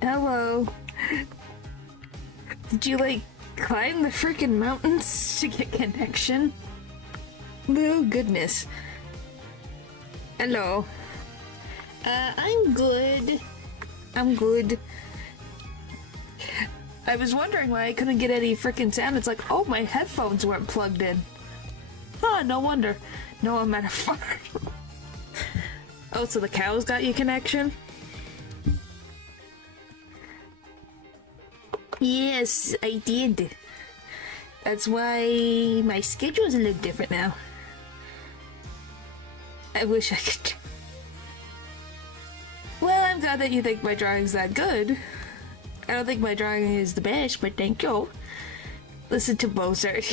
Hello. Did you, like, climb the freaking mountains to get connection? Oh, goodness. Hello. I'm good. I'm good. I was wondering why I couldn't get any freaking sound. It's like, oh, my headphones weren't plugged in. Huh, no wonder. No, I'm at a farm. Oh, so the cows got you connection? Yes, I did. That's why my schedule's a little different now. I wish I could. Well, I'm glad that you think my drawing's that good. I don't think my drawing is the best, but thank you. Listen to Mozart.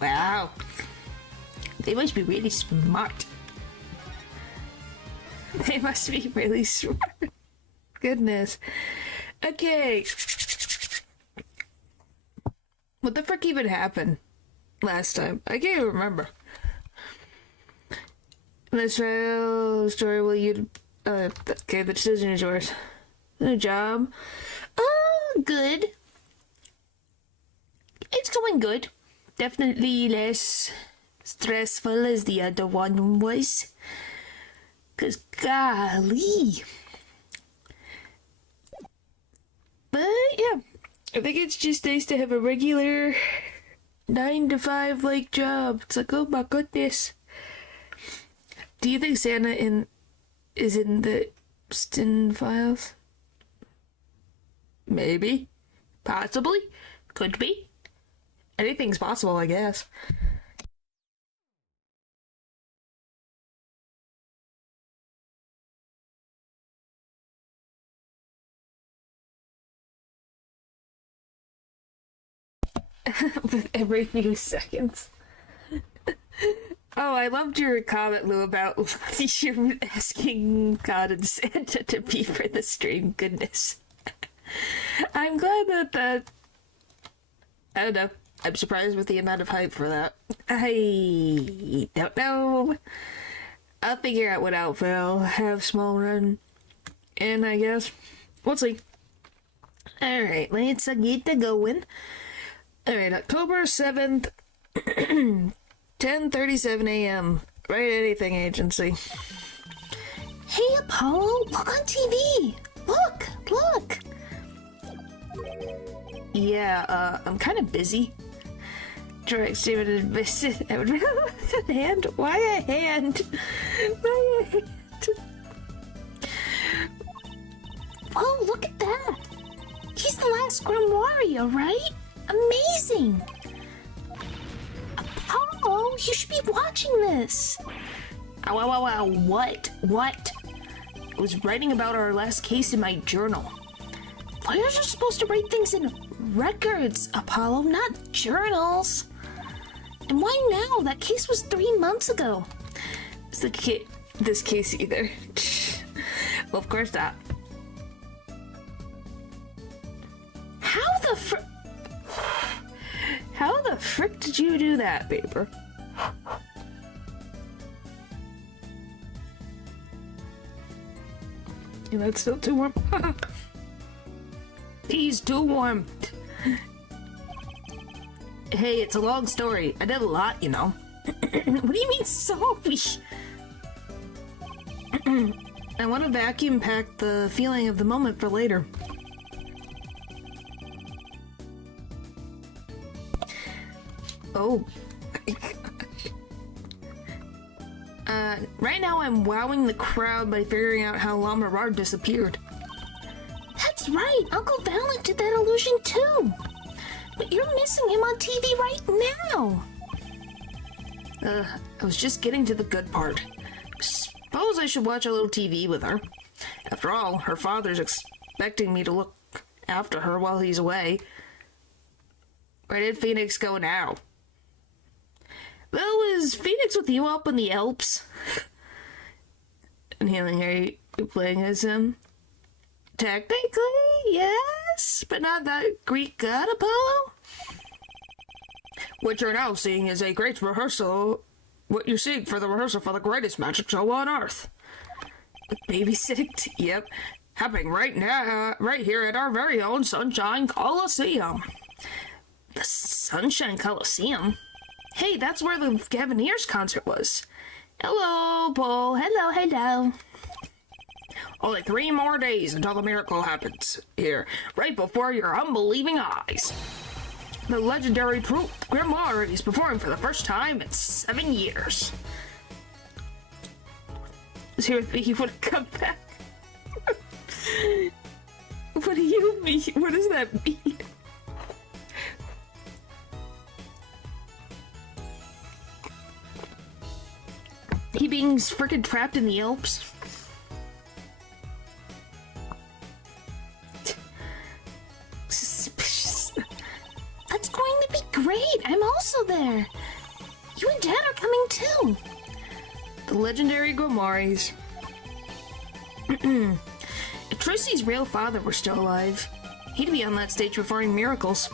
Wow. They must be really smart. They must be really smart. Goodness. Okay. What the frick even happened last time? I can't even remember. This story will you... okay, the decision is yours. The job? Oh, good. It's going good. Definitely less stressful as the other one was. 'Cause golly. But yeah, I think it's just nice to have a regular 9 to 5 like job. It's like, oh my goodness. Do you think Santa is in the Stin files? Maybe. Possibly. Could be. Anything's possible, I guess. With every few seconds. Oh, I loved your comment, Lou, about you asking God and Santa to be for the stream. Goodness. I'm glad that I don't know. I'm surprised with the amount of hype for that. I don't know. I'll figure out what outfit I'll have small run. And I guess we'll see. Alright, let's get going. Alright, October 7th, 10:37 a.m. Write Anything Agency. Hey, Apollo, look on TV! Look! Yeah, I'm kind of busy. Direct statement visit. I would rather a hand. Why a hand? Why a hand? Whoa, look at that! He's the last Grimoire, right? Amazing! Apollo, you should be watching this! Wow, what? I was writing about our last case in my journal. Lawyers are supposed to write things in records, Apollo, not journals. And why now? That case was 3 months ago. It's this case either. Well, of course not. How the frick did you do that, Paper? Yeah, that's still too warm. He's too warm. Hey, it's a long story. I did a lot, you know. What do you mean, sorry? I want to vacuum pack the feeling of the moment for later. Oh. Right now I'm wowing the crowd by figuring out how Lamarard disappeared. That's right! Uncle Valiant did that illusion too! But you're missing him on TV right now! I was just getting to the good part. Suppose I should watch a little TV with her. After all, her father's expecting me to look after her while he's away. Where did Phoenix go now? Well, was Phoenix with you up in the Alps? And healing, are you playing as him? Technically, yes, but not that Greek god Apollo? What you're now seeing is a great rehearsal what you seek for the rehearsal for the greatest magic show on Earth. Babysitting? Yep. Happening right now, right here at our very own Sunshine Coliseum. The Sunshine Coliseum? Hey, that's where the Gavineers concert was. Hello, Bull. Hello, hello. Only 3 more days until the miracle happens here, right before your unbelieving eyes. The legendary troupe Grimoire is performing for the first time in 7 years. Seriously, he would come back. What do you mean? What does that mean? He being freaking trapped in the Alps? Suspicious. That's going to be great. I'm also there. You and Dad are coming too. The legendary Grimoires. If Trucy's real father were still alive, he'd be on that stage performing miracles.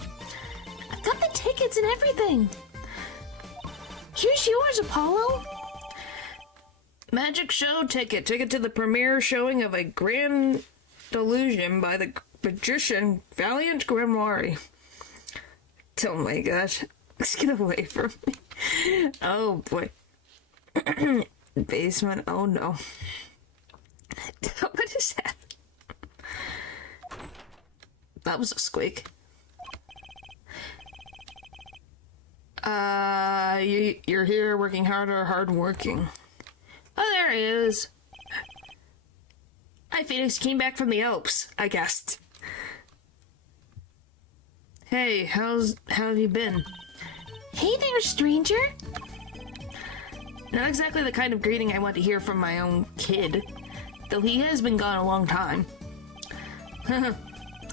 I've got the tickets and everything. Here's yours, Apollo. Magic show ticket. Ticket to the premiere showing of A Grand Delusion by the magician Valiant Grimoire. Oh my gosh. Let's get away from me. Oh boy. Basement. Oh no. What is that? That was a squeak. You're here working hard working. Oh, there he is. Hi, Phoenix. Came back from the Alps, I guessed. Hey, how have you been? Hey there, stranger. Not exactly the kind of greeting I want to hear from my own kid, though he has been gone a long time.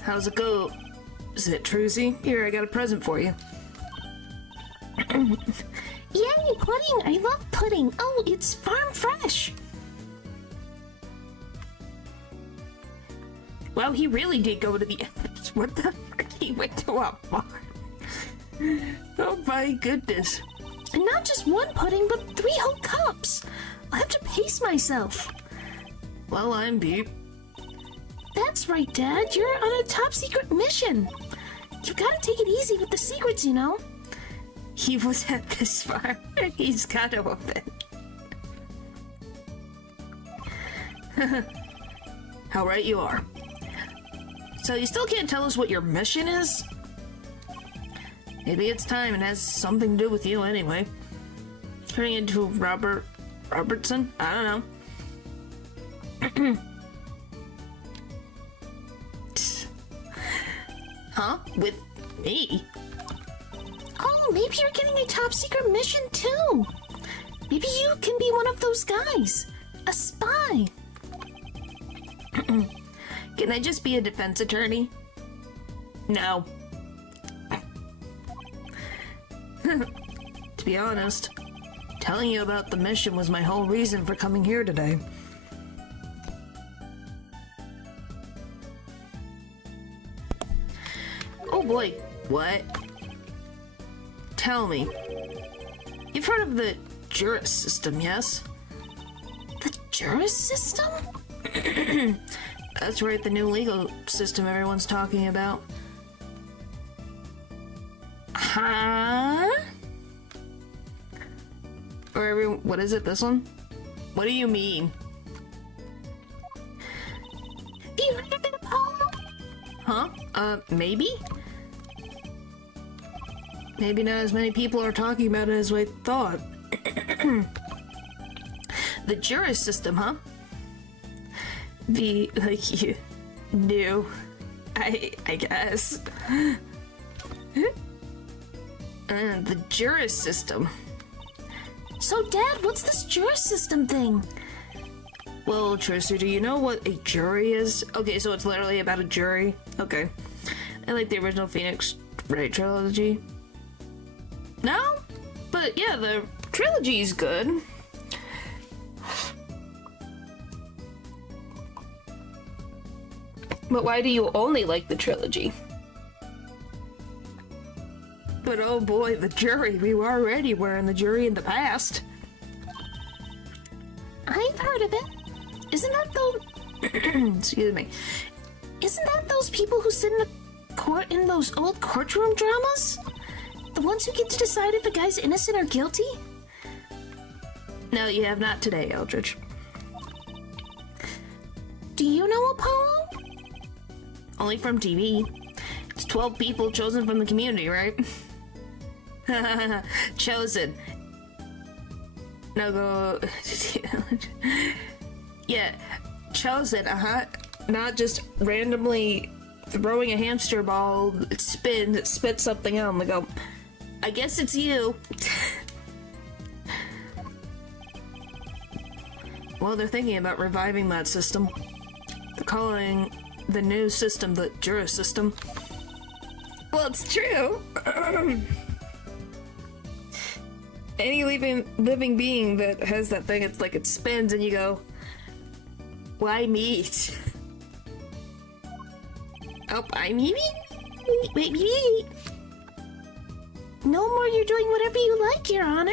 How's it go? Is it Trucy? Here, I got a present for you. Yay, pudding! I love pudding! Oh, it's farm fresh! Well, he really did go to the Alps. What the frick? He went to a farm. Oh my goodness. And not just one pudding, but 3 whole cups! I'll have to pace myself. Well, I'm beep. That's right, Dad. You're on a top secret mission. You've got to take it easy with the secrets, you know. He was at this far. He's got to have been. How right you are. So you still can't tell us what your mission is? Maybe it's time and has something to do with you anyway. Turning into Robertson? I don't know. Huh? With me? Oh, maybe you're getting a top secret mission too. Maybe you can be one of those guys. A spy. Can I just be a defense attorney? No. To be honest, telling you about the mission was my whole reason for coming here today. Oh boy, what? Tell me. You've heard of the Juris system, yes? The Juris system? That's right, the new legal system everyone's talking about. Huh? Or what is it, this one? What do you mean? Do you heard of it, Apollo? Huh? Maybe? Maybe not as many people are talking about it as I thought. The Juris system, huh? Like you knew. I guess. The Juris system. So, Dad, what's this Juris system thing? Well, Tristan, do you know what a jury is? Okay, so it's literally about a jury. Okay. I like the original Phoenix Wright trilogy. No? But yeah, the trilogy is good. But why do you only like the trilogy? But oh boy, the jury. We already were in the jury in the past. part of it? Isn't that those... Excuse me. Isn't that those people who sit in the court in those old courtroom dramas? The ones who get to decide if a guy's innocent or guilty? No, you have not today, Eldridge. Do you know Apollo? Only from TV. It's 12 people chosen from the community, right? Chosen. No, go... Yeah, chosen, Not just randomly throwing a hamster ball, it spins, it spits something out, and they go, I guess it's you. Well, they're thinking about reviving that system. They're calling the new system the Juris system. Well, it's true. Any living being that has that thing, it's like it spins and you go, why meat? Oh, I mean, wait. No more, you're doing whatever you like, Your Honor.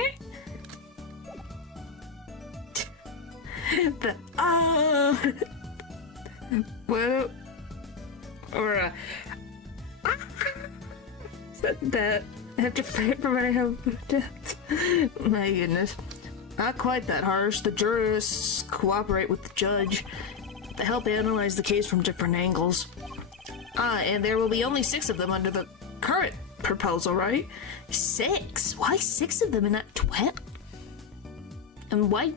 Well, or that I have to fight for my hope of death. My goodness. Not quite that harsh. The jurists cooperate with the judge to help analyze the case from different angles. And there will be only 6 of them under the current proposal, right? 6? Why 6 of them and not 12? And why?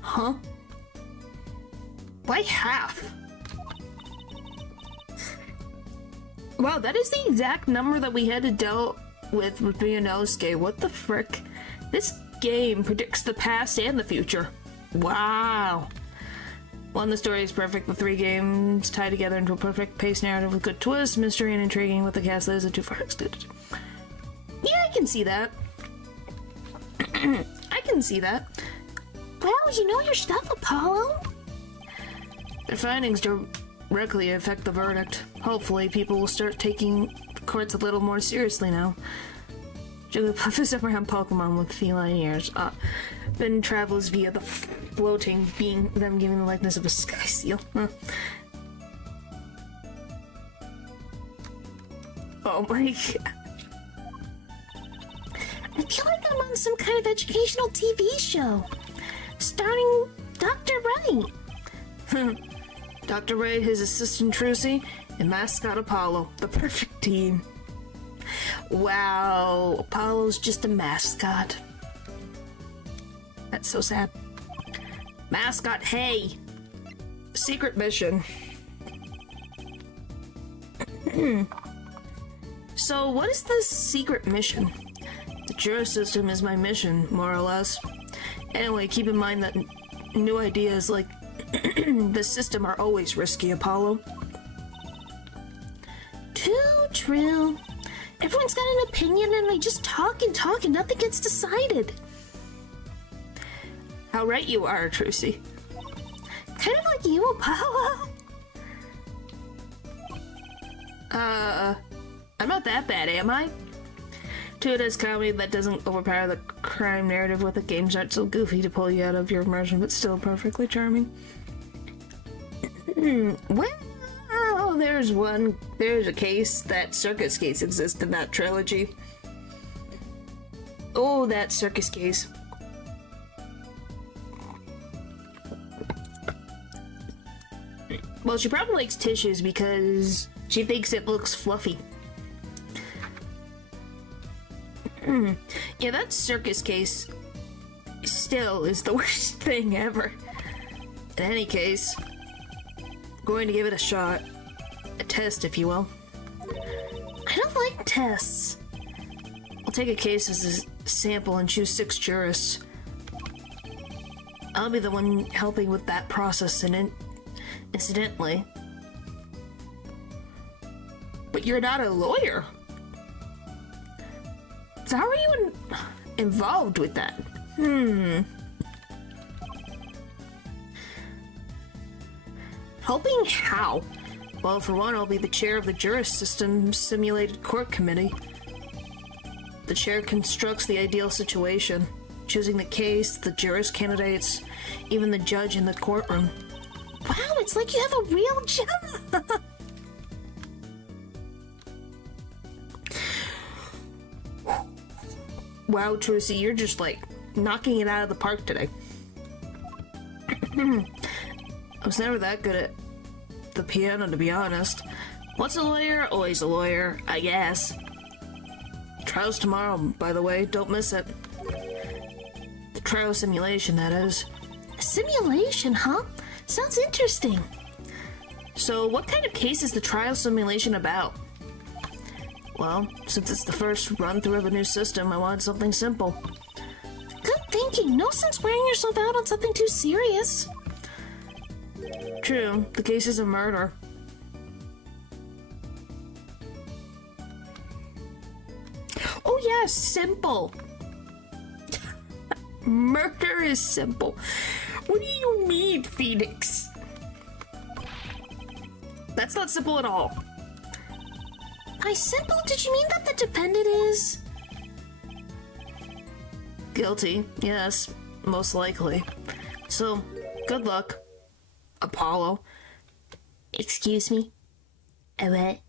Huh? Why half? Wow, that is the exact number that we had to deal with Ryunosuke. What the frick? This game predicts the past and the future. Wow. One, the story is perfect. The 3 games tie together into a perfect paced narrative with good twists, mystery, and intriguing with the cast that isn't too far excluded. Yeah, I can see that. I can see that. Well, you know your stuff, Apollo. Their findings directly affect the verdict. Hopefully, people will start taking the courts a little more seriously now. Jigglypuff is around Pokemon with feline ears. Then travels via the floating, being them giving the likeness of a sky seal. Oh my god. I feel like I'm on some kind of educational TV show. Starring Dr. Ray. Dr. Ray, his assistant Trucy, and mascot Apollo. The perfect team. Wow, Apollo's just a mascot. That's so sad. Mascot, hey! Secret mission. So, what is this secret mission? The Juris system is my mission, more or less. Anyway, keep in mind that new ideas like the system are always risky, Apollo. Too true. Everyone's got an opinion and they just talk and nothing gets decided. How right you are, Trucy. Kind of like you, Apollo. I'm not that bad, am I? Two does comedy that doesn't overpower the crime narrative with the games aren't so goofy to pull you out of your immersion, but still perfectly charming. Well, there's a case that circus case exists in that trilogy. Oh, that circus case. Well, she probably likes tissues because she thinks it looks fluffy. Yeah, that circus case still is the worst thing ever. In any case, I'm going to give it a shot. A test, if you will. I don't like tests. I'll take a case as a sample and choose 6 jurists. I'll be the one helping with that process and incidentally. But you're not a lawyer. So how are you involved with that? Helping how? Well, for one, I'll be the chair of the Juris System Simulated Court Committee. The chair constructs the ideal situation. choosing the case, the jurist candidates, even the judge in the courtroom. Wow, it's like you have a real job! Wow, Trucy, you're just like knocking it out of the park today. I was never that good at the piano, to be honest. Once a lawyer, always a lawyer, I guess. Trial's tomorrow, by the way, don't miss it. The trial simulation, that is. A simulation, huh? Sounds interesting. So, what kind of case is the trial simulation about? Well, since it's the first run-through of a new system, I wanted something simple. Good thinking. No sense wearing yourself out on something too serious. True, the case is a murder. Oh yes, simple. Murder is simple. What do you mean, Phoenix? That's not simple at all. By simple, did you mean that the defendant is... Guilty, yes, most likely. So, good luck, Apollo. Excuse me? What?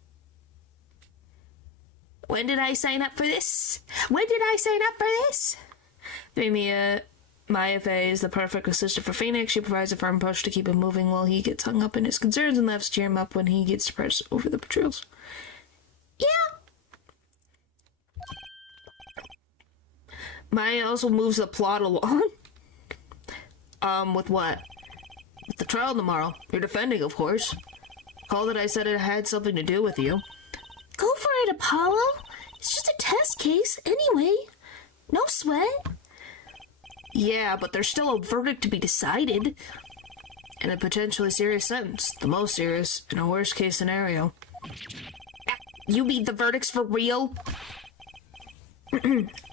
When did I sign up for this? When did I sign up for this? Mimia, my FA is the perfect assistant for Phoenix. She provides a firm push to keep him moving while he gets hung up in his concerns and laughs to cheer him up when he gets depressed over the patrols. Yeah. Maya also moves the plot along. With what? With the trial tomorrow. You're defending, of course. Call that I said it had something to do with you. Go for it, Apollo. It's just a test case, anyway. No sweat. Yeah, but there's still a verdict to be decided. And a potentially serious sentence. The most serious, in a worst-case scenario. You mean the verdict's for real?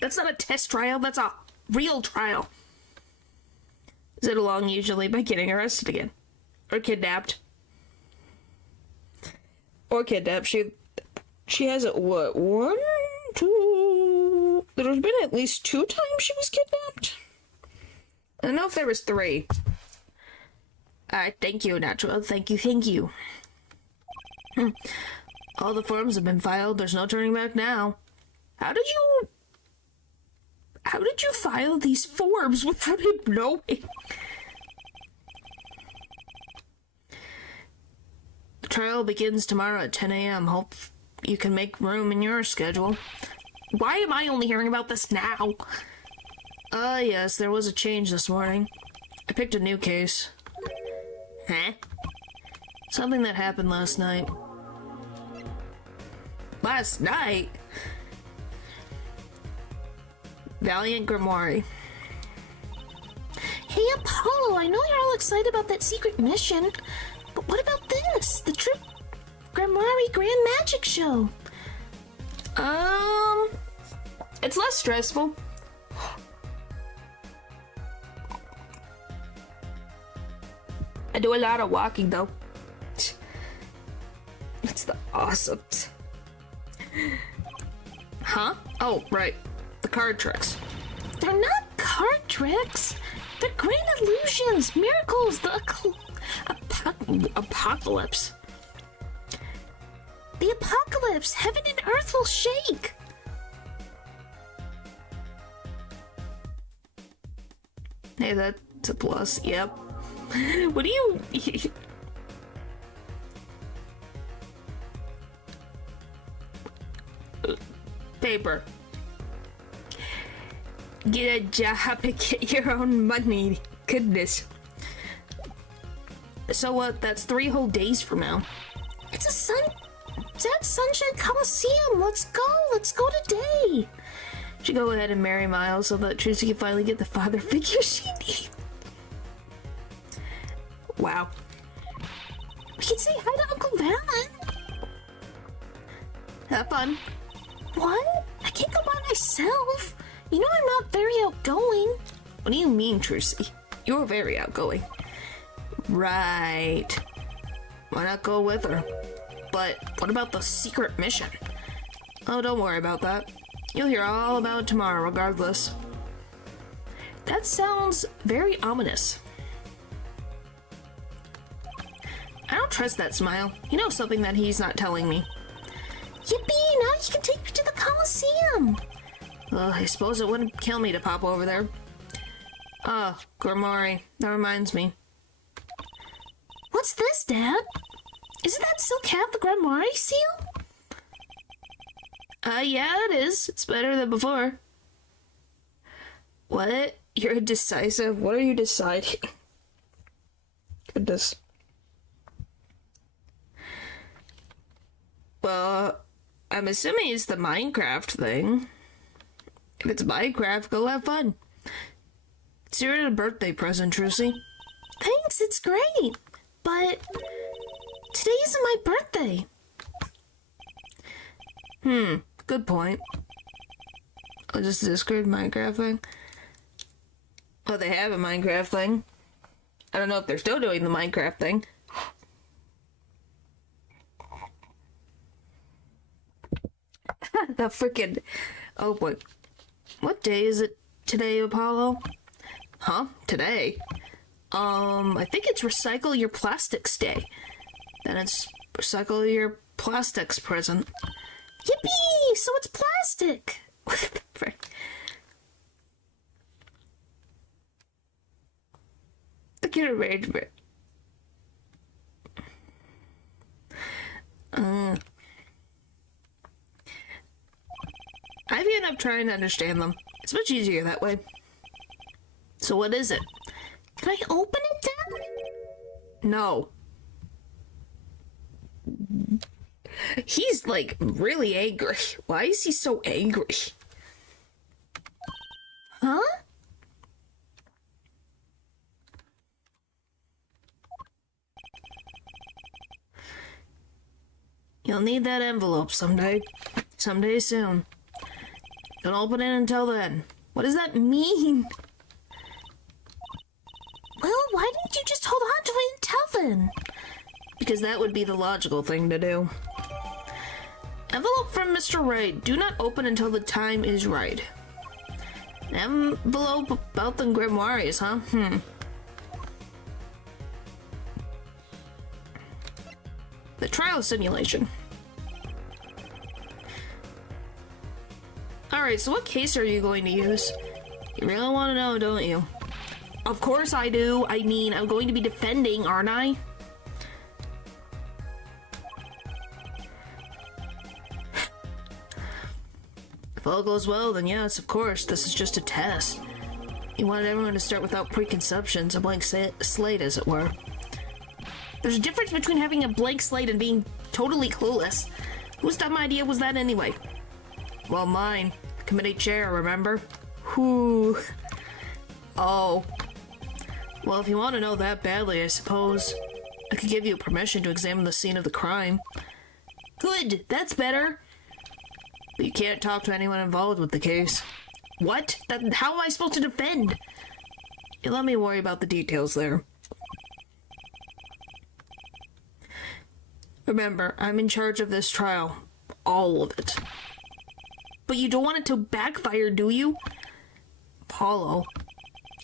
That's not a test trial, that's a real trial. Is it along usually by getting arrested again? Or kidnapped? Or kidnapped. She has it, what, 1, 2... There's been at least 2 times she was kidnapped? I don't know if there was 3. Alright, thank you, Natural. Thank you. All the forms have been filed. There's no turning back now. How did you file these forms without him knowing? The trial begins tomorrow at 10 a.m. Hope you can make room in your schedule. Why am I only hearing about this now? Yes, there was a change this morning. I picked a new case. Huh? Something that happened last night. Last night? Valiant Grimoire. Hey, Apollo, I know you're all excited about that secret mission, but what about this? The Grimoire Grand Magic Show. It's less stressful. I do a lot of walking, though. It's the awesome. Huh? Oh, right. The card tricks. They're not card tricks. They're grand illusions, miracles, the Apocalypse. The apocalypse. Heaven and earth will shake. Hey, that's a plus. Yep. What do you... Paper. Get a job and get your own money. Goodness. So what? That's 3 whole days from now. It's at Sunshine Coliseum. Let's go today. Should go ahead and marry Miles so that Tracy can finally get the father figure she needs. Wow. We can say hi to Uncle Valen. Have fun. What? I can't go by myself. You know I'm not very outgoing. What do you mean, Trucy? You're very outgoing. Right. Why not go with her? But what about the secret mission? Oh, don't worry about that. You'll hear all about it tomorrow, regardless. That sounds very ominous. I don't trust that smile. He knows something that he's not telling me. Yippee! Now you can take me to the Coliseum! Well, I suppose it wouldn't kill me to pop over there. Ah, Grimoire. That reminds me. What's this, Dad? Isn't that silk hat the Grimoire seal? Yeah, it is. It's better than before. What? You're indecisive? What are you deciding? Goodness. Well, I'm assuming it's the Minecraft thing. If it's Minecraft, go have fun. It's your birthday present, Trucy. Thanks, it's great. But today isn't my birthday. Good point. I'll just discard Minecraft thing. Oh, they have a Minecraft thing. I don't know if they're still doing the Minecraft thing. The freaking... Oh, boy. What day is it today, Apollo? Huh? Today? I think it's Recycle Your Plastics Day. Then it's Recycle Your Plastics present. Yippee! So it's plastic! What the frick? Look at arrangement. I've given up trying to understand them. It's much easier that way. So what is it? Can I open it, Dad? No. He's, like, really angry. Why is he so angry? Huh? You'll need that envelope someday. Someday soon. Don't open it until then. What does that mean? Well, why didn't you just hold on to it until then? Because that would be the logical thing to do. Envelope from Mr. Right. Do not open until the time is right. An envelope about the grimoires, huh? The trial simulation. Alright, so what case are you going to use? You really want to know, don't you? Of course I do. I mean, I'm going to be defending, aren't I? If all goes well, then yes, of course. This is just a test. You wanted everyone to start without preconceptions, a blank slate, as it were. There's a difference between having a blank slate and being totally clueless. Whose dumb idea was that anyway? Well, mine. Committee chair, remember? Whoo. Oh. Well, if you want to know that badly, I suppose I could give you permission to examine the scene of the crime. Good, that's better. But you can't talk to anyone involved with the case. What? How am I supposed to defend? You let me worry about the details there. Remember, I'm in charge of this trial. All of it. But you don't want it to backfire, do you? Apollo,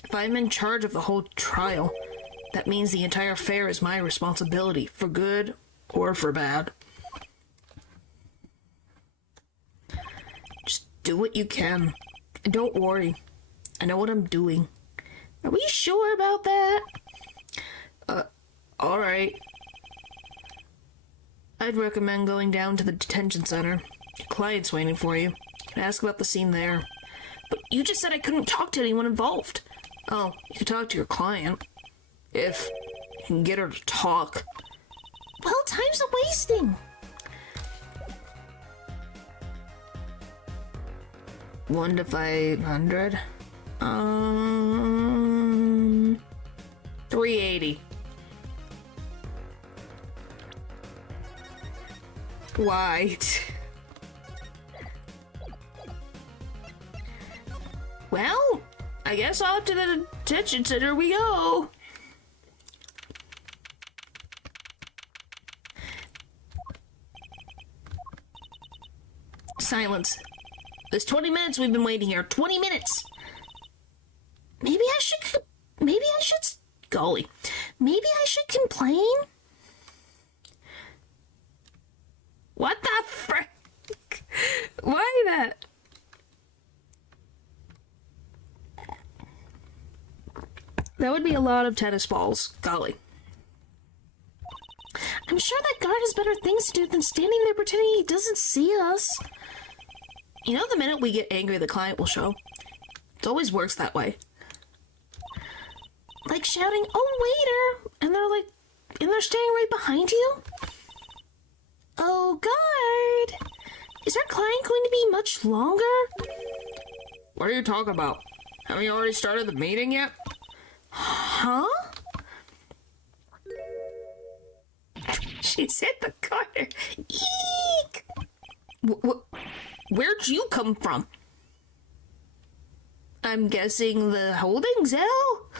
if I'm in charge of the whole trial, that means the entire affair is my responsibility, for good or for bad. Just do what you can. And don't worry. I know what I'm doing. Are we sure about that? Alright. I'd recommend going down to the detention center. Your client's waiting for you. Ask about the scene there. But you just said I couldn't talk to anyone involved. Oh, you could talk to your client. If you can get her to talk. Well, time's a-wasting. 1 to 500. 380. White. Well, I guess off to the detention center we go. Silence. There's 20 minutes we've been waiting here. 20 minutes! golly, maybe I should complain? What the frick? Why that? That would be a lot of tennis balls, golly. I'm sure that guard has better things to do than standing there pretending he doesn't see us. You know, the minute we get angry, the client will show. It always works that way. Like shouting, "Oh, waiter!" And they're standing right behind you? Oh, guard! Is our client going to be much longer? What are you talking about? Haven't you already started the meeting yet? Huh? She's hit the corner. Eek! Where'd you come from? I'm guessing the holding cell?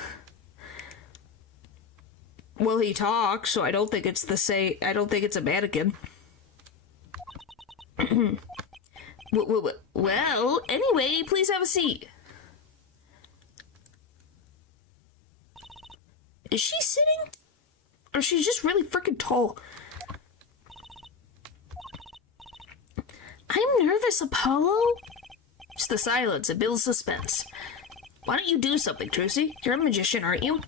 Well, he talks, so I don't think it's a mannequin. Well, anyway, please have a seat. Is she sitting? Or is she just really freaking tall? I'm nervous, Apollo. It's the silence. It builds suspense. Why don't you do something, Trucy? You're a magician, aren't you?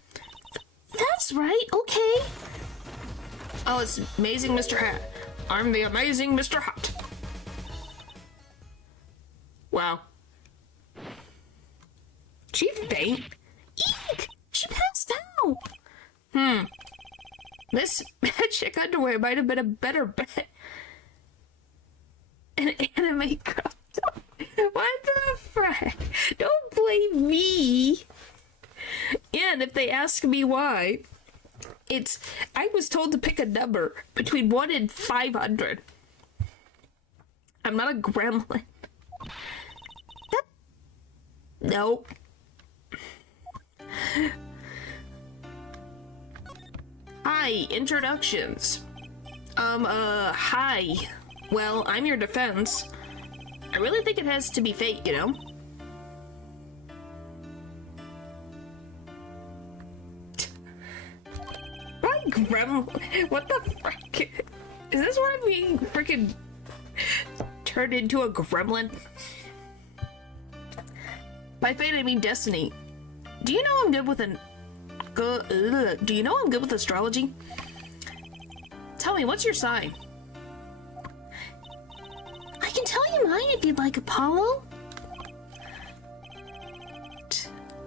That's right. Okay. Oh, it's Amazing Mr. Hat. I'm the Amazing Mr. Hat. Wow. She faint? Eek! She passed out. This magic underwear might have been a better bet. An anime crop top. What the frick? Don't blame me. And if they ask me why, I was told to pick a number between 1 and 500. I'm not a gremlin. Nope. Hi, introductions. Hi. Well, I'm your defense. I really think it has to be fate, you know? My gremlin. What the frick? Is this where I'm being freaking turned into a gremlin? By fate, I mean destiny. Do you know I'm good with do you know I'm good with astrology? Tell me, what's your sign? I can tell you mine if you'd like, Apollo.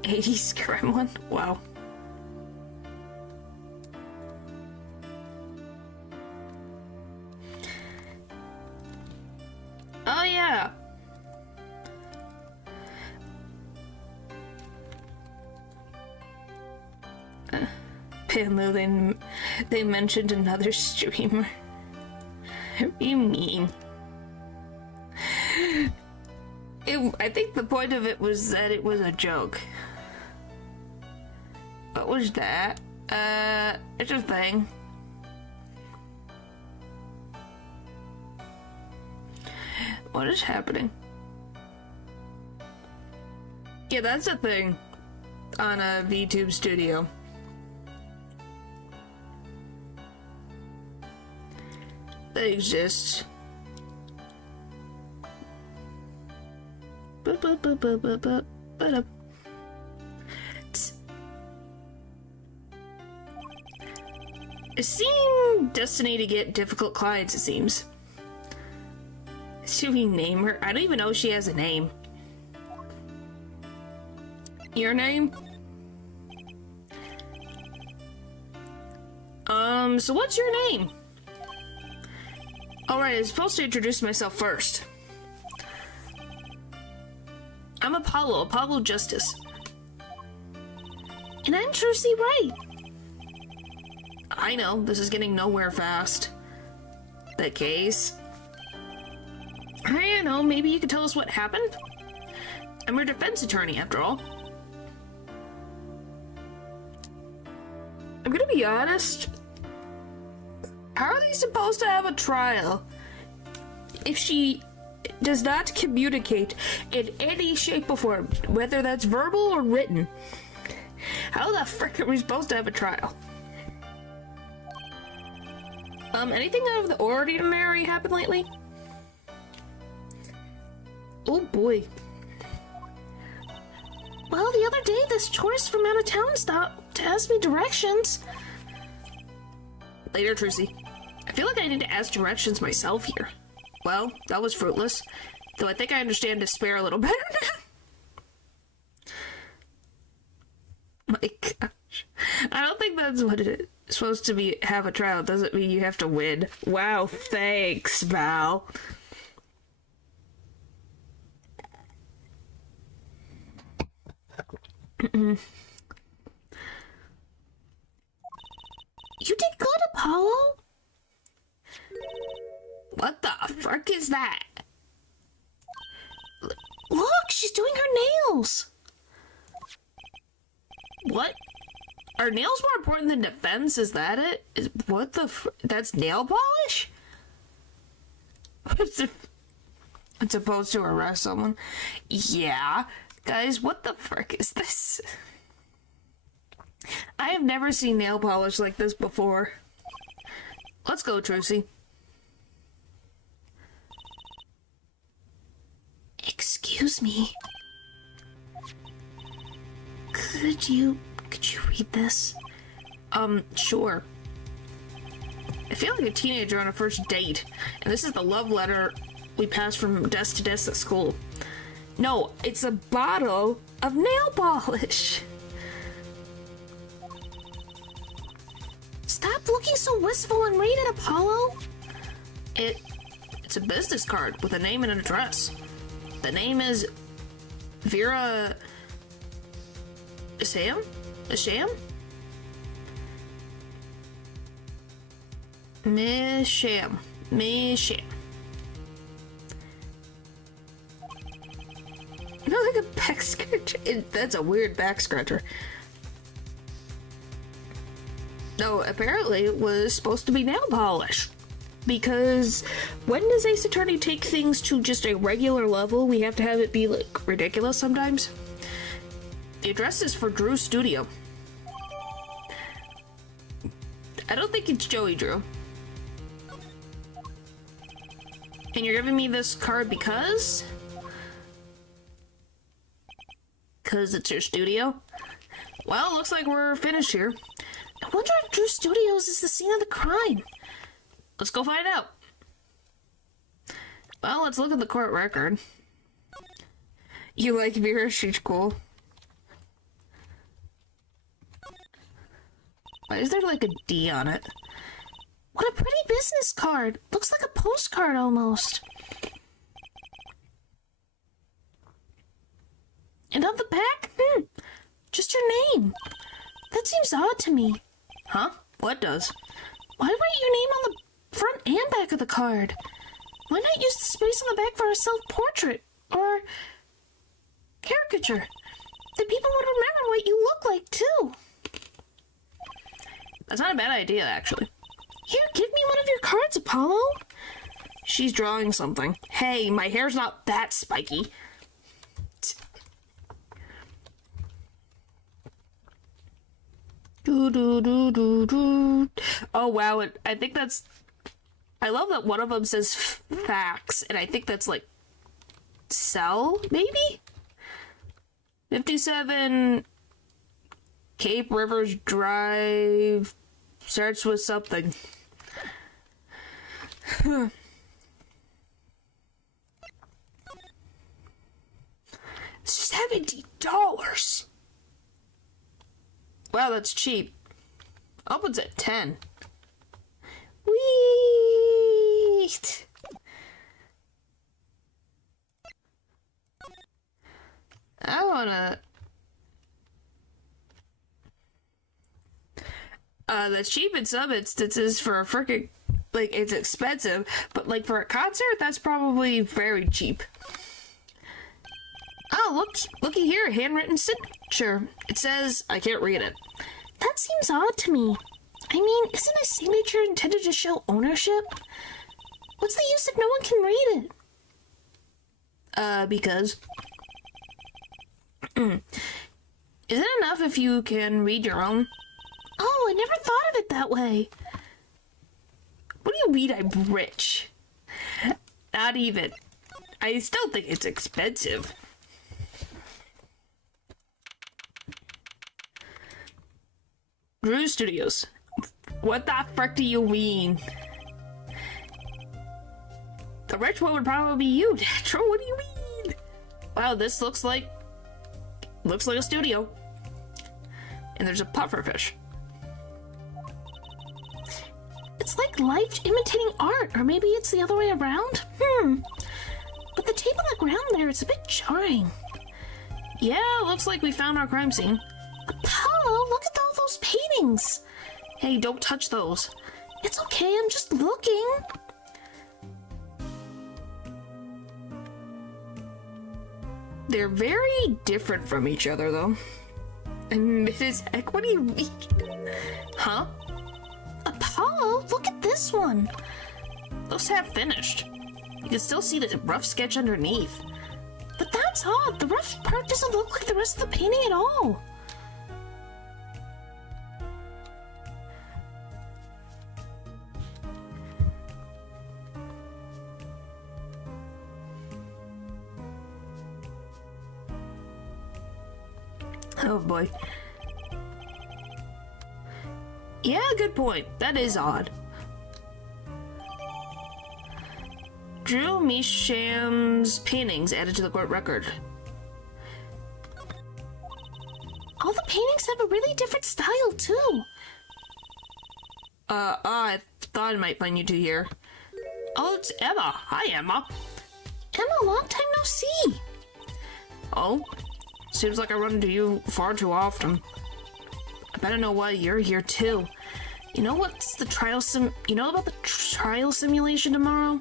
80s gremlin? Wow. Oh, yeah. Panlu, they mentioned another streamer. What do you mean? I think the point of it was that it was a joke. What was that? It's a thing. What is happening? Yeah, that's a thing on a VTube Studio. That exists. It seemed destiny to get difficult clients, it seems. Should we name her? I don't even know if she has a name. Your name? So what's your name? Alright, I was supposed to introduce myself first. I'm Apollo Justice. And I'm Trucy Wright. I know, this is getting nowhere fast. The case? I don't know, maybe you could tell us what happened? I'm your defense attorney, after all. I'm gonna be honest. How are they supposed to have a trial if she does not communicate in any shape or form, whether that's verbal or written. How the frick are we supposed to have a trial? Anything out of the ordinary happened lately? Oh boy. Well, the other day, this tourist from out of town stopped to ask me directions. Later, Trucy. I feel like I need to ask directions myself here. Well, that was fruitless. Though I think I understand despair a little better now. My gosh. I don't think that's what it is supposed to be. Have a trial doesn't mean you have to win. Wow, thanks, Val. You did good, Apollo. What the frick is that? Look, she's doing her nails. What? Are nails more important than defense? Is that it? What the that's nail polish? It's supposed to arrest someone? Yeah. Guys, what the frick is this? I have never seen nail polish like this before. Let's go, Trucy. Excuse me. Could you read this? Sure. I feel like a teenager on a first date, and this is the love letter we pass from desk to desk at school. No, it's a bottle of nail polish. Stop looking so wistful and read it, Apollo. It's a business card with a name and an address. The name is Vera Asham? Asham? Misham. Misham. You know, like a back scratcher. That's a weird back scratcher. No, apparently it was supposed to be nail polish. Because when does Ace Attorney take things to just a regular level? We have to have it be, like, ridiculous sometimes. The address is for Drew's studio. I don't think it's Joey Drew. And you're giving me this card because? Because it's your studio? Well, looks like we're finished here. I wonder if Drew's Studios is the scene of the crime. Let's go find out. Well, let's look at the court record. You like Vera? She's cool. Why is there like a D on it? What a pretty business card. Looks like a postcard almost. And on the back, just your name. That seems odd to me. Huh? What does? Why write your name on the front and back of the card? Why not use the space on the back for a self-portrait or caricature? Then people would remember what you look like, too. That's not a bad idea, actually. Here, give me one of your cards, Apollo. She's drawing something. Hey, my hair's not that spiky. Oh, wow. I think that's... I love that one of them says fax, and I think that's, like, cell, maybe? 57 Cape Rivers Drive starts with something. $70. Wow, that's cheap. Opens at 10. Wheat. I wanna... that's cheap in some instances for a frickin'... Like, it's expensive, but, like, for a concert, that's probably very cheap. Oh, looky here, handwritten signature. It says, I can't read it. That seems odd to me. I mean, isn't a signature intended to show ownership? What's the use if no one can read it? Because... Is it enough if you can read your own? Oh, I never thought of it that way. What do you mean I'm rich? Not even. I still think it's expensive. Drew Studios. What the frick do you mean? The rich one would probably be you, Natural. What do you mean? Wow, this looks like a studio. And there's a pufferfish. It's like life imitating art, or maybe it's the other way around? But the tape on the ground there, it's a bit jarring. Yeah, looks like we found our crime scene. Apollo, look at all those paintings! Hey, don't touch those. It's okay, I'm just looking. They're very different from each other, though. And Mrs. Heck, what do you mean? Huh? Apollo, look at this one. Looks half finished. You can still see the rough sketch underneath. But that's odd. The rough part doesn't look like the rest of the painting at all. Oh boy. Yeah, good point. That is odd. Drew Misham's paintings added to the court record. All the paintings have a really different style, too. I thought I might find you two here. Oh, it's Emma. Hi, Emma. Emma, long time no see. Oh? Seems like I run into you far too often. I better know why you're here, too. You know what's the trial you know about the trial simulation tomorrow?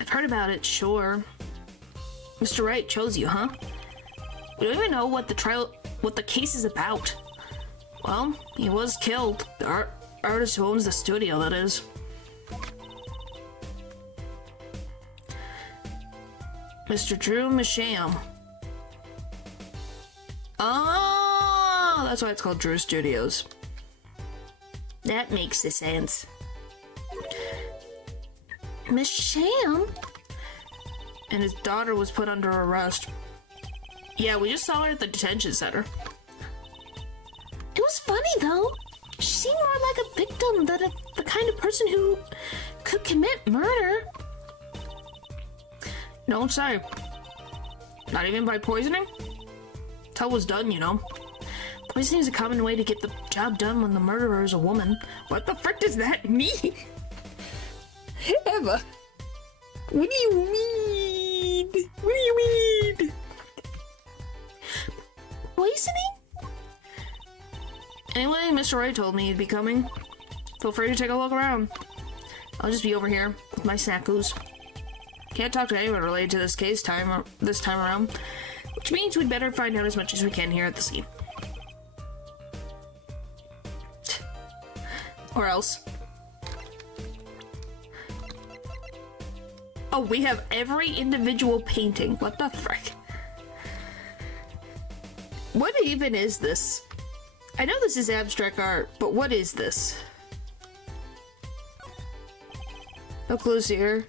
I've heard about it, sure. Mr. Wright chose you, huh? We don't even know what the case is about. Well, he was killed. The artist who owns the studio, that is. Mr. Drew Misham. Oh, that's why it's called Drew Studios. That makes sense. Misham? And his daughter was put under arrest. Yeah, we just saw her at the detention center. It was funny, though. She seemed more like a victim than the kind of person who could commit murder. Don't say. Not even by poisoning? Till was done, you know. Poisoning is a common way to get the job done when the murderer is a woman. What the frick does that mean? Emma, what do you mean? What do you mean? Poisoning? Anyway, Mr. Wright told me he'd be coming. Feel free to take a look around. I'll just be over here with my snackoos. Can't talk to anyone related to this case this time around, which means we'd better find out as much as we can here at the scene. Or else. Oh, we have every individual painting. What the frick? What even is this? I know this is abstract art, but what is this? No clues here.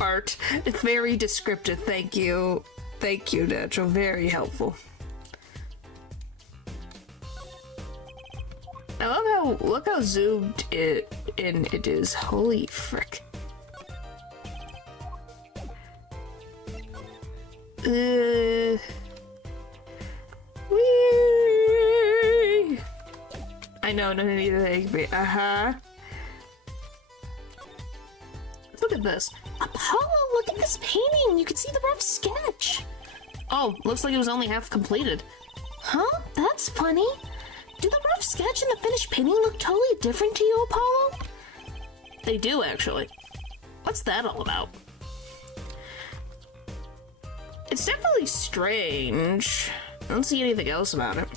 Art. It's very descriptive. Thank you. Thank you, Natural. Very helpful. I love how, look how zoomed in it is. Holy frick. Whee! I know, no need to thank me. Look at this. Apollo, look at this painting! You can see the rough sketch! Oh, looks like it was only half completed. Huh? That's funny. Do the rough sketch and the finished painting look totally different to you, Apollo? They do, actually. What's that all about? It's definitely strange. I don't see anything else about it.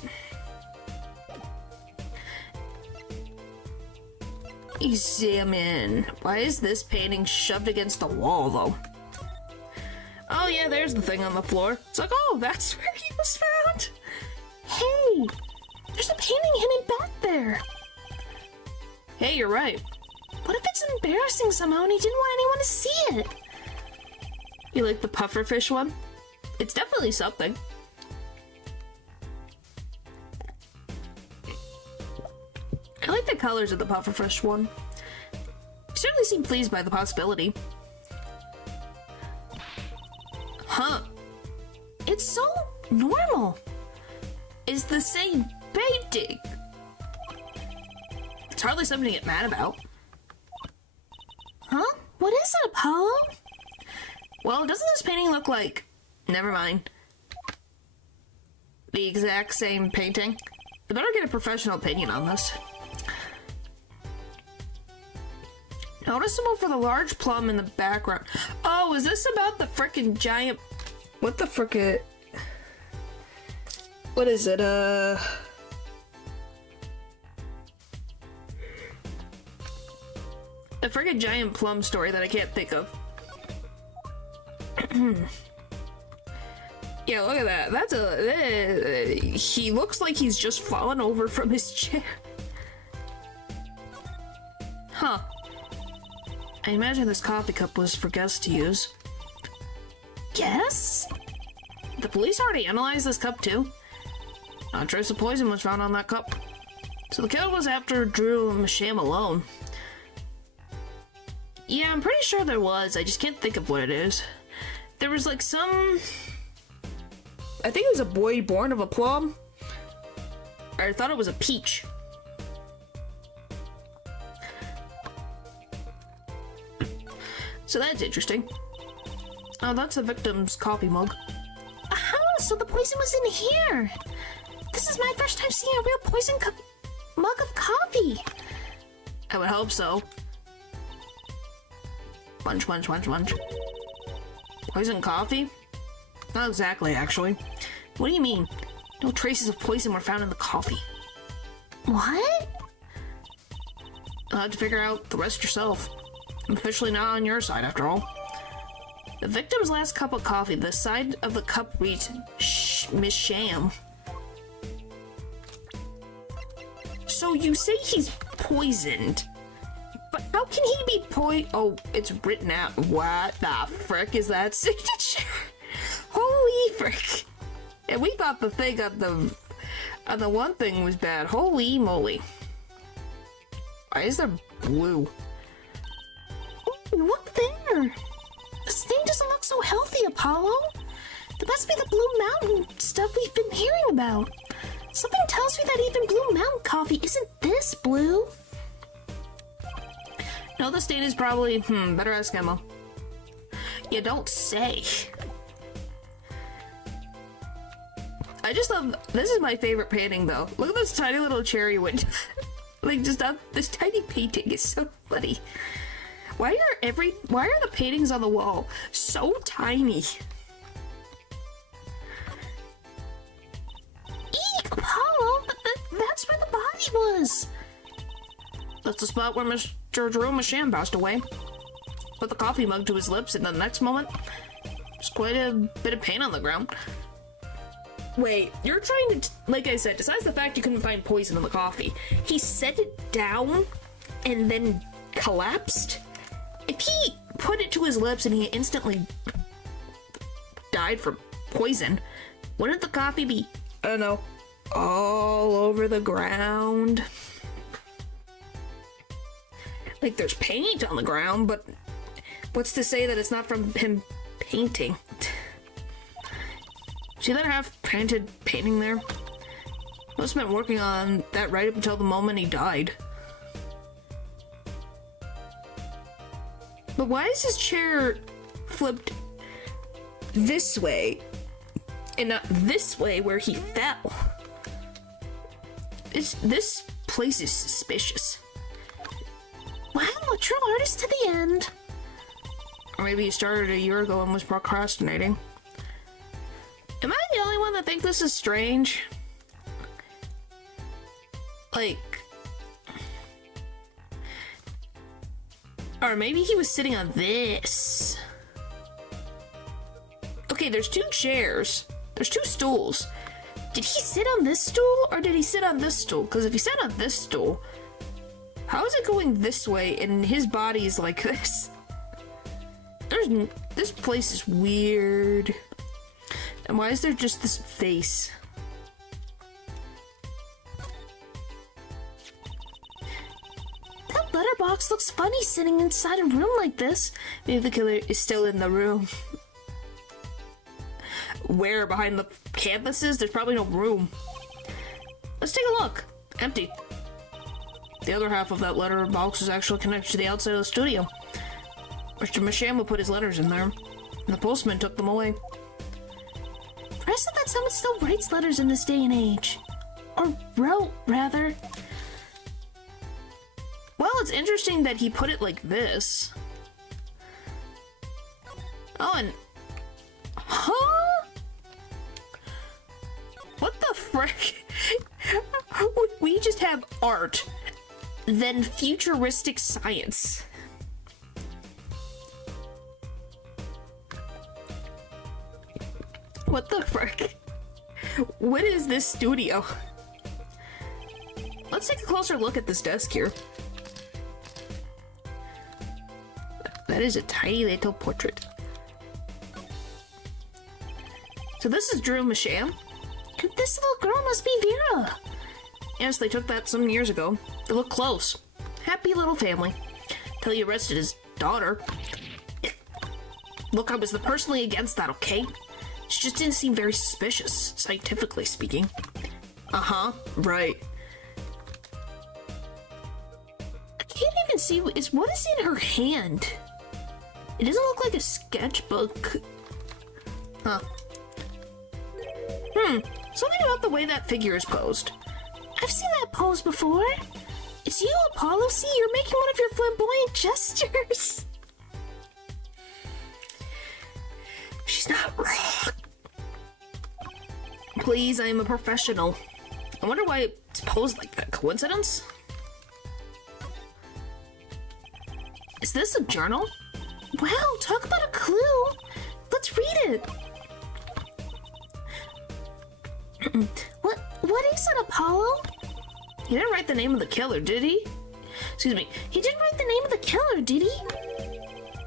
Examine. Why is this painting shoved against the wall, though? Oh yeah, there's the thing on the floor. It's like, oh, that's where he was found? Hey! There's a painting hidden back there! Hey, you're right. What if it's embarrassing somehow and he didn't want anyone to see it? You like the pufferfish one? It's definitely something. I like the colors of the pufferfish one. You certainly seem pleased by the possibility. Huh. It's so normal. It's the same painting. It's hardly something to get mad about. Huh? What is it, Apollo? Well, doesn't this painting look like... Never mind. The exact same painting? I better get a professional opinion on this. Noticeable for the large plum in the background. Oh, is this about the frickin' giant... What the frick? What is it? The frickin' giant plum story that I can't think of. Yeah, look at that. That's a... he looks like he's just fallen over from his chair. Huh. I imagine this coffee cup was for guests to use. Yes? The police already analyzed this cup too. Not a trace of poison was found on that cup. So the killer was after Drew Masham alone. Yeah, I'm pretty sure there was. I just can't think of what it is. There was like some... I think it was a boy born of a plum. I thought it was a peach. So that's interesting. Oh, that's the victim's coffee mug. Aha! So the poison was in here! This is my first time seeing a real poison mug of coffee! I would hope so. Munch, munch, munch, munch. Poison coffee? Not exactly, actually. What do you mean? No traces of poison were found in the coffee. What? You'll have to figure out the rest yourself. I'm officially not on your side, after all. The victim's last cup of coffee, the side of the cup reads, Miss Sham. So you say he's poisoned, but how can he be oh, it's written out. What the frick is that signature? Holy frick. And we thought the thing on the one thing was bad. Holy moly. Why is there blue? Look there! This thing doesn't look so healthy, Apollo. That must be the Blue Mountain stuff we've been hearing about. Something tells me that even Blue Mountain coffee isn't this blue. No, the stain is probably, better ask Emma. You don't say. I just love, this is my favorite painting though. Look at this tiny little cherry window. Like just this tiny painting is so funny. Why are the paintings on the wall so tiny? Eek, Apollo! That's where the body was! That's the spot where Mr. Drew Masham passed away. Put the coffee mug to his lips, and the next moment, there's quite a bit of paint on the ground. Wait, you're trying to, like I said, besides the fact you couldn't find poison in the coffee, he set it down and then collapsed? If he put it to his lips and he instantly died from poison, wouldn't the coffee be, I don't know, all over the ground? Like there's paint on the ground, but what's to say that it's not from him painting? See that half-painted painting there? Must have been working on that right up until the moment he died. But why is his chair flipped this way and not this way where he fell? This place is suspicious. Wow, a true artist to the end. Or maybe he started a year ago and was procrastinating. Am I the only one that thinks this is strange? Like, Or maybe he was sitting on this. Okay, there's 2 chairs. There's 2 stools. Did he sit on this stool or did he sit on this stool? Because if he sat on this stool, how is it going this way and his body is like this? This place is weird. And why is there just this face? That letterbox looks funny sitting inside a room like this. Maybe the killer is still in the room. Where? Behind the canvases? There's probably no room. Let's take a look. Empty. The other half of that letterbox is actually connected to the outside of the studio. Mr. Masham put his letters in there, and the postman took them away. Impressive that someone still writes letters in this day and age. Or wrote, rather. Well, it's interesting that he put it like this. Oh, and... Huh? What the frick? We just have art, then futuristic science. What the frick? What is this studio? Let's take a closer look at this desk here. That is a tiny little portrait. So this is Drew Masham. And this little girl must be Vera. Yes, they took that some years ago. They look close. Happy little family. Till he arrested his daughter. Look, I was personally against that, okay? She just didn't seem very suspicious, scientifically speaking. Uh-huh, right. I can't even see what is in her hand. It doesn't look like a sketchbook. Huh. Something about the way that figure is posed. I've seen that pose before. It's you, Apollo. See, you're making one of your flamboyant gestures. She's not wrong. Please, I am a professional. I wonder why it's posed like that. Coincidence? Is this a journal? Wow, talk about a clue. Let's read it. What is it, Apollo? He didn't write the name of the killer, did he? Excuse me. He didn't write the name of the killer, did he?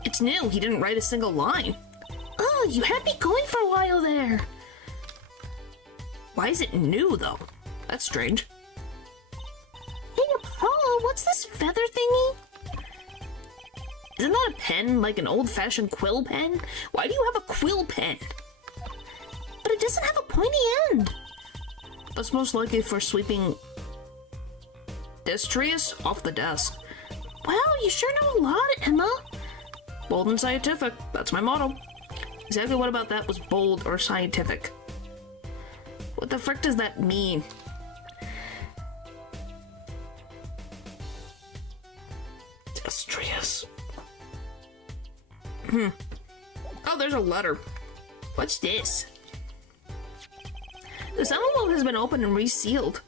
It's new. He didn't write a single line. Oh, you had me going for a while there. Why is it new, though? That's strange. Hey, Apollo, what's this feather thingy? Isn't that a pen, like an old-fashioned quill pen? Why do you have a quill pen? But it doesn't have a pointy end. That's most likely for sweeping destrius off the desk. Wow, you sure know a lot, Emma. Bold and scientific. That's my motto. Exactly what about that was bold or scientific? What the frick does that mean? Destrius. Oh, there's a letter. What's this? This envelope has been opened and resealed.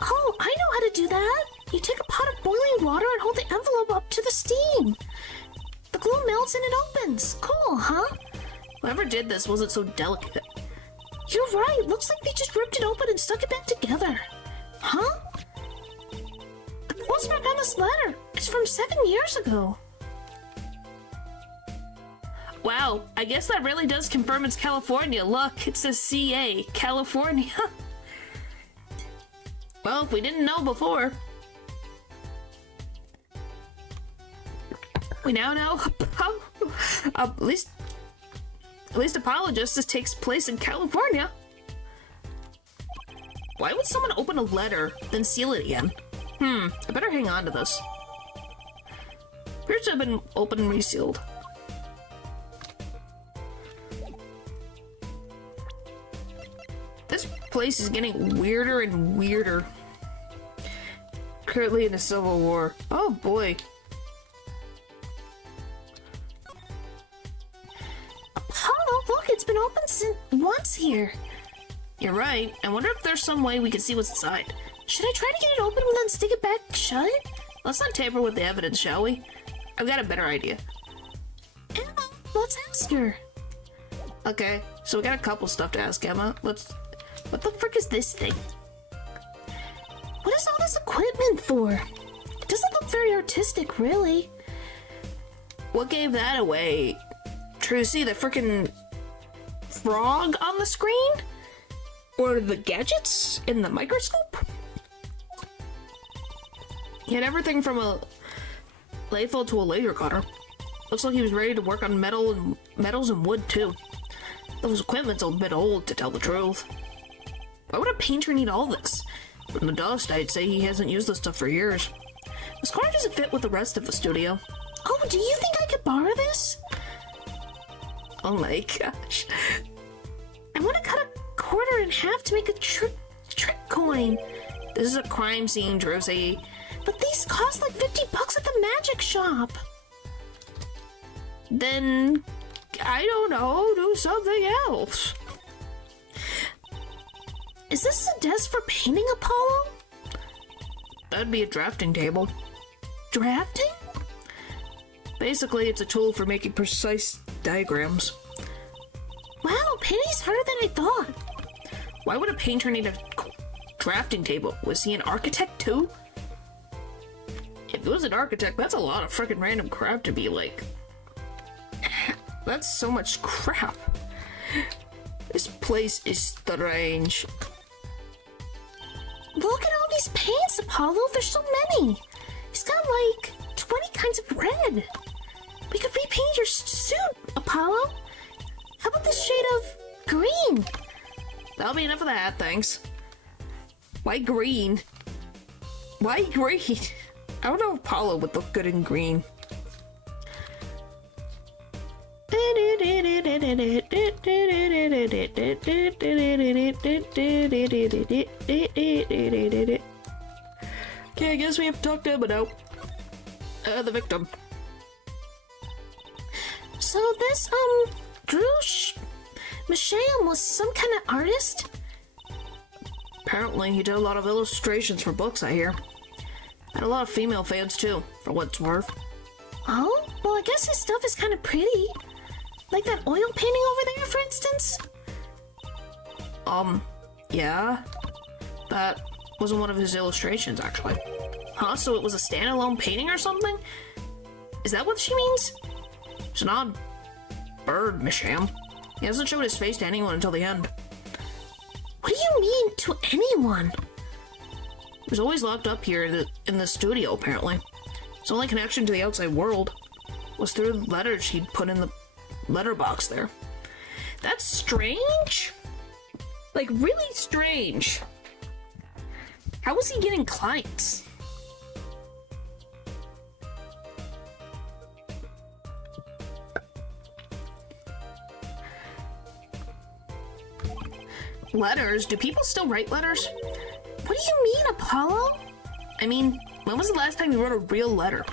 Oh, I know how to do that. You take a pot of boiling water and hold the envelope up to the steam. The glue melts and it opens. Cool, huh? Whoever did this wasn't so delicate. You're right. Looks like they just ripped it open and stuck it back together. Huh? The postmark on this letter is from 7 years ago. Wow, I guess that really does confirm it's California. Look, it says CA, California. Well, if we didn't know before, we now know. At least Apollo Justice takes place in California. Why would someone open a letter, then seal it again? I better hang on to this. Appears to have been opened and resealed. This place is getting weirder and weirder. Currently in a civil war. Oh boy. Apollo, look, it's been open since once here. You're right. I wonder if there's some way we can see what's inside. Should I try to get it open and then stick it back shut? Let's not tamper with the evidence, shall we? I've got a better idea. Emma, let's ask her. Okay, so we got a couple stuff to ask Emma. What the frick is this thing? What is all this equipment for? It doesn't look very artistic, really. What gave that away? Trucy, the frickin' frog on the screen? Or the gadgets in the microscope? He had everything from a lethal to a laser cutter. Looks like he was ready to work on metals and wood too. Those equipment's a bit old, to tell the truth. Why would a painter need all this? From the dust, I'd say he hasn't used this stuff for years. This car doesn't fit with the rest of the studio. Oh, do you think I could borrow this? Oh my gosh. I want to cut a quarter in half to make a trick coin. This is a crime scene, Drosy. But these cost like $50 at the magic shop. Then, I don't know, do something else. Is this a desk for painting, Apollo? That'd be a drafting table. Drafting? Basically, it's a tool for making precise diagrams. Wow, painting's harder than I thought. Why would a painter need a drafting table? Was he an architect too? If he was an architect, that's a lot of freaking random crap to be like. That's so much crap. This place is strange. Look at all these paints, Apollo. There's so many. He's got like 20 kinds of red. We could repaint your suit, Apollo. How about this shade of green? That'll be enough of that, thanks. Why green? Why green? I don't know if Apollo would look good in green. Okay, I guess we have to talk to Emma now. The victim. So this, Drew Masham was some kind of artist? Apparently, he did a lot of illustrations for books, I hear. And a lot of female fans, too, for what it's worth. Oh? Well, I guess his stuff is kind of pretty. Like that oil painting over there, for instance? Yeah. That wasn't one of his illustrations, actually. Huh? So it was a standalone painting or something? Is that what she means? It's an odd bird, Misham. He hasn't showed his face to anyone until the end. What do you mean, to anyone? He was always locked up here in the studio, apparently. His only connection to the outside world was through letters he'd put in the letterbox there. That's strange. Like, really strange. How was he getting clients? Letters? Do people still write letters? What do you mean, Apollo? I mean, when was the last time you wrote a real letter?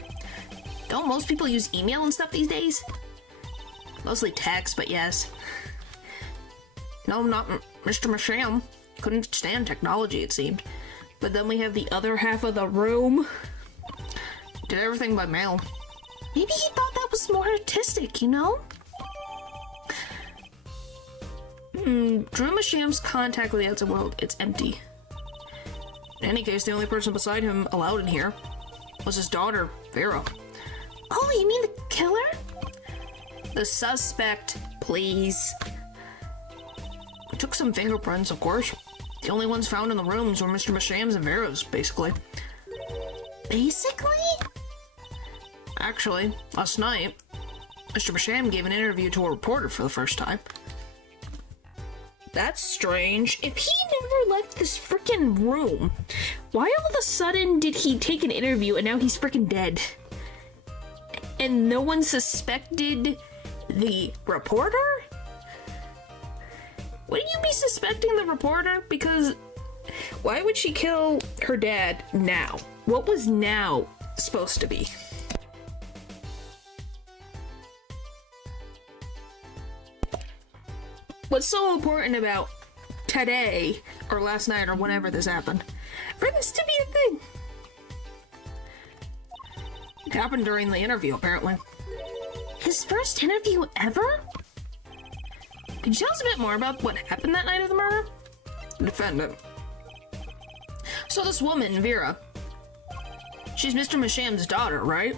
Don't most people use email and stuff these days? Mostly text, but yes. No, not Mr. Masham. Couldn't stand technology, it seemed. But then we have the other half of the room. Did everything by mail. Maybe he thought that was more artistic, you know? Drew Masham's contact with the outside world, it's empty. In any case, the only person beside him allowed in here was his daughter, Vera. Oh, you mean the killer? The suspect, please. We took some fingerprints, of course. The only ones found in the rooms were Mr. Masham's and Vera's, basically. Basically? Actually, last night, Mr. Masham gave an interview to a reporter for the first time. That's strange. If he never left this freaking room, why all of a sudden did he take an interview and now he's freaking dead? And no one suspected the reporter? Wouldn't you be suspecting the reporter? Because why would she kill her dad now? What was now supposed to be? What's so important about today, or last night, or whenever this happened, for this to be a thing? It happened during the interview, apparently. His first interview ever? Could you tell us a bit more about what happened that night of the murder? Defendant. So this woman, Vera, she's Mr. Masham's daughter, right?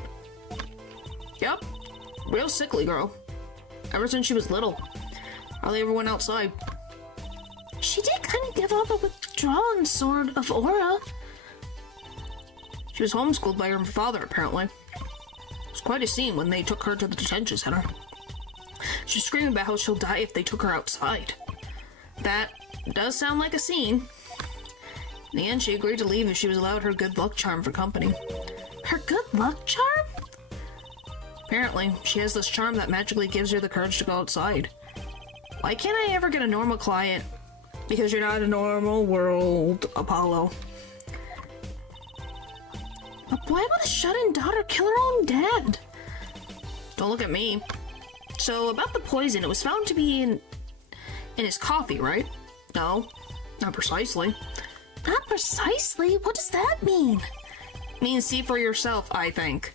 Yep. Real sickly girl. Ever since she was little. Hardly ever went outside. She did kind of give off a withdrawn sort of aura. She was homeschooled by her father, apparently. It was quite a scene when they took her to the detention center. She's screaming about how she'll die if they took her outside. That does sound like a scene. In the end, she agreed to leave if she was allowed her good luck charm for company. Her good luck charm? Apparently, she has this charm that magically gives her the courage to go outside. Why can't I ever get a normal client? Because you're not a normal world, Apollo. But why would a shut-in daughter kill her own dad? Don't look at me. So, about the poison, it was found to be in his coffee, right? No, not precisely. Not precisely? What does that mean? It means see for yourself, I think.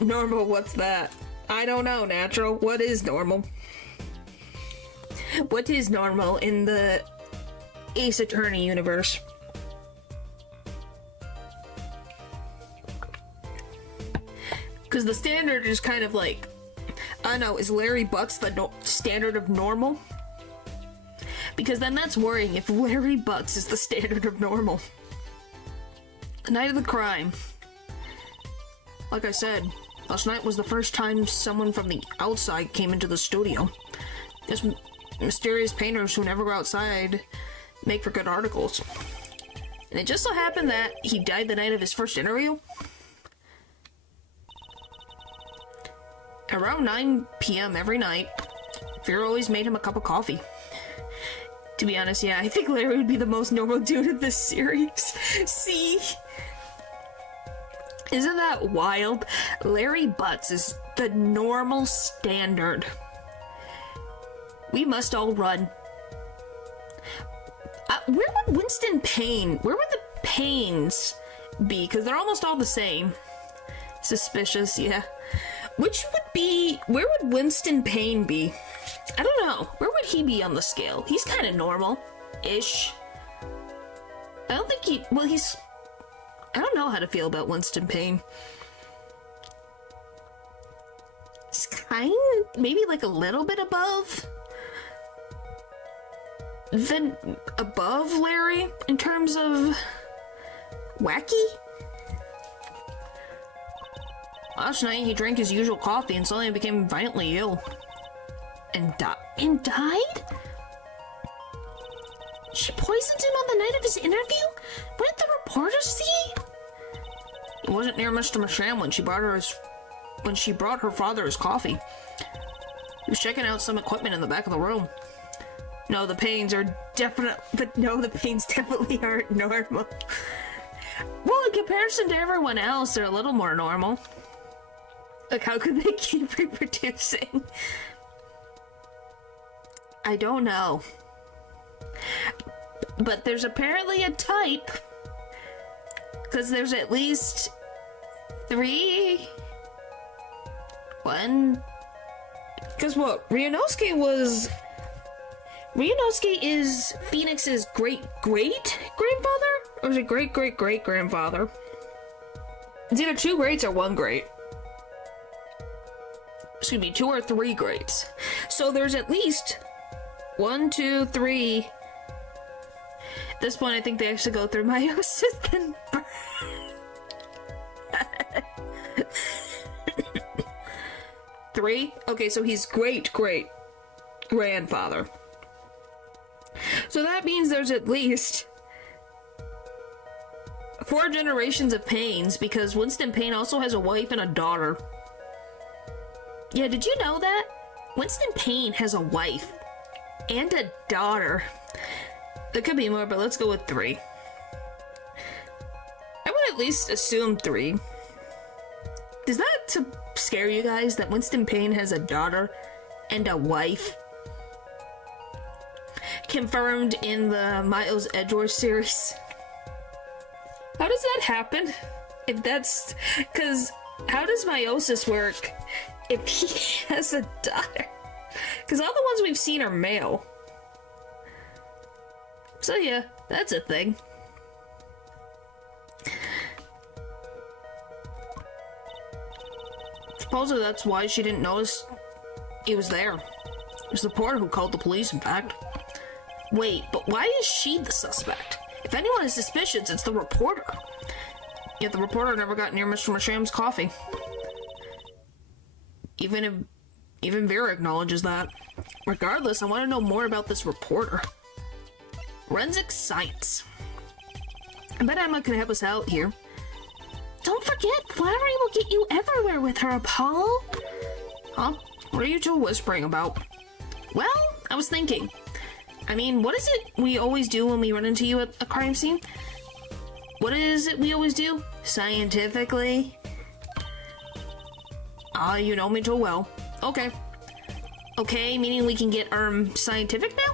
Normal, what's that? I don't know, Natural. What is normal? What is normal in the Ace Attorney universe? Because the standard is kind of like, I don't know, is Larry Butts the standard of normal? Because then that's worrying if Larry Butts is the standard of normal. The night of the crime. Like I said, last night was the first time someone from the outside came into the studio. This mysterious painters who never go outside make for good articles. And it just so happened that he died the night of his first interview. Around 9 p.m. every night, Vera always made him a cup of coffee. To be honest, yeah, I think Larry would be the most normal dude in this series. See? Isn't that wild? Larry Butts is the normal standard. We must all run. Where would Winston Payne, where would the Paynes be? Because they're almost all the same. Suspicious, yeah. Where would Winston Payne be? I don't know. Where would he be on the scale? He's kind of normal-ish. I don't think I don't know how to feel about Winston Payne. He's maybe like a little bit above Larry in terms of wacky. Last night he drank his usual coffee and suddenly became violently ill. And died? She poisoned him on the night of his interview? What did the reporters see? He wasn't near Mr. Masham when she brought her father his coffee. He was checking out some equipment in the back of the room. No, the Paynes definitely aren't normal. Well, in comparison to everyone else, they're a little more normal. Like, how could they keep reproducing? I don't know. But there's apparently a type. Because there's at least 3. Because what? Ryunosuke is Phoenix's great-great-grandfather? Or is it great-great-great-grandfather? It's either 2 greats or 1 great. Excuse me, 2 or 3 greats. So there's at least 1, 2, 3. At this point, I think they actually go through meiosis then birth. 3? Okay, so he's great-great-grandfather. So that means there's at least 4 generations of Paynes, because Winston Payne also has a wife and a daughter. Yeah, did you know that? Winston Payne has a wife and a daughter. There could be more, but let's go with 3. I would at least assume 3. Does that scare you guys that Winston Payne has a daughter and a wife? Confirmed in the Miles Edgeworth series. How does that happen? If that's... Because how does meiosis work if he has a daughter? Because all the ones we've seen are male. So yeah, that's a thing. Supposedly that's why she didn't notice he was there. It was the reporter who called the police, in fact. Wait, but why is she the suspect? If anyone is suspicious, it's the reporter. Yet the reporter never got near Mr. Masham's coffee. Even Vera acknowledges that. Regardless, I want to know more about this reporter. Forensic science. I bet Emma can help us out here. Don't forget, flattery will get you everywhere with her, Apollo. Huh? What are you two whispering about? Well, I was thinking. I mean, what is it we always do when we run into you at a crime scene? What is it we always do? Scientifically? You know me too well. Okay. Okay, meaning we can get, scientific now?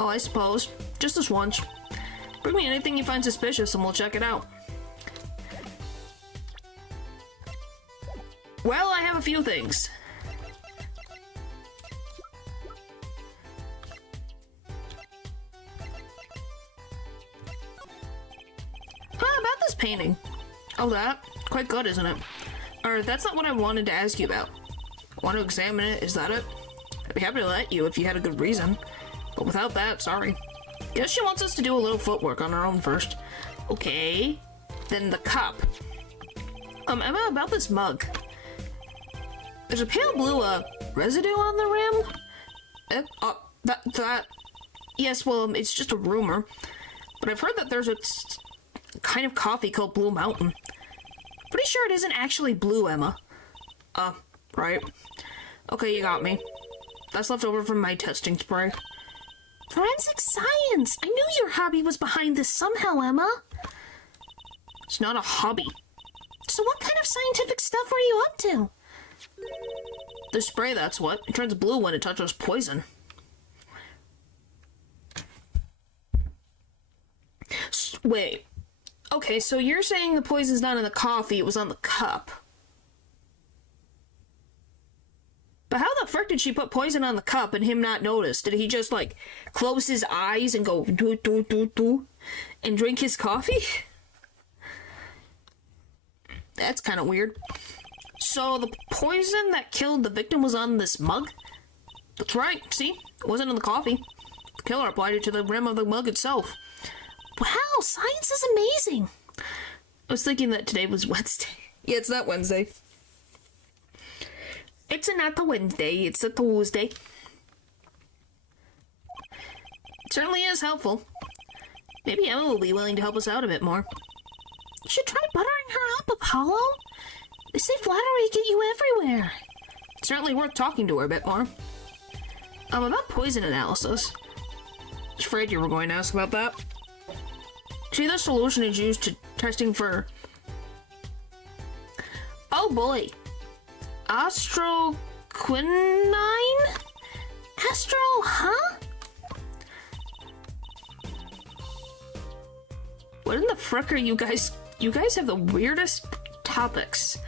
Oh, I suppose. Just this once. Bring me anything you find suspicious and we'll check it out. Well, I have a few things. About this painting. Oh, that? Quite good, isn't it? Or, that's not what I wanted to ask you about. Want to examine it? Is that it? I'd be happy to let you if you had a good reason. But without that, sorry. Guess she wants us to do a little footwork on our own first. Okay. Then the cup. Emma, about this mug. There's a pale blue, residue on the rim? That... Yes, well, it's just a rumor. But I've heard that there's a kind of coffee called Blue Mountain. Pretty sure it isn't actually blue, Emma. Right. Okay, you got me. That's left over from my testing spray. Forensic science! I knew your hobby was behind this somehow, Emma. It's not a hobby. So what kind of scientific stuff were you up to? The spray, that's what. It turns blue when it touches poison. Wait. Okay, so you're saying the poison's not in the coffee, it was on the cup. But how the frick did she put poison on the cup and him not notice? Did he just, like, close his eyes and go do do do do and drink his coffee? That's kind of weird. So the poison that killed the victim was on this mug? That's right, see? It wasn't in the coffee. The killer applied it to the rim of the mug itself. Wow, science is amazing. I was thinking that today was Wednesday. Yeah, it's not Wednesday. It's not a Wednesday, it's a Tuesday. It certainly is helpful. Maybe Emma will be willing to help us out a bit more. You should try buttering her up, Apollo. They say flattery get you everywhere. It's certainly worth talking to her a bit more. About poison analysis. I was afraid you were going to ask about that. See, this solution is used to testing for... Oh boy. Astroquinine? Astro, huh? What in the frick are you guys... You guys have the weirdest topics.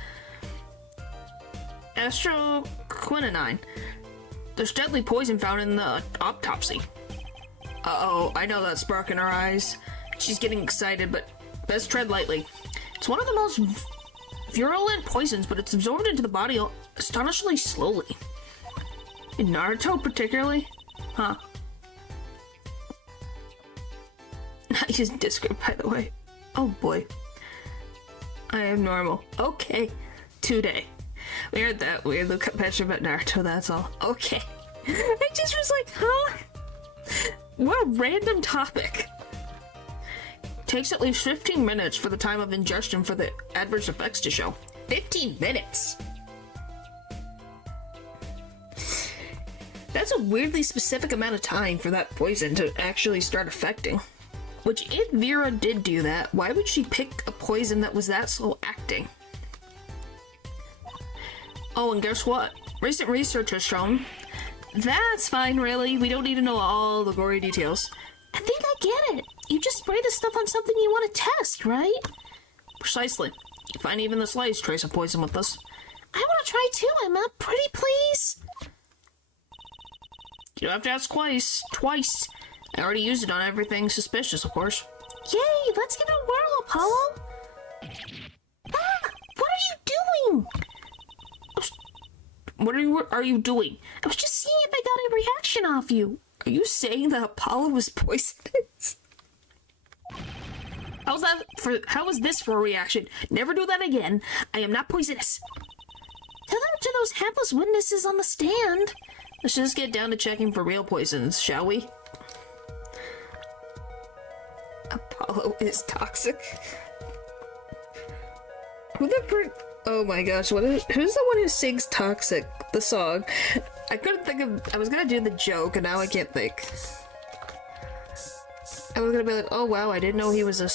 Astroquinine. There's deadly poison found in the autopsy. Uh-oh, I know that spark in her eyes. She's getting excited, but best tread lightly. It's one of the most virulent poisons, but it's absorbed into the body astonishingly slowly. In Naruto, particularly? Huh. Nice disc, by the way. Oh boy. I am normal. Okay. Today. We heard that weird look at picture about Naruto, that's all. Okay. I just was like, huh? What a random topic. Takes at least 15 minutes for the time of ingestion for the adverse effects to show. 15 minutes! That's a weirdly specific amount of time for that poison to actually start affecting. Which, if Vera did do that, why would she pick a poison that was that slow acting? Oh, and guess what? Recent research has shown... That's fine, really. We don't need to know all the gory details. I think I get it. You just spray the stuff on something you want to test, right? Precisely. You find even the slightest trace of poison with this. I want to try too, Emma. Pretty please. You don't have to ask twice. Twice. I already used it on everything suspicious, of course. Yay, let's give it a whirl, Apollo. Ah, what are you doing? What are you doing? I was just seeing if I got a reaction off you. Are you saying that Apollo was poisonous? How was this for a reaction? Never do that again. I am not poisonous. Tell that to those hapless witnesses on the stand. Let's just get down to checking for real poisons, shall we? Apollo is toxic. Who the frick? Oh my gosh, who's the one who sings Toxic, the song? I couldn't think of, I was gonna do the joke and now I can't think. I was gonna be like, oh wow, I didn't know he was a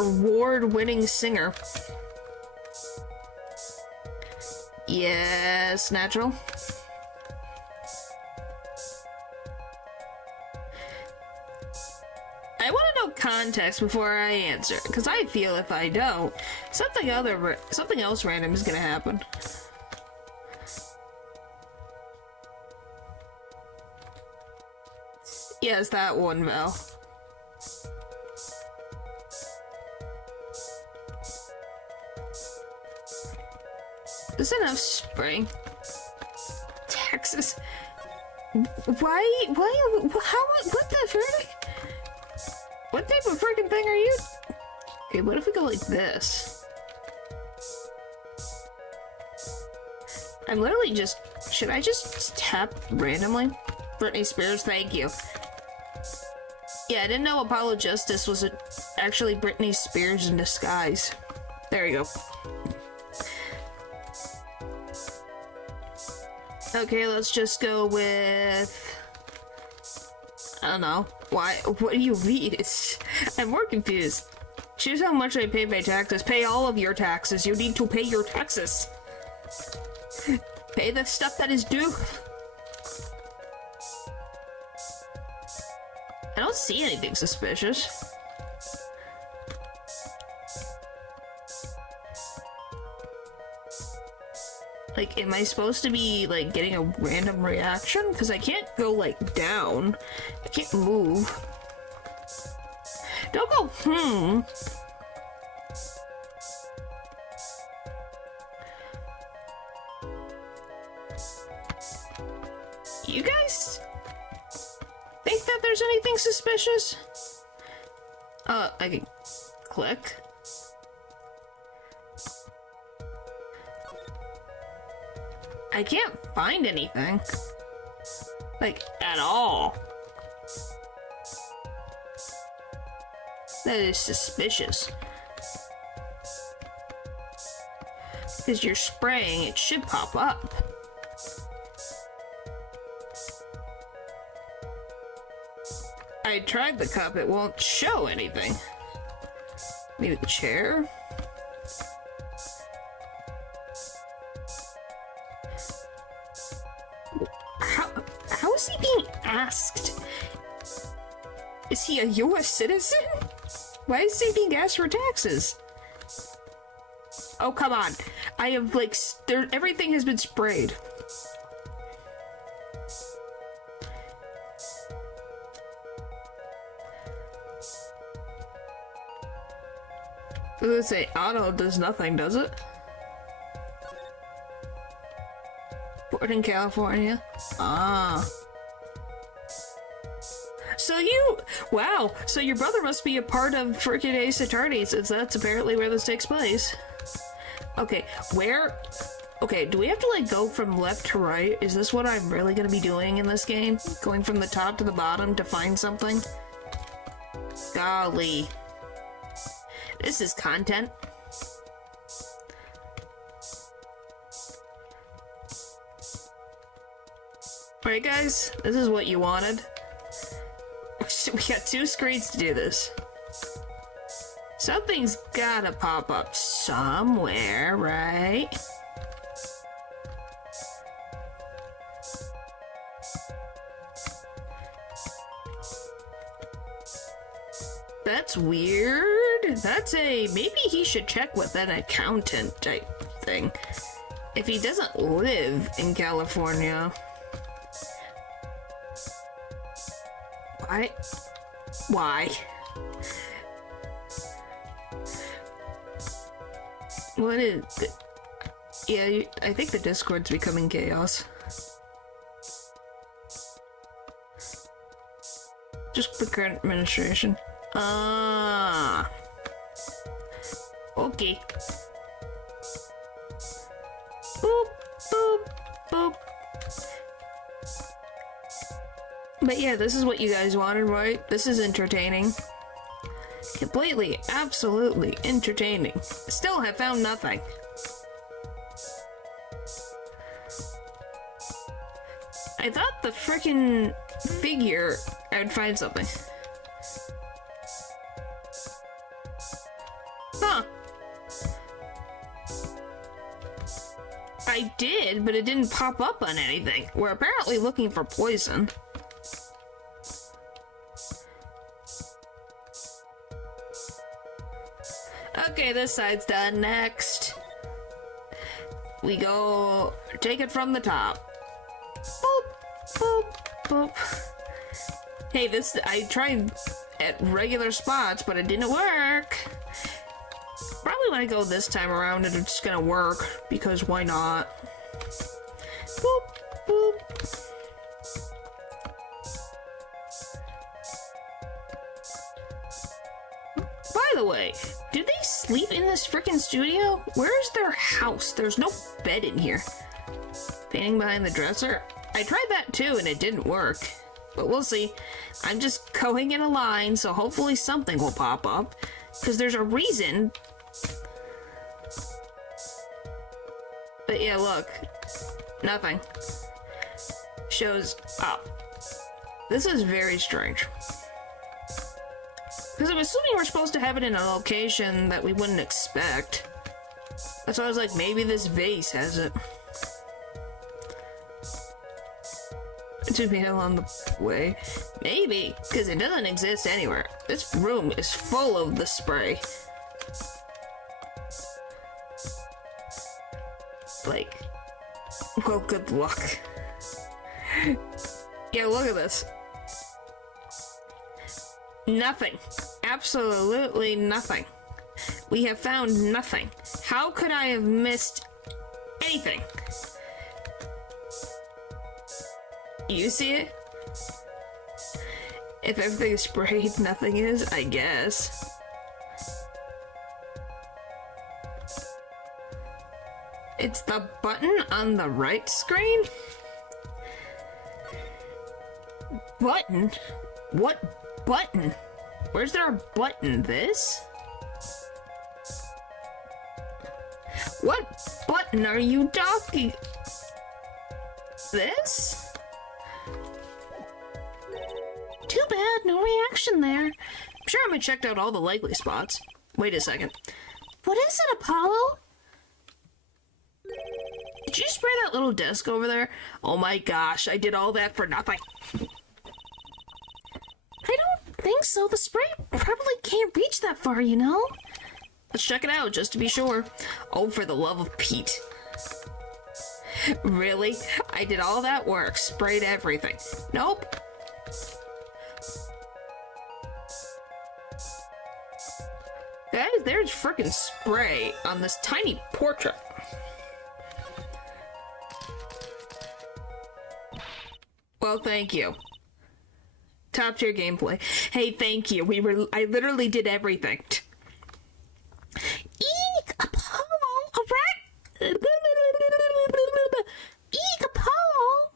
award-winning singer. Yes, natural. I want to know context before I answer, because I feel if I don't, something else random is gonna happen. Yes, that one, Val. There's enough spring. Texas. Why, what the frick? What type of freaking thing are you? Okay, what if we go like this? I'm literally just, should I just tap randomly? Britney Spears, thank you. Yeah, I didn't know Apollo Justice was actually Britney Spears in disguise. There you go. Okay, let's just go with... I don't know. Why? What do you mean? I'm more confused. Choose how much I pay my taxes. Pay all of your taxes. You need to pay your taxes. Pay the stuff that is due. I don't see anything suspicious. Like, am I supposed to be, like, getting a random reaction? Because I can't go, like, down. I can't move. Don't go, You guys think that there's anything suspicious? I can click. I can't find anything. Like, at all. That is suspicious. Because you're spraying, it should pop up. I tried the cup, it won't show anything. Maybe the chair? How is he being asked? Is he a US citizen? Why is he being asked for taxes? Oh, come on. I have, like, everything has been sprayed. I was gonna say, auto does nothing, does it? Born in California. Ah. So wow, so your brother must be a part of frickin' Ace Attorney, since that's apparently where this takes place. Okay, okay, do we have to, like, go from left to right? Is this what I'm really gonna be doing in this game? Going from the top to the bottom to find something? Golly. This is content. Alright guys, this is what you wanted. We got 2 screens to do this. Something's gotta pop up somewhere, right? That's weird. That's a... maybe he should check with an accountant type thing. If he doesn't live in California... Why? Why? What is... Yeah, I think the Discord's becoming chaos. Just the current administration. Okay. Boop, boop, boop. But yeah, this is what you guys wanted, right? This is entertaining. Completely, absolutely entertaining. Still have found nothing. I thought the frickin' figure I would find something. Huh. I did, but it didn't pop up on anything. We're apparently looking for poison. Okay, this side's done. Next. We go... take it from the top. Boop, boop, boop. Hey, this... I tried at regular spots, but it didn't work. Probably when I go this time around, it's just gonna work, because why not? Boop, boop. By the way, do they sleep in this frickin' studio? Where's their house? There's no bed in here. Painting behind the dresser? I tried that too, and it didn't work. But we'll see. I'm just going in a line, so hopefully something will pop up. Because there's a reason. But yeah, look. Nothing. Shows up. This is very strange. Because I'm assuming we're supposed to have it in a location that we wouldn't expect. That's why I was like, maybe this vase has it. To be along the way. Maybe, because it doesn't exist anywhere. This room is full of the spray. Like, well, good luck. Yeah, look at this. Nothing. Absolutely nothing. We have found nothing. How could I have missed anything? You see it? If everything is sprayed, nothing is, I guess. It's the button on the right screen? Button? What button? Where's there a button? This? What button are you talking? This? Too bad, no reaction there. I'm sure I checked out all the likely spots. Wait a second. What is it, Apollo? Did you spray that little desk over there? Oh my gosh, I did all that for nothing. I don't think so. The spray probably can't reach that far, you know? Let's check it out, just to be sure. Oh, for the love of Pete. Really? I did all that work, sprayed everything. Nope. Guys, there's frickin' spray on this tiny portrait. Well, thank you. Top tier gameplay. Hey, thank you. I literally did everything. Eek, Apollo! Eek, Apollo!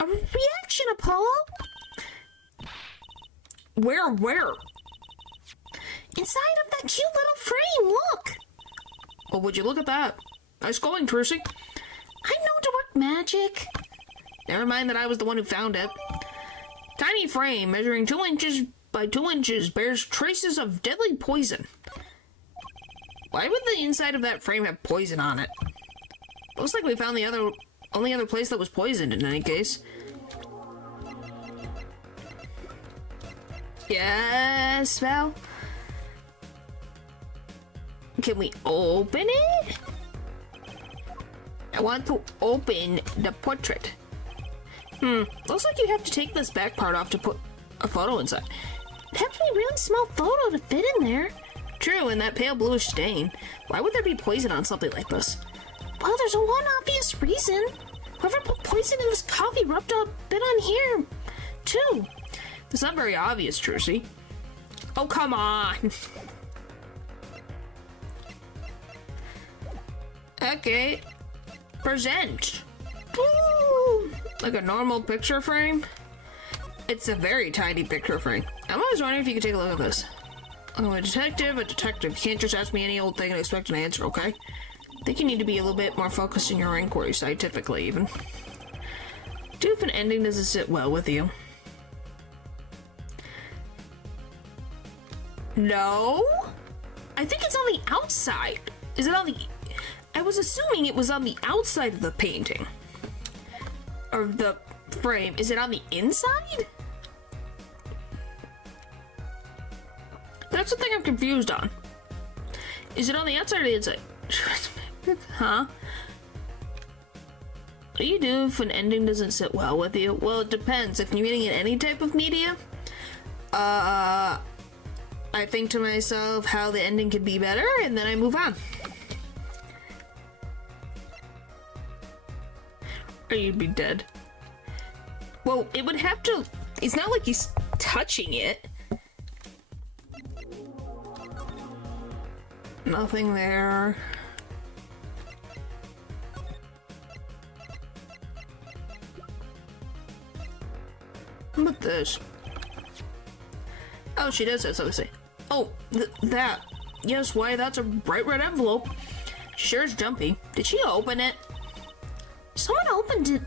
A reaction, Apollo! Where? Inside of that cute little frame, look! Well, would you look at that? Nice going, Trucy. I know to work magic. Never mind that I was the one who found it. Tiny frame measuring 2 inches by 2 inches bears traces of deadly poison. Why would the inside of that frame have poison on it? Looks like we found the only other place that was poisoned in any case. Yes, Val? Can we open it? I want to open the portrait. Looks like you have to take this back part off to put a photo inside. It'd have to be a really small photo to fit in there. True, and that pale bluish stain. Why would there be poison on something like this? Well, there's one obvious reason. Whoever put poison in this coffee rubbed a bit on here, too. It's not very obvious, Trucy. Oh, come on. Okay. Present. Ooh, like a normal picture frame? It's a very tiny picture frame. I'm always wondering if you could take a look at this. I'm a detective. You can't just ask me any old thing and expect an answer, okay? I think you need to be a little bit more focused in your inquiry, scientifically, even. Do if an ending doesn't sit well with you. No? I think it's on the outside. Is it on the... I was assuming it was on the outside of the painting. Or the frame. Is it on the inside? That's the thing I'm confused on. Is it on the outside or the inside? Huh? What do you do if an ending doesn't sit well with you? Well, it depends. If you're reading in any type of media, I think to myself how the ending could be better, and then I move on. Or you'd be dead. Well, it would have to... It's not like he's touching it. Nothing there. How about this? Oh, she does have something to say. Oh, that. Yes, why, that's a bright red envelope. Sure is jumpy. Did she open it? Someone opened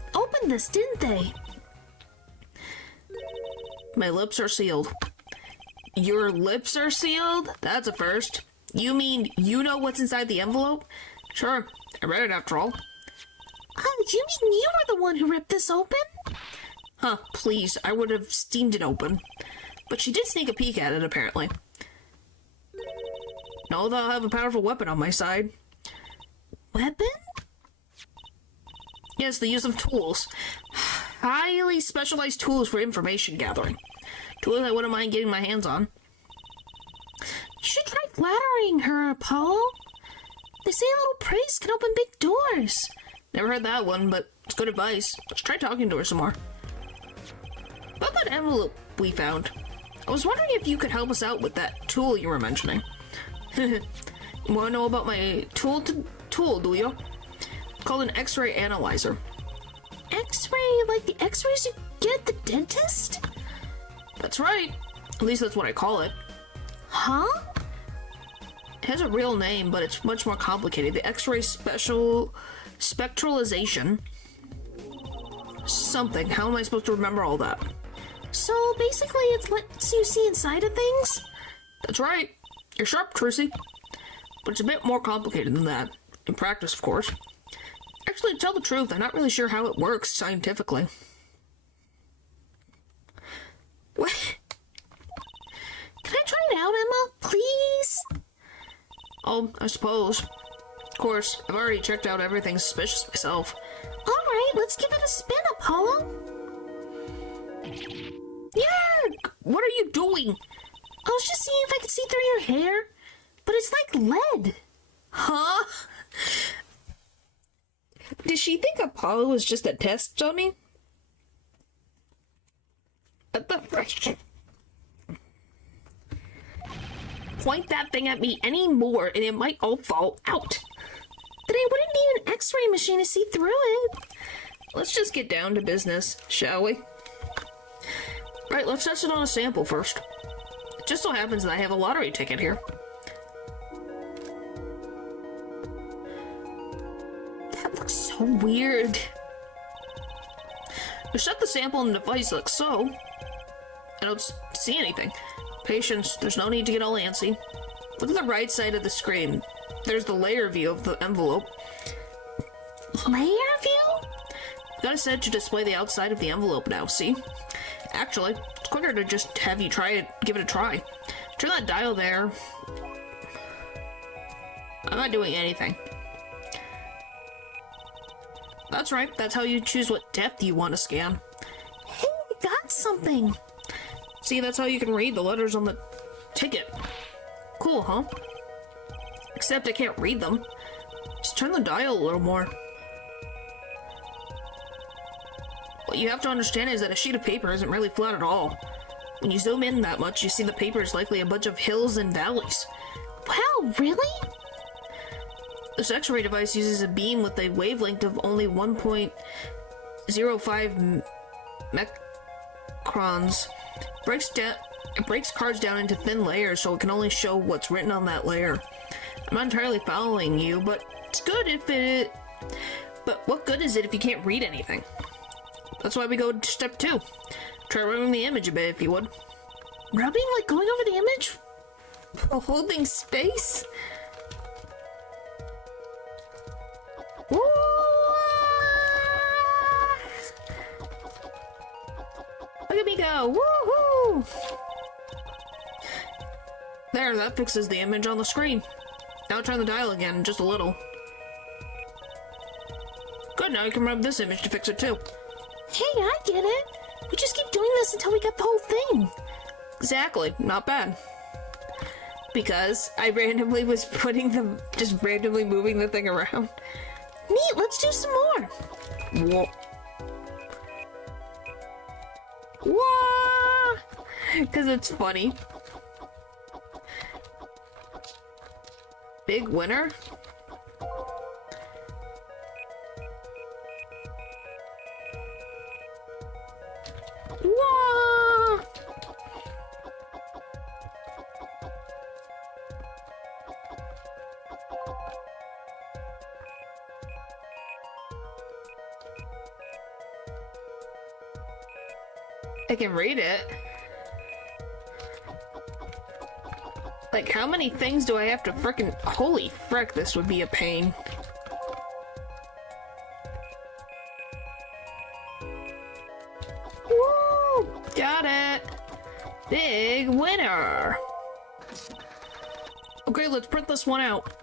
this, didn't they? My lips are sealed. Your lips are sealed? That's a first. You mean you know what's inside the envelope? Sure, I read it after all. Oh, you mean you were the one who ripped this open? Huh, please, I would have steamed it open. But she did sneak a peek at it, apparently. Know that I'll have a powerful weapon on my side. Weapon? Yes, the use of tools. Highly specialized tools for information gathering. Tools I wouldn't mind getting my hands on. You should try flattering her, Apollo. They say a little praise can open big doors. Never heard that one, but it's good advice. Let's try talking to her some more. About that envelope we found. I was wondering if you could help us out with that tool you were mentioning. You want to know about my tool, do you? It's called an X-ray analyzer. X-ray? Like the X-rays you get at the dentist? That's right. At least that's what I call it. Huh? It has a real name, but it's much more complicated. The X-ray spectralization. Something. How am I supposed to remember all that? So basically it lets you see inside of things? That's right. You're sharp, Trucy. But it's a bit more complicated than that. In practice, of course. Actually, to tell the truth, I'm not really sure how it works scientifically. What? Can I try it out, Emma? Please? Oh, I suppose. Of course, I've already checked out everything suspicious myself. Alright, let's give it a spin, Apollo. Yeah! What are you doing? I was just seeing if I could see through your hair. But it's like lead. Huh? Did she think Apollo was just a test dummy? What the frick? Point that thing at me any more and it might all fall out. Then I wouldn't need an X-ray machine to see through it. Let's just get down to business, shall we? Right, let's test it on a sample first. It just so happens that I have a lottery ticket here. That looks so weird. We set the sample in the device like so. I don't see anything. Patience, there's no need to get all antsy. Look at the right side of the screen. There's the layer view of the envelope. Layer view? Got it set to display the outside of the envelope now, see? Actually, it's quicker to just have you try it, give it a try. Turn that dial there. I'm not doing anything. That's right, that's how you choose what depth you want to scan. Hey, I got something. See, that's how you can read the letters on the ticket. Cool, huh? Except I can't read them. Just turn the dial a little more. What you have to understand is that a sheet of paper isn't really flat at all. When you zoom in that much, you see the paper is likely a bunch of hills and valleys. Wow, really? This X-ray device uses a beam with a wavelength of only 1.05 microns. It breaks cards down into thin layers so it can only show what's written on that layer. I'm not entirely following you, but it's good if it... But what good is it if you can't read anything? That's why we go to step 2. Try rubbing the image a bit if you would. Rubbing, like going over the image? While holding space? Ooh. Look at me go! Woohoo! There, that fixes the image on the screen. Now turn the dial again, just a little. Good, now you can rub this image to fix it too. Hey, I get it. We just keep doing this until we get the whole thing. Exactly, not bad. Because I randomly was just randomly moving the thing around. Neat, let's do some more. Whoa. Whoa! Because it's funny. Big winner? Whoa! I can read it. Like, how many things do I have to frickin'... Holy frick, this would be a pain. Woo! Got it! Big winner! Okay, let's print this one out.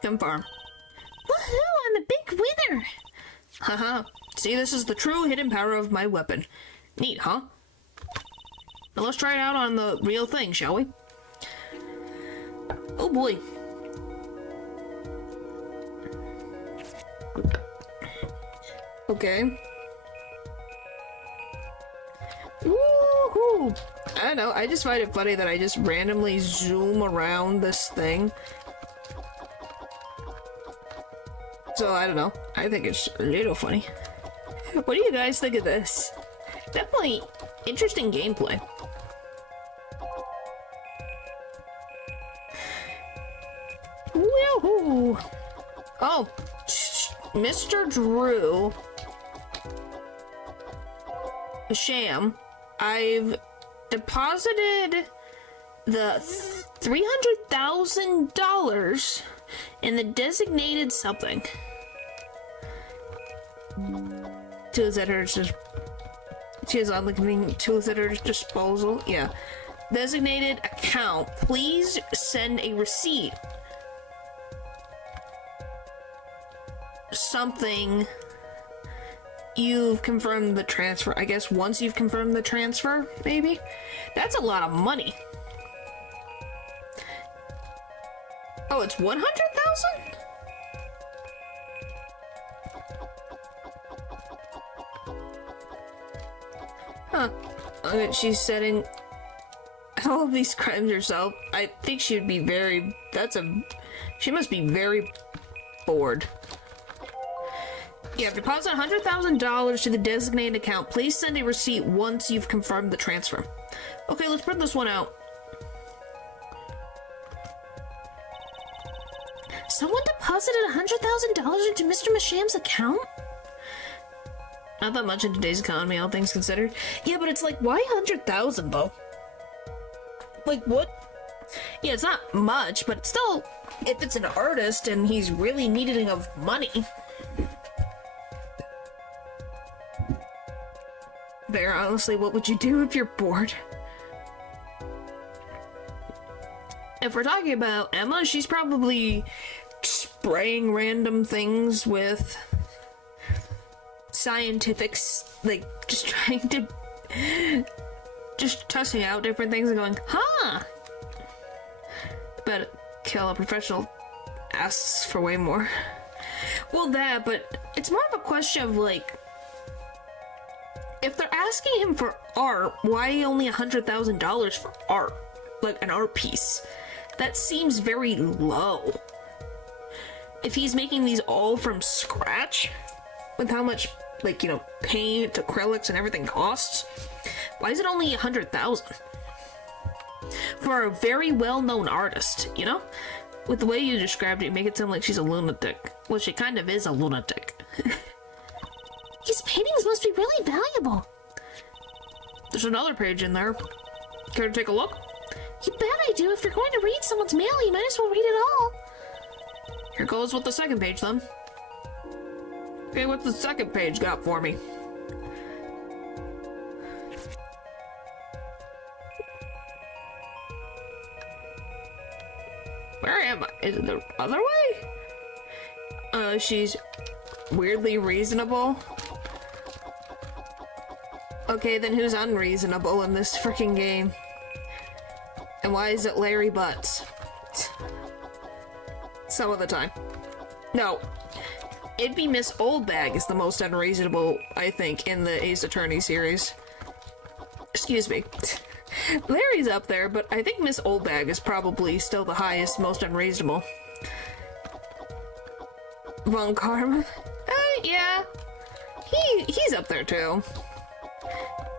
Confirm. Woohoo, I'm a big winner. Haha. See, this is the true hidden power of my weapon. Neat, huh? Now let's try it out on the real thing, shall we? Oh boy. Okay. Woohoo! I don't know, I just find it funny that I just randomly zoom around this thing. So, I don't know. I think it's a little funny. What do you guys think of this? Definitely interesting gameplay. Woohoo! Oh, Mr. Drew. Sham, I've deposited the $300,000 in the designated something. Tools at her just... She has on the convenient tools at her disposal. Yeah. Designated account. Please send a receipt. Something. You've confirmed the transfer. I guess once you've confirmed the transfer, maybe? That's a lot of money. Oh, it's 100,000? Huh. She's setting all of these crimes herself. I think she would be very... She must be very bored. Yeah, deposit $100,000 to the designated account. Please send a receipt once you've confirmed the transfer. Okay, let's print this one out. Someone deposited $100,000 into Mr. Masham's account? Not that much in today's economy, all things considered. Yeah, but it's like, why 100,000 though? Like, what? Yeah, it's not much, but still, if it's an artist and he's really needing of money. fair, honestly. What would you do if you're bored? If we're talking about Emma, she's probably spraying random things with scientifics, like just trying to, just testing out different things and going, huh? But kill a professional asks for way more. Well, that, but it's more of a question of like, if they're asking him for art, why only $100,000 for art? Like an art piece. That seems very low. If he's making these all from scratch, with how much, like, you know, paint, acrylics, and everything costs, why is it only $100,000? For a very well-known artist, you know? With the way you described it, you make it sound like she's a lunatic. Well, she kind of is a lunatic. His paintings must be really valuable. There's another page in there. Care to take a look? You bet I do. If you're going to read someone's mail, you might as well read it all. Here goes with the second page, then. Okay, what's the second page got for me? Where am I? Is it the other way? She's weirdly reasonable. Okay, then who's unreasonable in this freaking game? And why is it Larry Butts? Some of the time. No. It'd be Miss Oldbag is the most unreasonable, I think, in the Ace Attorney series. Excuse me. Larry's up there, but I think Miss Oldbag is probably still the highest, most unreasonable. Von Karma? Yeah. He's up there too.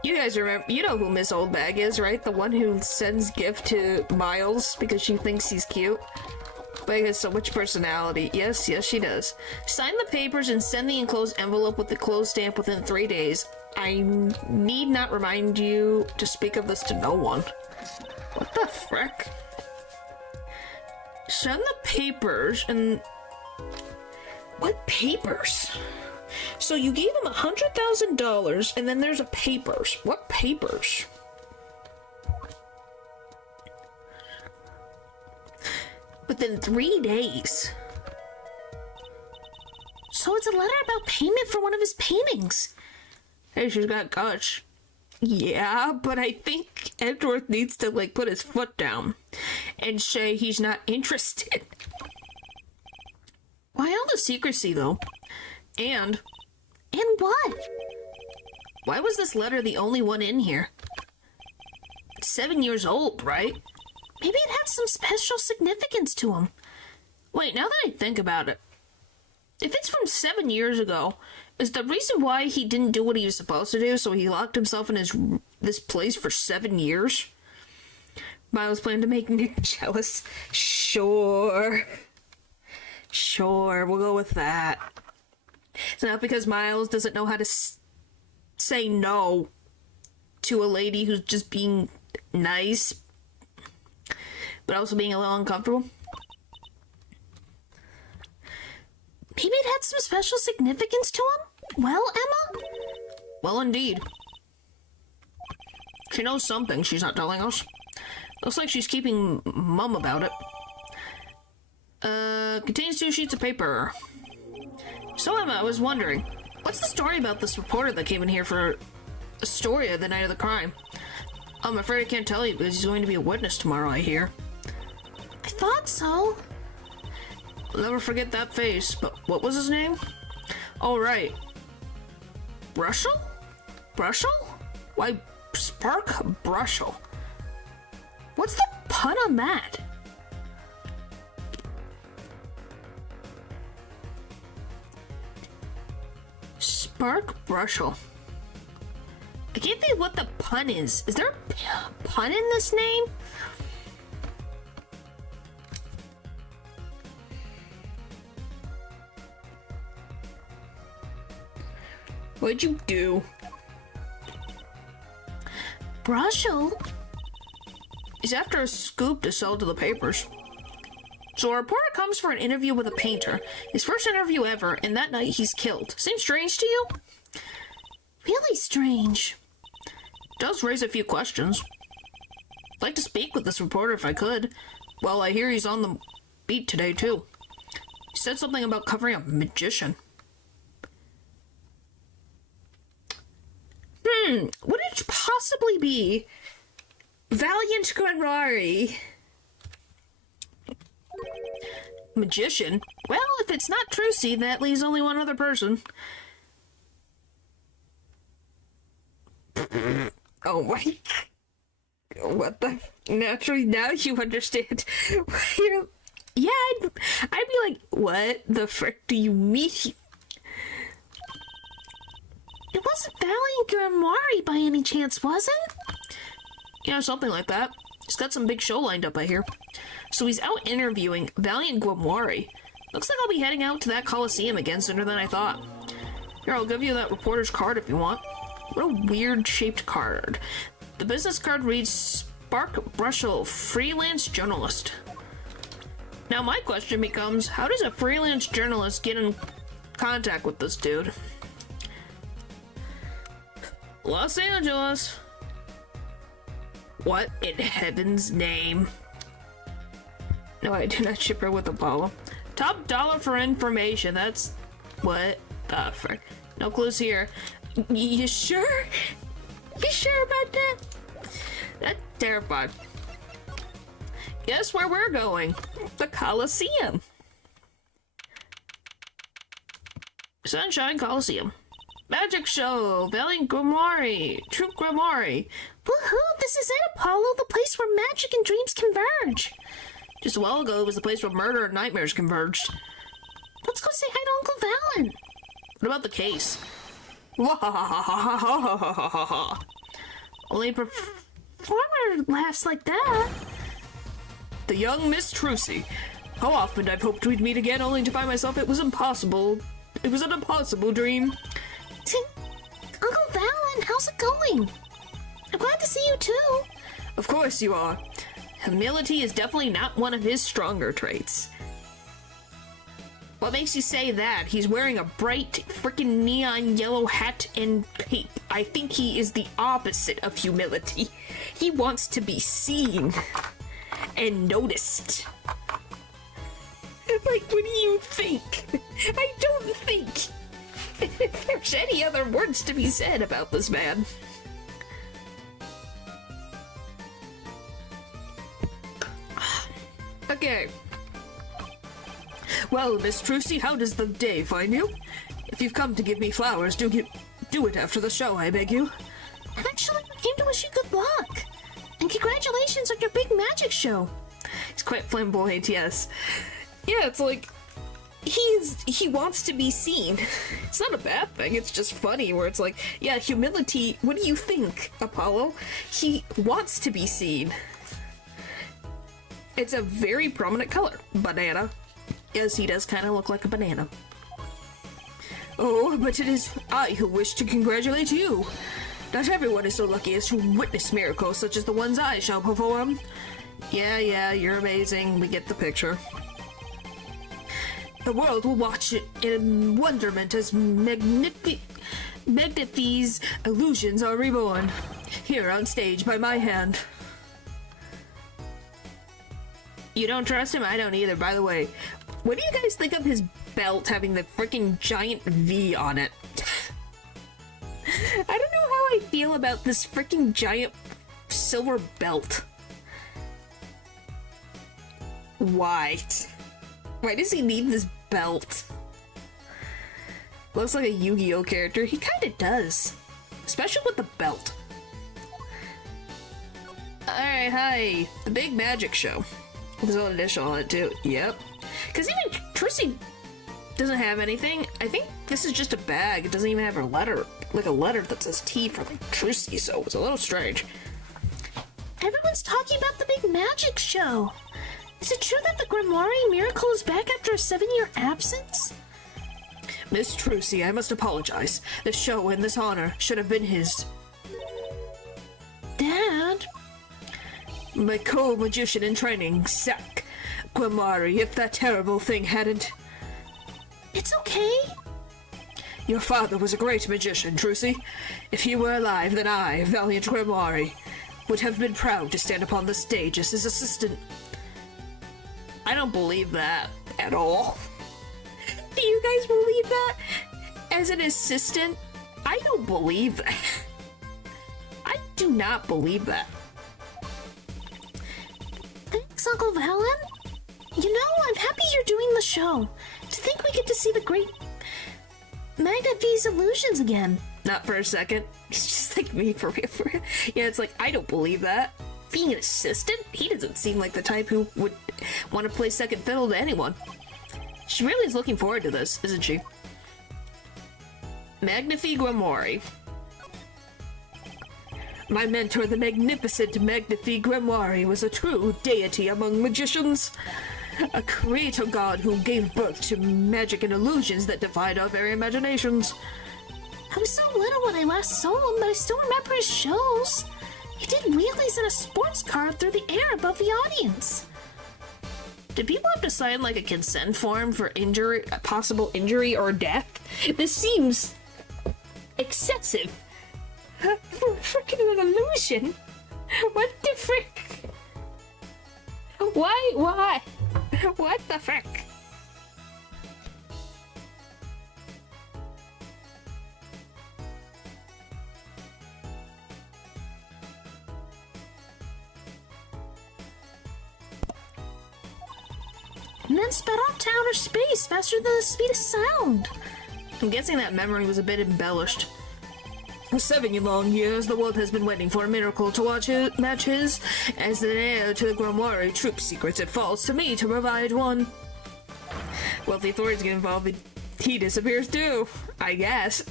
You guys remember, you know who Miss Oldbag is, right? The one who sends gift to Miles because she thinks he's cute. But he has so much personality. Yes, she does. Sign the papers and send the enclosed envelope with the closed stamp within 3 days. I need not remind you to speak of this to no one. What the frick? Send the papers and... What papers? So you gave him $100,000 and then there's a papers. What papers? Within 3 days. So it's a letter about payment for one of his paintings. Hey, she's got guts. Yeah, but I think Edgeworth needs to, like, put his foot down and say he's not interested. Why all the secrecy, though? And what? Why was this letter the only one in here? It's 7 years old, right? Maybe it had some special significance to him. Wait, now that I think about it, if it's from 7 years ago, is the reason why he didn't do what he was supposed to do, so he locked himself in this place for 7 years? Miles planned to make Nick jealous. Sure, we'll go with that. It's not because Miles doesn't know how to say no to a lady who's just being nice, but also being a little uncomfortable. Maybe it had some special significance to him? Well, Emma? Well, indeed. She knows something she's not telling us. Looks like she's keeping mum about it. Contains 2 sheets of paper. So, Emma, I was wondering, what's the story about this reporter that came in here for Astoria the night of the crime? I'm afraid I can't tell you because he's going to be a witness tomorrow, I hear. I thought so. I'll never forget that face, but what was his name? Oh, right. Brushel? Why, Spark Brushel. What's the pun on that? Spark Brushel. I can't think what the pun is. Is there a pun in this name? What'd you do? Brushel? He's after a scoop to sell to the papers. So a reporter comes for an interview with a painter. His first interview ever, and that night he's killed. Seems strange to you? Really strange. Does raise a few questions. I'd like to speak with this reporter if I could. Well, I hear he's on the beat today, too. He said something about covering a magician. Would it possibly be Valiant Grimoire? Magician? Well, if it's not Trucy, that leaves only one other person. Oh my... What the... Naturally, now you understand. Yeah, I'd be like, what the frick do you mean? It wasn't Valiant Grimoire by any chance, was it? Yeah, something like that. He's got some big show lined up, I hear. So he's out interviewing Valiant Grimoire. Looks like I'll be heading out to that Coliseum again sooner than I thought. Here, I'll give you that reporter's card if you want. What a weird-shaped card. The business card reads Spark Brushel, freelance journalist. Now my question becomes, how does a freelance journalist get in contact with this dude? Los Angeles. What in heaven's name? No, I do not ship her with Apollo. Top dollar for information. That's... What the frick? No clues here. You sure? You sure about that? That's terrifying. Guess where we're going? The Coliseum. Sunshine Coliseum. Magic Show, Valiant Grimoire, True Grimoire. Woohoo! This is it, Apollo, the place where magic and dreams converge. Just a while ago, it was the place where murder and nightmares converged. Let's go say hi to Uncle Valen. What about the case? Only Performer laughs like that. The young Miss Trucy. How often I've hoped we'd meet again, only to find myself it was impossible. It was an impossible dream. Uncle Valen, how's it going? I'm glad to see you too. Of course you are. Humility is definitely not one of his stronger traits. What makes you say that? He's wearing a bright freaking neon yellow hat and cape. I think he is the opposite of humility. He wants to be seen and noticed. Like, what do you think? I don't think there's any other words to be said about this man. Okay. Well, Miss Trucy, how does the day find you? If you've come to give me flowers, do it after the show, I beg you. Actually, we came to wish you good luck. And congratulations on your big magic show. He's quite flamboyant, yes. Yeah, it's like, he wants to be seen. It's not a bad thing, it's just funny where it's like, yeah, humility, what do you think, Apollo? He wants to be seen. It's a very prominent color. Banana. Yes, he does kind of look like a banana. Oh, but it is I who wish to congratulate you. Not everyone is so lucky as to witness miracles such as the ones I shall perform. Yeah, you're amazing. We get the picture. The world will watch it in wonderment as Magnifi's illusions are reborn. Here on stage by my hand. You don't trust him? I don't either, by the way. What do you guys think of his belt having the freaking giant V on it? I don't know how I feel about this freaking giant silver belt. Why? Why does he need this belt? Looks like a Yu-Gi-Oh character. He kinda does. Especially with the belt. Alright, hi. The big magic show. There's an initial on it too. Yep. Because even Trucy doesn't have anything. I think this is just a bag. It doesn't even have a letter. Like a letter that says T for like Trucy, so it's a little strange. Everyone's talking about the big magic show. Is it true that the Grimoire miracle is back after a 7-year absence? Miss Trucy, I must apologize. The show and this honor should have been his. Dad? My co-magician in training, Zach Grimoire, if that terrible thing hadn't... It's okay. Your father was a great magician, Trucy. If he were alive, then I, valiant Grimoire, would have been proud to stand upon the stage as his assistant. I don't believe that at all. Do you guys believe that? As an assistant? I don't believe that. I do not believe that. Thanks, Uncle Valen. You know, I'm happy you're doing the show. To think we get to see the great Magna V's illusions again. Not for a second. It's just like me, for real, for real. Yeah, it's like, I don't believe that. Being an assistant? He doesn't seem like the type who would want to play second fiddle to anyone. She really is looking forward to this, isn't she? Magnifi Grimoire. My mentor, the magnificent Magnifi Grimoire, was a true deity among magicians. A creator god who gave birth to magic and illusions that defied our very imaginations. I was so little when I last saw him, but I still remember his shows. He did wheelies in a sports car through the air above the audience. Did people have to sign like a consent form for injury, possible injury or death? This seems excessive. For freaking an illusion? What the frick? Why? What the frick? And then sped off to outer space faster than the speed of sound. I'm guessing that memory was a bit embellished. For 7 long years, the world has been waiting for a miracle to match his. As an heir to the Grimoire troop secrets, it falls to me to provide one. Well, if the authorities get involved, he disappears too, I guess.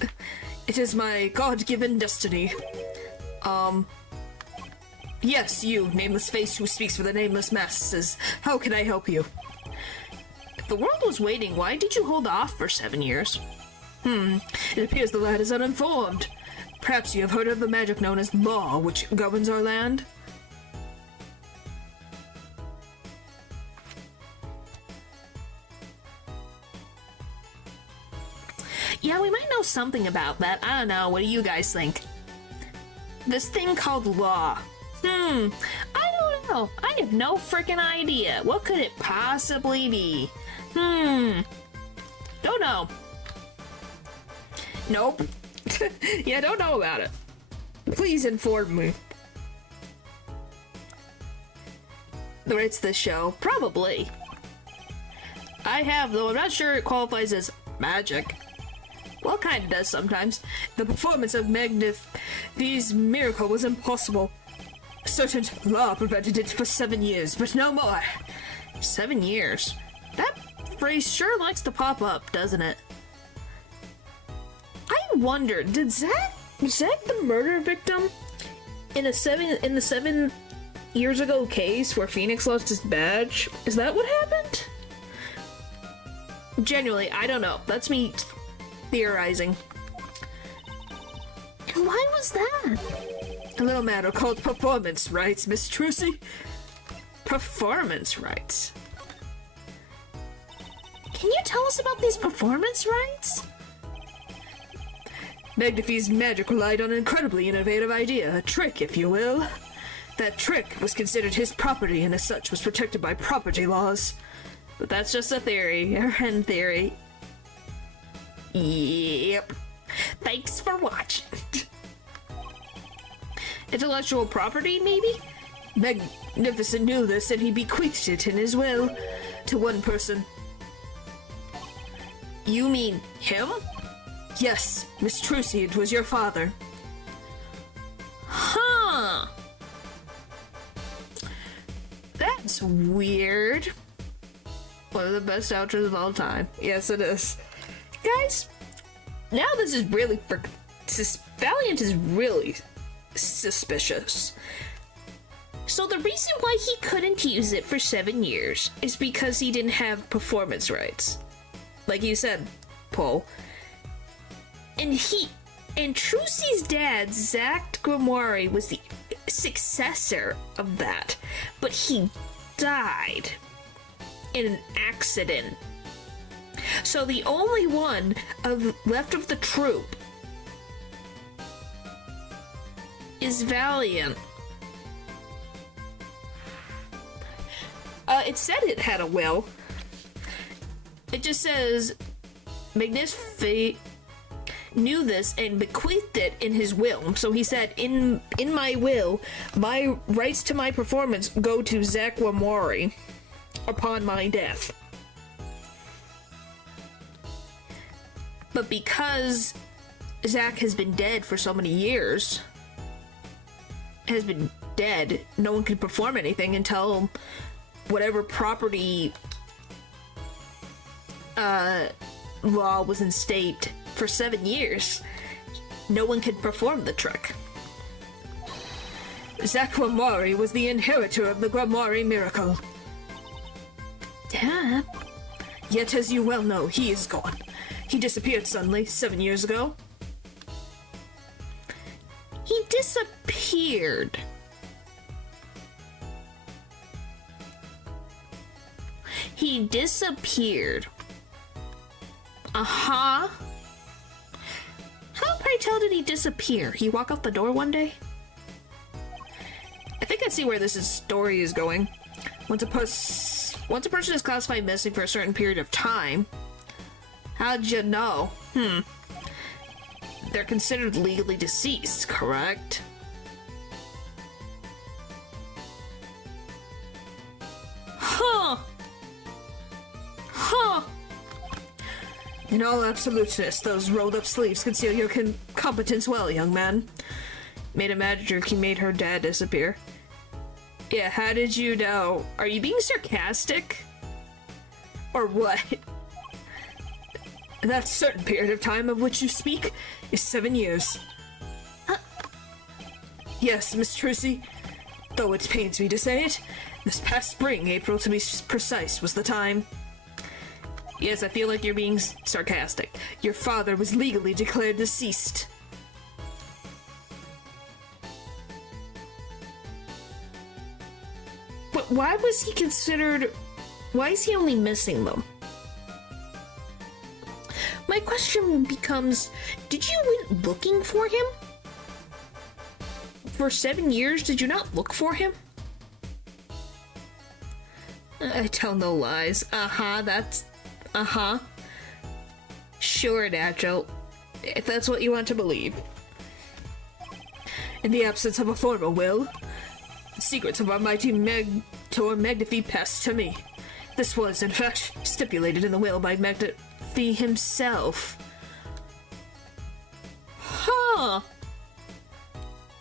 It is my God-given destiny. Yes, you, nameless face who speaks for the nameless masses. How can I help you? If the world was waiting, why did you hold off for 7 years? It appears the lad is uninformed. Perhaps you have heard of the magic known as law, which governs our land? Yeah, we might know something about that. I don't know. What do you guys think? This thing called law. I don't know. I have no freaking idea. What could it possibly be? Don't know. Nope. Yeah, don't know about it. Please inform me. Who writes this show? Probably. I have, though I'm not sure it qualifies as magic. Well, kind of does sometimes. The performance of Magnifi's miracle was impossible. A certain law prevented it for 7 years, but no more. 7 years? That phrase sure likes to pop up, doesn't it? I wonder, was Zack the murder victim in the 7 years ago case where Phoenix lost his badge? Is that what happened? Genuinely, I don't know. That's me theorizing. And why was that? A little matter called performance rights, Miss Trucy. Performance rights? Can you tell us about these performance rights? Magnifi's magic relied on an incredibly innovative idea, a trick, if you will. That trick was considered his property and as such was protected by property laws. But that's just a theory, in theory. Yep. Thanks for watching. Intellectual property, maybe? Magnificent knew this and he bequeathed it in his will to one person. You mean him? Yes, Miss Trucy, it was your father. Huh. That's weird. One of the best outros of all time. Yes, it is. Guys, now this is really Valiant is really suspicious. So the reason why he couldn't use it for 7 years is because he didn't have performance rights. Like you said, Paul. And Trucy's dad, Zack Grimoire, was the successor of that, but he died in an accident So the only one left of the troop is Valiant. It said it had a will. It just says Magnificent knew this and bequeathed it in his will. So he said, in my will, my rights to my performance go to Zach Wamori upon my death. But because Zach has been dead for so many years, no one can perform anything until whatever property law was in state for 7 years. No one could perform the trick. Zach Wamori was the inheritor of the Grimoire miracle. Dad? Yet, as you well know, he is gone. He disappeared suddenly 7 years ago. He disappeared. He disappeared. Uh-huh. How, pray tell, did he disappear? He walk out the door one day? I think I see where this story is going. Once a person is classified missing for a certain period of time, how'd you know? They're considered legally deceased, correct? Huh. In all absoluteness, those rolled-up sleeves conceal your competence well, young man. Made a magic, he made her dad disappear. Yeah, how did you know? Are you being sarcastic? Or what? That certain period of time of which you speak is 7 years. Yes, Miss Trucy. Though it pains me to say it, this past spring, April to be precise, was the time. Yes, I feel like you're being sarcastic. Your father was legally declared deceased. But why was he considered... Why is he only missing them? My question becomes, did you went looking for him? For 7 years, did you not look for him? I tell no lies. Sure, Natural. If that's what you want to believe. In the absence of a formal will, the secrets of our mighty Mentor Magnifi passed to me. This was, in fact, stipulated in the will by Magnifi himself. Huh.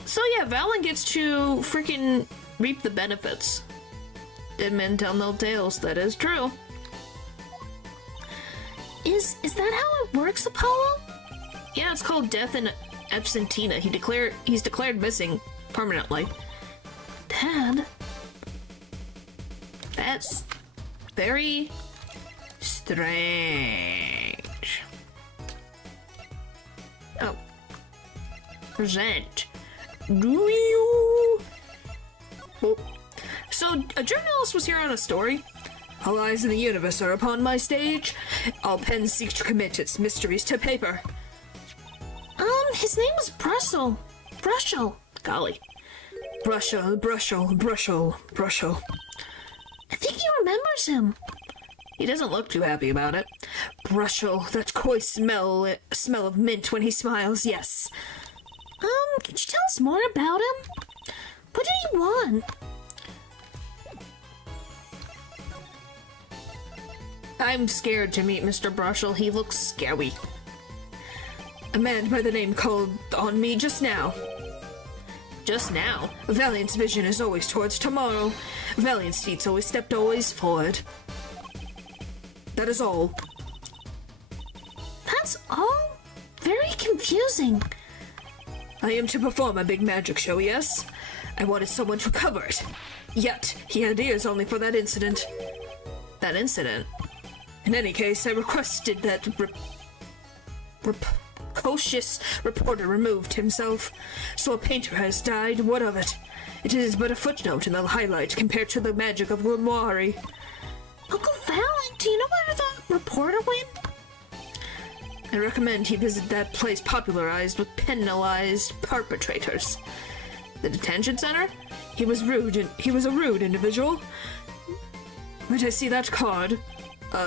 So yeah, Valen gets to freaking reap the benefits. Dead men tell no tales, that is true. Is that how it works, Apollo? Yeah, it's called death in absentia. He's declared missing permanently. Dad? That's very strange. Oh. Present. Do you? Oh. So, a journalist was here on a story. All eyes in the universe are upon my stage. All pens seek to commit its mysteries to paper. His name was Brussel. Golly. Brushel. I think he remembers him. He doesn't look too happy about it. Brushel, that coy smell of mint when he smiles, yes. Can you tell us more about him? What did he want? I'm scared to meet Mr. Brushel. He looks scary. A man by the name called on me just now. Just now? Valiant's vision is always towards tomorrow. Valiant's feet's always stepped always forward. That is all. That's all? Very confusing. I am to perform a big magic show, yes? I wanted someone to cover it. Yet, he had ears only for that incident. That incident? In any case, I requested that precocious reporter removed himself. So a painter has died, what of it? It is but a footnote in the highlight compared to the magic of Grimoire. Uncle Fallon, do you know where the reporter went? I recommend he visit that place popularized with penalized perpetrators. The detention center? He was a rude individual. Might I see that card?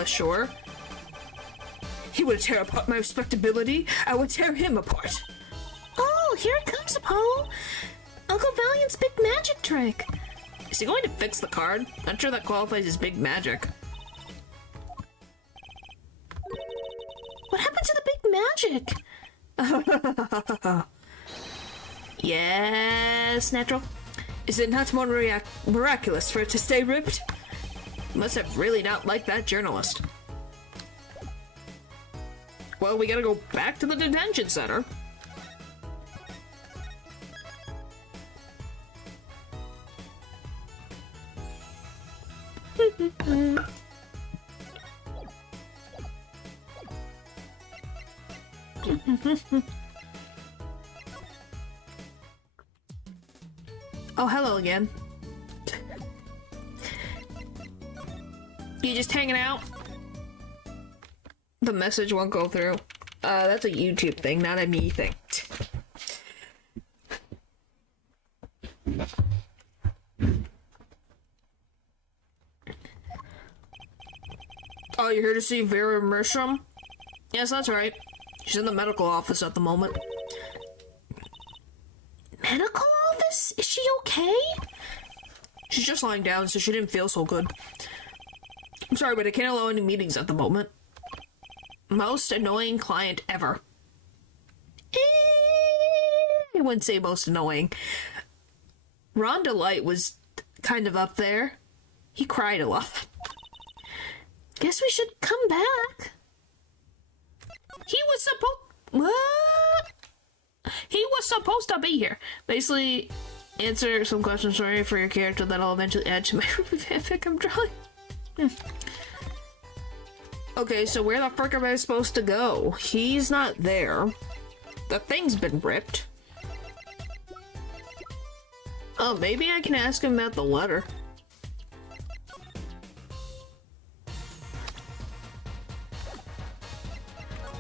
Sure. He would tear apart my respectability. I would tear him apart. Oh, here it comes, Apollo. Uncle Valiant's big magic trick. Is he going to fix the card? Not sure that qualifies as big magic. What happened to the big magic? Yes, natural. Is it not more miraculous for it to stay ripped? You must have really not liked that journalist. Well, we gotta go back to the detention center. Oh, hello again. You just hanging out? The message won't go through. That's a YouTube thing, not a me thing. Oh, you're here to see Vera Mersham? Yes, that's right. She's in the medical office at the moment. Medical office? Is she okay? She's just lying down, so she didn't feel so good. I'm sorry, but I can't allow any meetings at the moment. Most annoying client ever. I wouldn't say most annoying. Ron Delight was kind of up there. He cried a lot. Guess we should come back. He was supposed to be here. Basically, answer some questions for your character that I'll eventually add to my fanfic I'm drawing. Okay, so where the frick am I supposed to go? He's not there. The thing's been ripped. Oh, maybe I can ask him about the letter.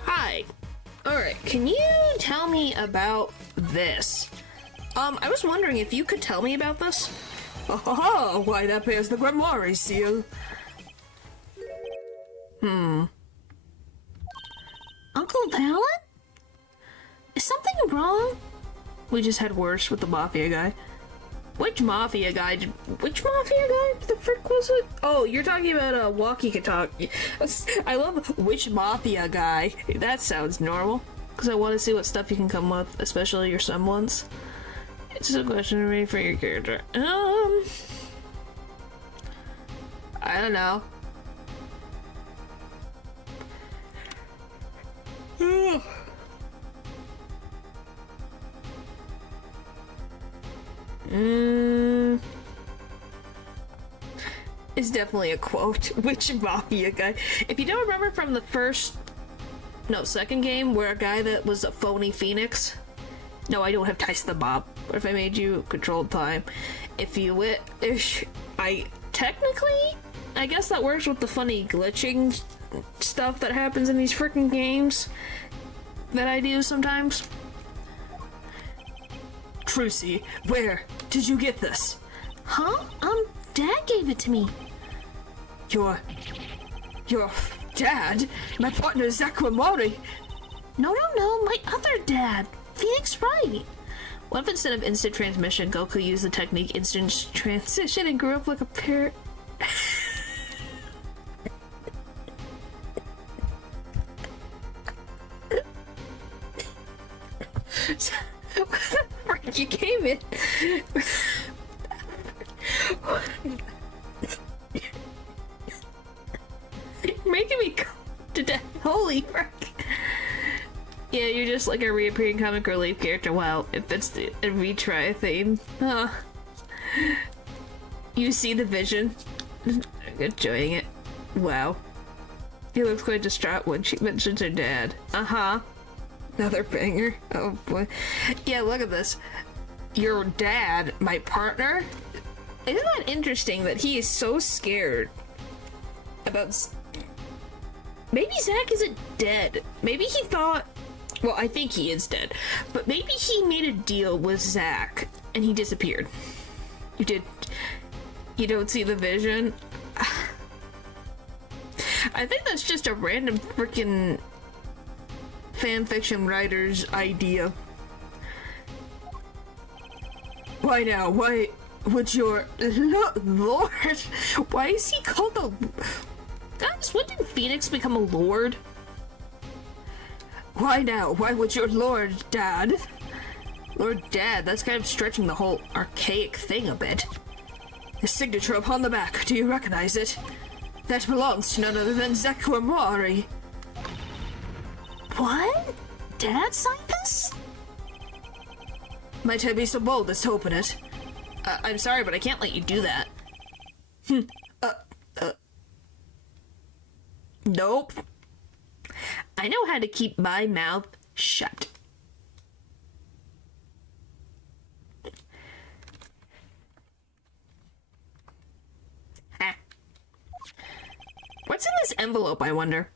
Hi. Alright, can you tell me about this? I was wondering if you could tell me about this? Oh, why that bears the Grimoire seal. Uncle Valen? Is something wrong? We just had worse with the Mafia guy. Which Mafia guy? Which Mafia guy the frick was it? Oh, you're talking about walkie-talkie. I love which Mafia guy. That sounds normal. Because I want to see what stuff you can come with, especially your someones. It's a question to me for your character. I don't know. It's definitely a quote. Which Mafia guy? If you don't remember from the second game, where a guy that was a phony Phoenix. No, I don't have ties to the Bob. What if I made you controlled time? Technically, I guess that works with the funny glitching stuff that happens in these freaking games that I do sometimes. Trucy, where did you get this? Huh? Dad gave it to me. Your dad? My partner, Zakwamori. No, my other dad. Phoenix Wright. What if instead of instant transmission, Goku used the technique instant transition and grew up like a parrot? You came in. You're making me go to death. Holy frick. Yeah, you're just like a reappearing comic relief character. Wow, if it's a retry theme. Huh. You see the vision? Enjoying it. Wow. He looks quite distraught when she mentions her dad. Uh-huh. Another banger. Oh boy. Yeah, look at this. Your dad, my partner? Isn't that interesting that he is so scared about... Maybe Zach isn't dead. Maybe he thought... Well, I think he is dead. But maybe he made a deal with Zach, and he disappeared. You don't see the vision? I think that's just a random freaking fanfiction writer's idea. Why now? Why would your lord? Why is he called the... Guys, when did Phoenix become a lord? Why now? Why would your lord, Dad? Lord Dad, that's kind of stretching the whole archaic thing a bit. His signature upon the back, do you recognize it? That belongs to none other than Zekwamari. What? Dad signed this? Might I be so bold as to open it? I'm sorry, but I can't let you do that. Nope. I know how to keep my mouth shut. Ha. What's in this envelope, I wonder?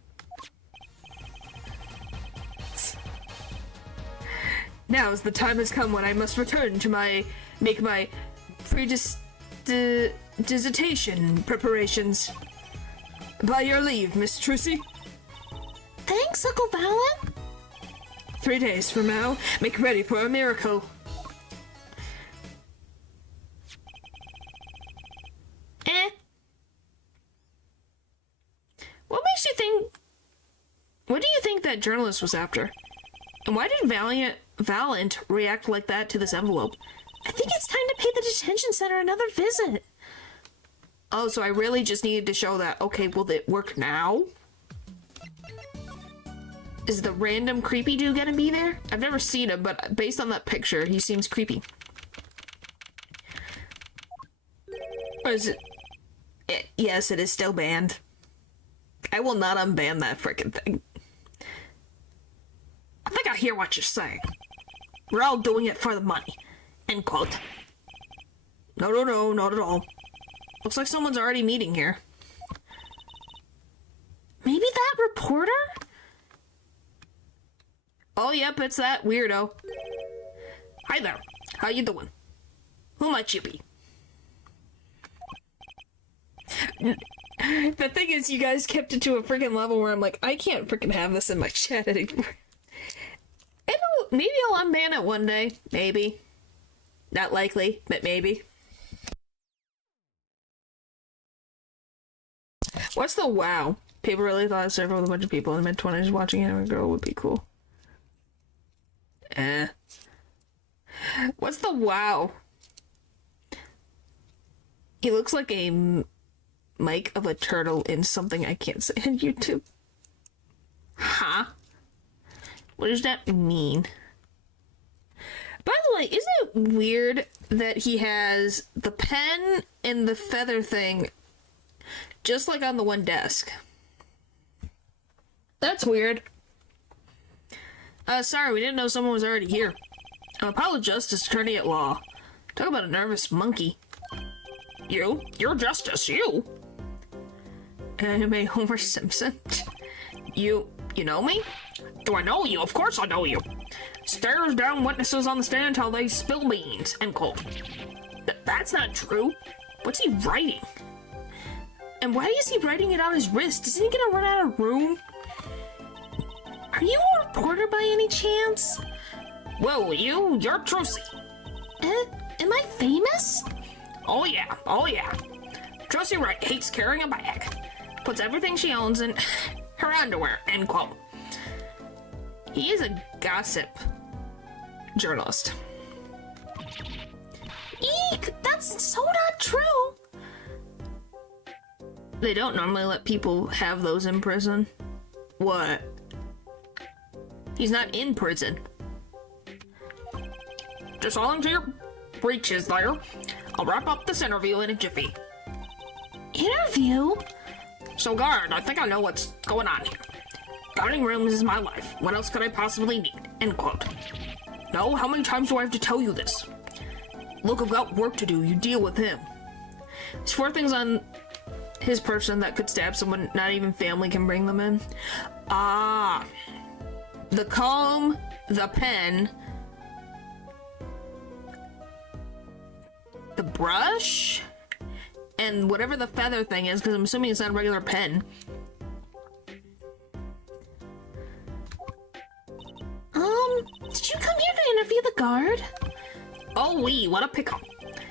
Now is the time has come when I must return to make my dissertation preparations. By your leave, Miss Trucy. Thanks, Uncle Valen. 3 days from now, make ready for a miracle. What makes you think... What do you think that journalist was after? And why did Valiant react like that to this envelope? I think it's time to pay the detention center another visit. Oh, so I really just needed to show that. Okay, will it work now? Is the random creepy dude gonna be there? I've never seen him, but based on that picture, he seems creepy. Or is it... Yes, it is still banned. I will not unban that frickin' thing. I think I hear what you're saying. We're all doing it for the money. End quote. No, not at all. Looks like someone's already meeting here. Maybe that reporter? Oh, yep, it's that weirdo. Hi there. How you doing? Who might you be? The thing is, you guys kept it to a freaking level where I'm like, I can't freaking have this in my chat anymore. Maybe I'll unban it one day. Maybe. Not likely, but maybe. What's the wow? People really thought a server with a bunch of people in the mid-20s watching anime girl would be cool. What's the wow? He looks like a mic of a turtle in something I can't say on YouTube. Huh? What does that mean? By the way, isn't it weird that he has the pen and the feather thing just like on the one desk? That's weird. Sorry, we didn't know someone was already here. I'm Apollo Justice, attorney at law. Talk about a nervous monkey. You? You're Justice, you? Anime Homer Simpson. You know me? Do I know you? Of course I know you. Stares down witnesses on the stand until they spill beans. End quote. That's not true. What's he writing? And why is he writing it on his wrist? Isn't he gonna run out of room? Are you a reporter by any chance? Whoa, you're Trucy. Am I famous? Oh yeah. Trucy Wright hates carrying a bag. Puts everything she owns in her underwear. End quote. He is a gossip journalist. Eek! That's so not true! They don't normally let people have those in prison. What? He's not in prison. Just all into your breeches there. I'll wrap up this interview in a jiffy. Interview? So guard, I think I know what's going on here. Guarding rooms is my life. What else could I possibly need? End quote. No? How many times do I have to tell you this? Look, I've got work to do. You deal with him. There's 4 things on his person that could stab someone, not even family can bring them in. Ah. The comb, the pen, the brush, and whatever the feather thing is, because I'm assuming it's not a regular pen. Did you come here to interview the guard? Oh, what a pickup.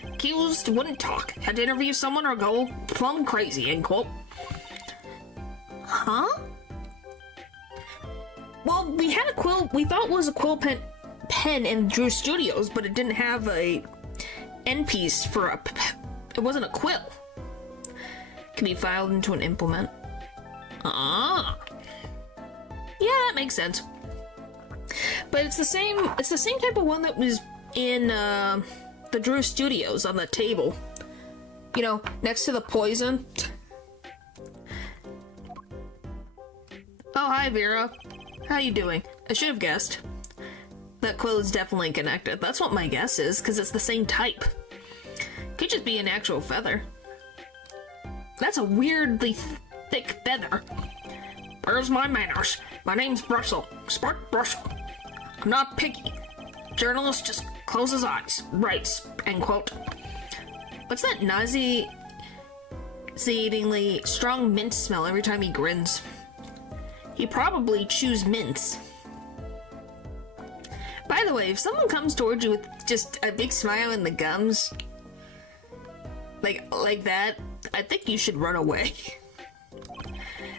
Accused wouldn't talk. Had to interview someone or go plumb crazy, end quote. Huh? Well, we had a quill, we thought it was a quill pen in Drew Studios, but it didn't have a end piece for it wasn't a quill. Can be filed into an implement. Ah. Yeah, that makes sense. But it's the same type of one that was in the Drew Studios on the table. You know, next to the poison. Oh, hi Vera. How you doing? I should have guessed. That quill is definitely connected. That's what my guess is, because it's the same type. Could just be an actual feather. That's a weirdly thick feather. Where's my manners? My name's Brussel. Spark Brussel. I'm not picky. Journalist just closes eyes. Writes. End quote. What's that nauseatingly strong mint smell every time he grins? He probably chews mints. By the way, if someone comes towards you with just a big smile in the gums, like that, I think you should run away.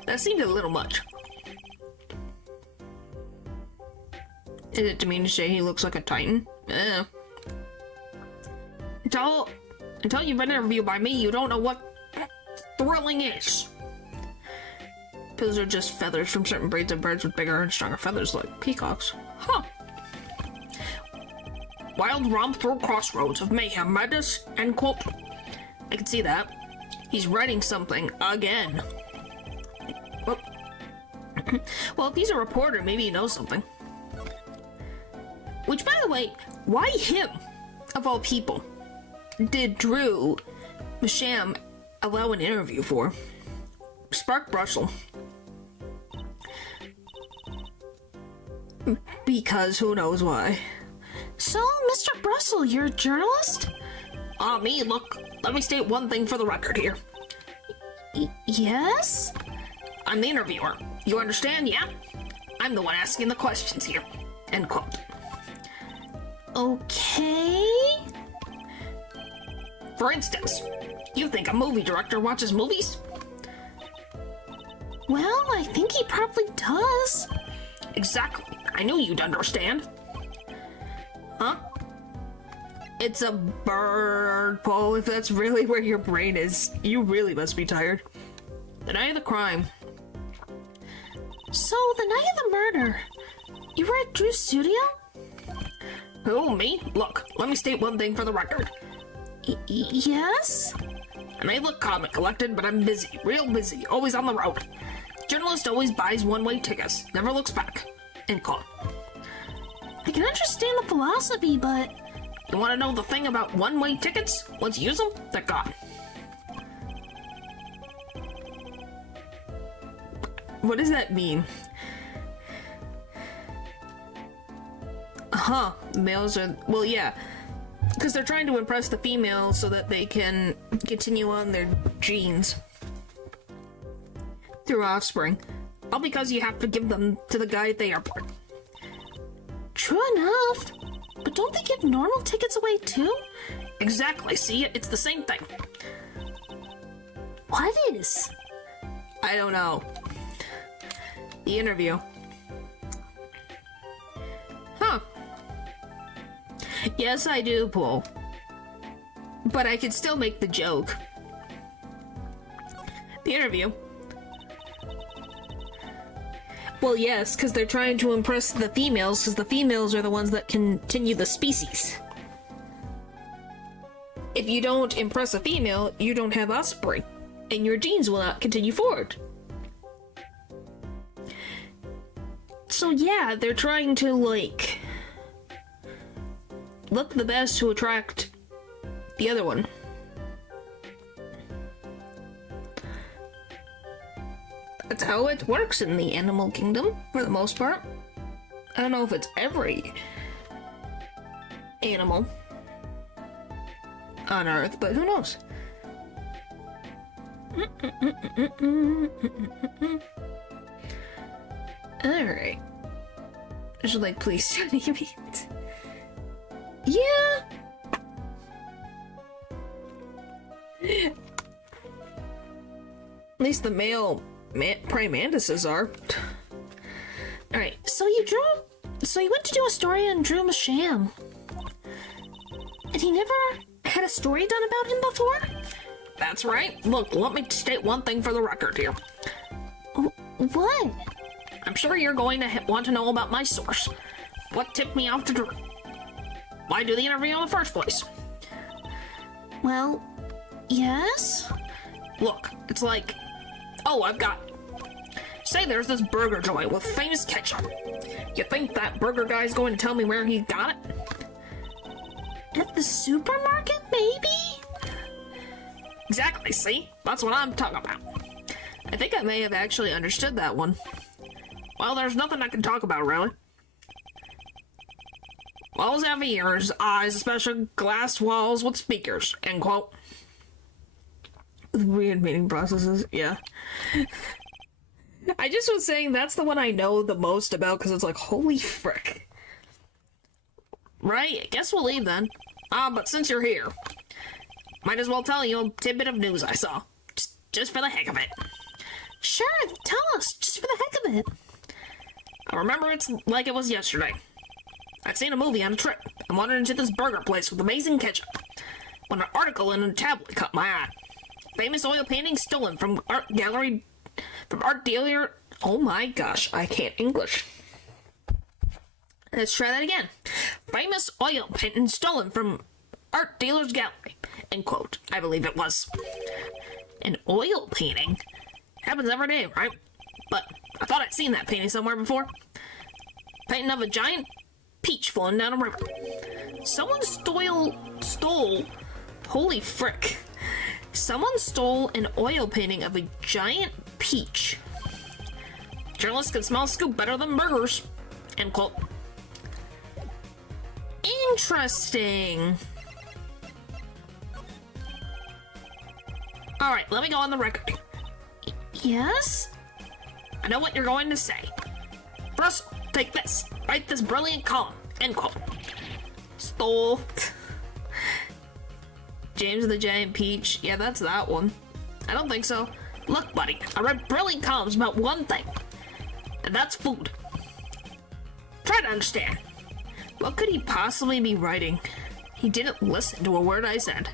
That seemed a little much. Is it to mean to say he looks like a titan? Until you've been interviewed by me, you don't know what thrilling is. Those are just feathers from certain breeds of birds with bigger and stronger feathers, like peacocks. Huh. Wild romp through crossroads of mayhem, madness, end quote. I can see that. He's writing something again. Well, if he's a reporter, maybe he knows something. Which, by the way, why him, of all people, did Drew Masham allow an interview for? Spark Brussel. Because who knows why. So, Mr. Brussel, you're a journalist? Me, look, let me state one thing for the record here. Yes? I'm the interviewer. You understand, yeah? I'm the one asking the questions here. End quote. Okay. For instance, you think a movie director watches movies? Well, I think he probably does. Exactly. I knew you'd understand. Huh? It's a bird, Paul. If that's really where your brain is, you really must be tired. Deny the crime. So, the night of the murder, you were at Drew's studio? Who, me? Look, let me state one thing for the record. Yes? I may look calm and collected, but I'm busy. Real busy. Always on the road. Journalist always buys one-way tickets. Never looks back. End quote. I can understand the philosophy, but... You want to know the thing about one-way tickets? Once you use them, they're gone. What does that mean? Huh. Males are... Well, yeah. Because they're trying to impress the females so that they can continue on their genes through offspring. All because you have to give them to the guy at the airport. True enough. But don't they give normal tickets away too? Exactly. See, it's the same thing. What is? I don't know. The interview. Huh. Yes, I do, Paul. But I can still make the joke. The interview. Well, yes, because they're trying to impress the females, because the females are the ones that continue the species. If you don't impress a female, you don't have offspring, and your genes will not continue forward. So yeah, they're trying to, like, look the best to attract the other one. That's how it works in the animal kingdom, for the most part. I don't know if it's every animal on Earth, but who knows? Alright. I should, like, please study it. Yeah. At least the male praying mantises are. Alright, so you went to do a story on Drew Masham. And he never had a story done about him before? That's right. Look, let me state one thing for the record here. What? I'm sure you're going to want to know about my source. What tipped me off to Drew? Why do the interview in the first place? Well, yes? Look, it's like... Oh, I've got it. Say there's this burger joint with famous ketchup. You think that burger guy's going to tell me where he got it? At the supermarket, maybe? Exactly, see? That's what I'm talking about. I think I may have actually understood that one. Well, there's nothing I can talk about, really. Walls have ears, eyes, especially glass walls with speakers, end quote. With weird meaning processes, yeah. I just was saying that's the one I know the most about because it's like, holy frick. Right, guess we'll leave then. But since you're here, might as well tell you a tidbit of news I saw. Just for the heck of it. Sure, tell us, just for the heck of it. I remember it's like it was yesterday. I'd seen a movie on a trip and wandered into this burger place with amazing ketchup when an article in a tabloid caught my eye. Famous oil painting stolen from art dealer. Oh my gosh, I can't English. Let's try that again. Famous oil painting stolen from art dealer's gallery. End quote. I believe it was. An oil painting? Happens every day, right? But I thought I'd seen that painting somewhere before. Painting of a giant peach flowing down a river. Someone stole... Holy frick. Someone stole an oil painting of a giant peach. Journalists can smell scoop better than burgers. End quote. Interesting. Alright, let me go on the record. Yes? I know what you're going to say. First, take this. Write this brilliant column. End quote. Stole. James the Giant Peach. Yeah, that's that one. I don't think so. Look, buddy, I write brilliant columns about one thing. And that's food. Try to understand. What could he possibly be writing? He didn't listen to a word I said.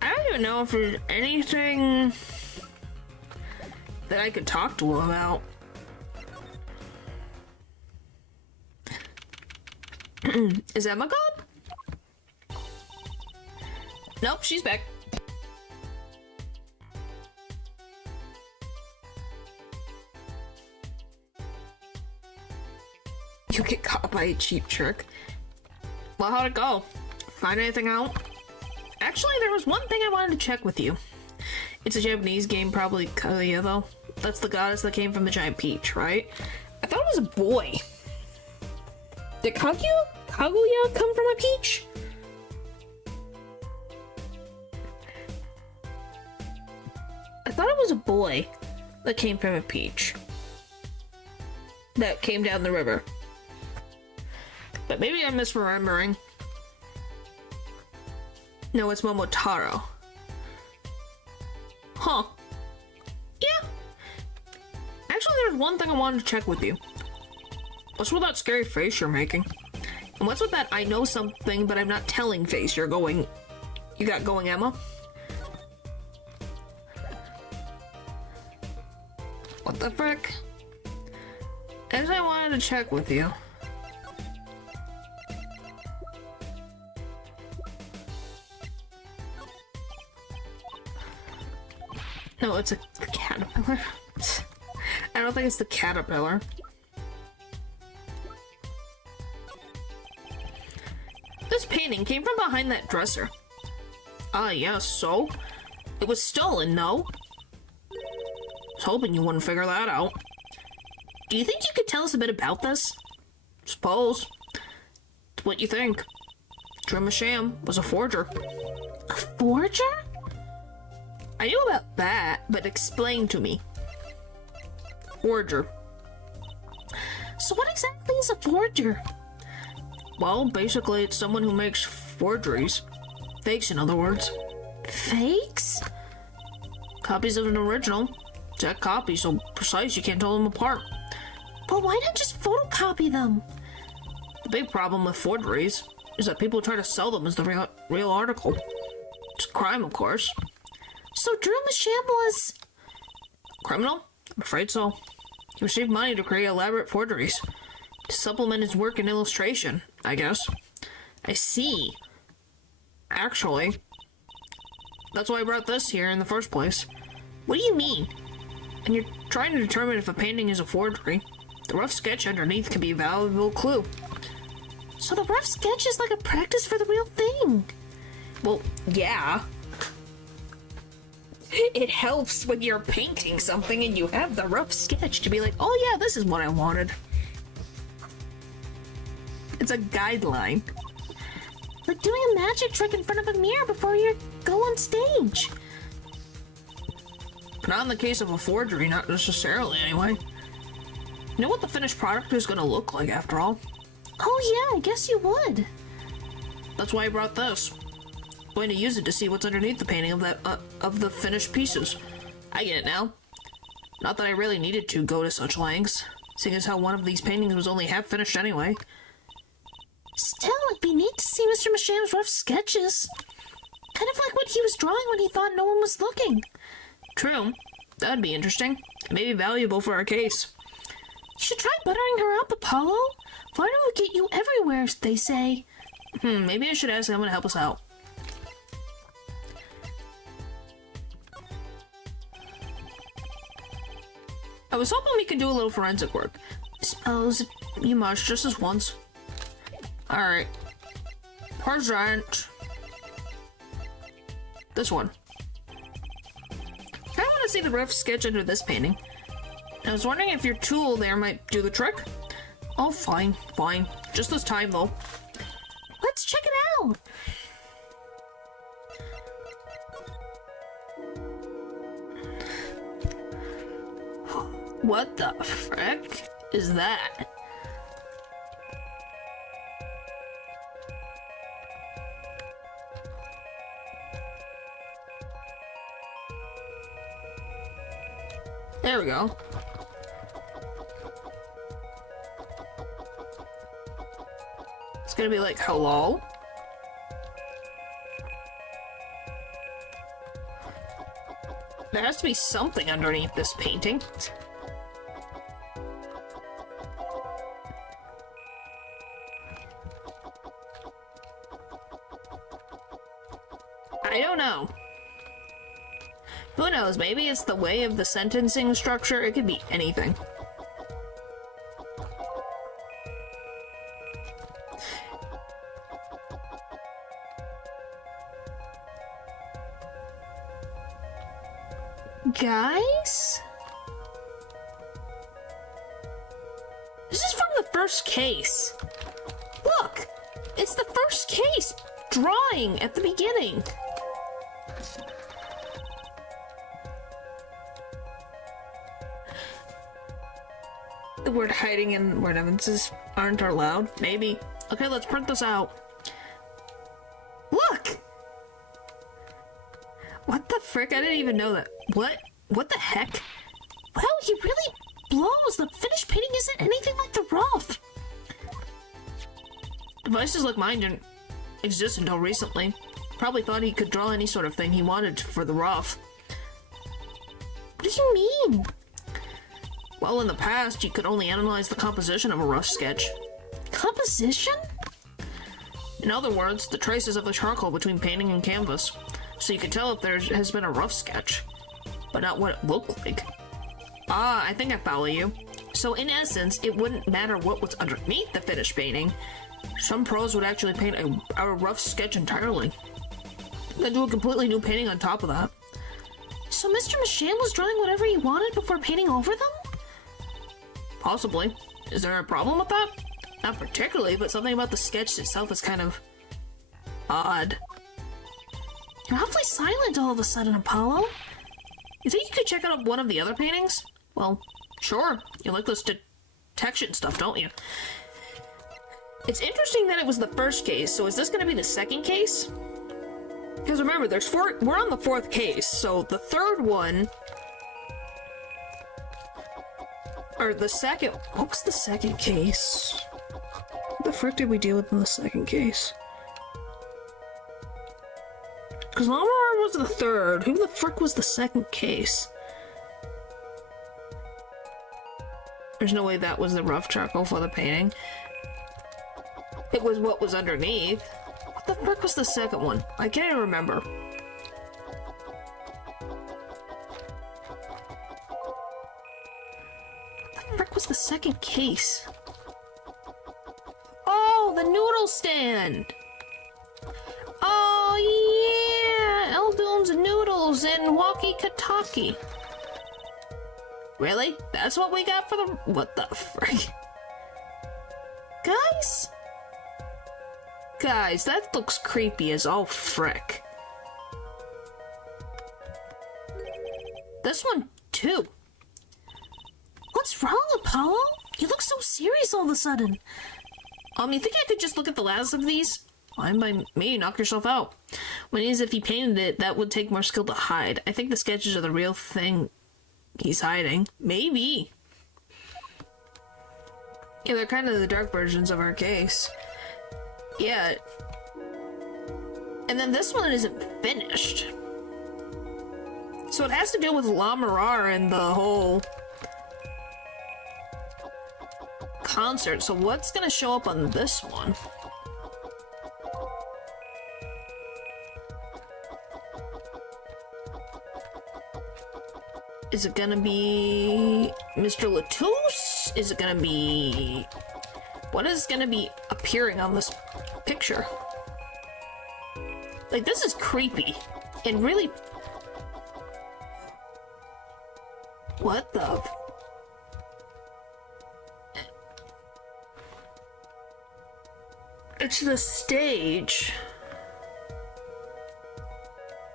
I don't even know if there's anything that I could talk to him about. Is Emma gone? Nope, she's back. You get caught by a cheap trick. Well, how'd it go? Find anything out? Actually, there was one thing I wanted to check with you. It's a Japanese game, probably Kaguya, though. That's the goddess that came from the giant peach, right? I thought it was a boy. Did Kaguya come from a peach? I thought it was a boy that came from a peach. That came down the river. But maybe I'm misremembering. No, it's Momotaro. Huh. Yeah. Actually, there's one thing I wanted to check with you. What's with that scary face you're making? And what's with that I know something but I'm not telling face you got going, Emma? What the frick? As I wanted to check with you. No, it's a caterpillar. I don't think it's the caterpillar. this painting came from behind that dresser. Ah, yes, so? It was stolen, no? I was hoping you wouldn't figure that out. Do you think you could tell us a bit about this? Suppose. It's what you think. Trilogy was a forger. A forger? I knew about that, but explain to me. Forger. So what exactly is a forger? Well, basically it's someone who makes forgeries. Fakes, in other words. Fakes? Copies of an original. Exact copy, so precise you can't tell them apart. But why not just photocopy them? The big problem with forgeries is that people try to sell them as the real article. It's a crime, of course. So Drew Masham was... Criminal? I'm afraid so. He received money to create elaborate forgeries. To supplement his work in illustration, I guess. I see. Actually, that's why I brought this here in the first place. What do you mean? And you're trying to determine if a painting is a forgery. The rough sketch underneath can be a valuable clue. So the rough sketch is like a practice for the real thing. Well, yeah. It helps when you're painting something and you have the rough sketch to be like, oh yeah, this is what I wanted. It's a guideline. Like doing a magic trick in front of a mirror before you go on stage. Not in the case of a forgery, not necessarily anyway. You know what the finished product is going to look like after all? Oh yeah, I guess you would. That's why I brought this. I'm going to use it to see what's underneath the painting of the finished pieces. I get it now. Not that I really needed to go to such lengths, seeing as how one of these paintings was only half finished anyway. Still, it'd be neat to see Mr. Masham's rough sketches. Kind of like what he was drawing when he thought no one was looking. True. That'd be interesting. Maybe valuable for our case. You should try buttering her up, Apollo. Florida will get you everywhere, they say. Maybe I should ask someone to help us out. I was hoping we could do a little forensic work. I suppose You must, just this once. Alright. Present. This one. I want to see the rough sketch under this painting. I was wondering if your tool there might do the trick. Oh, fine, fine. Just this time, though. let's check it out. What the frick is that? There we go. It's gonna be like, hello? There has to be something underneath this painting. I don't know. Who knows, maybe it's the way of the sentencing structure, it could be anything. Guys? This is from the first case. Look! It's the first case! Drawing at the beginning. The word hiding and word evidences aren't allowed. Maybe. Okay, let's print this out. Look! What the frick? I didn't even know that. What? What the heck? Wow, he really blows. The finished painting isn't anything like the rough. Devices like mine didn't exist until recently. Probably thought he could draw any sort of thing he wanted for the rough. What do you mean? Well, in the past, you could only analyze the composition of a rough sketch. Composition? In other words, the traces of the charcoal between painting and canvas. So you could tell if there has been a rough sketch, but not what it looked like. Ah, I think I follow you. So in essence, it wouldn't matter what was underneath the finished painting. Some pros would actually paint a rough sketch entirely. Then do a completely new painting on top of that. So Mr. Masham was drawing whatever he wanted before painting over them? Possibly. Is there a problem with that? Not particularly, but something about the sketch itself is kind of odd. You're awfully silent all of a sudden, Apollo. You think you could check out one of the other paintings? Well, sure. You like this detection stuff, don't you? It's interesting that it was the first case, so is this going to be the second case? Because remember, there's 4. We're on the 4th case, so the third one, or the second. What was the second case? What the frick did we deal with in the second case? Because Lamar was the third. Who the frick was the second case? There's no way that was the rough charcoal for the painting. It was what was underneath. What the frick was the second one? I can't even remember. What the frick was the second case? Oh, the noodle stand! Oh yeah! Eldon's noodles and walkie-talkie. Really? That's what we got for the... What the frick? Guys? Guys, that looks creepy as all frick. This one, too. What's wrong, Apollo? You look so serious all of a sudden. You think I could just look at the last of these? Fine by me, knock yourself out. When it is if he painted it, that would take more skill to hide. I think the sketches are the real thing he's hiding. Maybe. Yeah, they're kind of the dark versions of our case. Yeah. And then this one isn't finished. So it has to do with La Mirar and the whole concert. So what's gonna show up on this one? Is it gonna be Mr. Latouche? Is it gonna be... What is gonna be appearing on this picture? Like, this is creepy. And really... What the... It's the stage.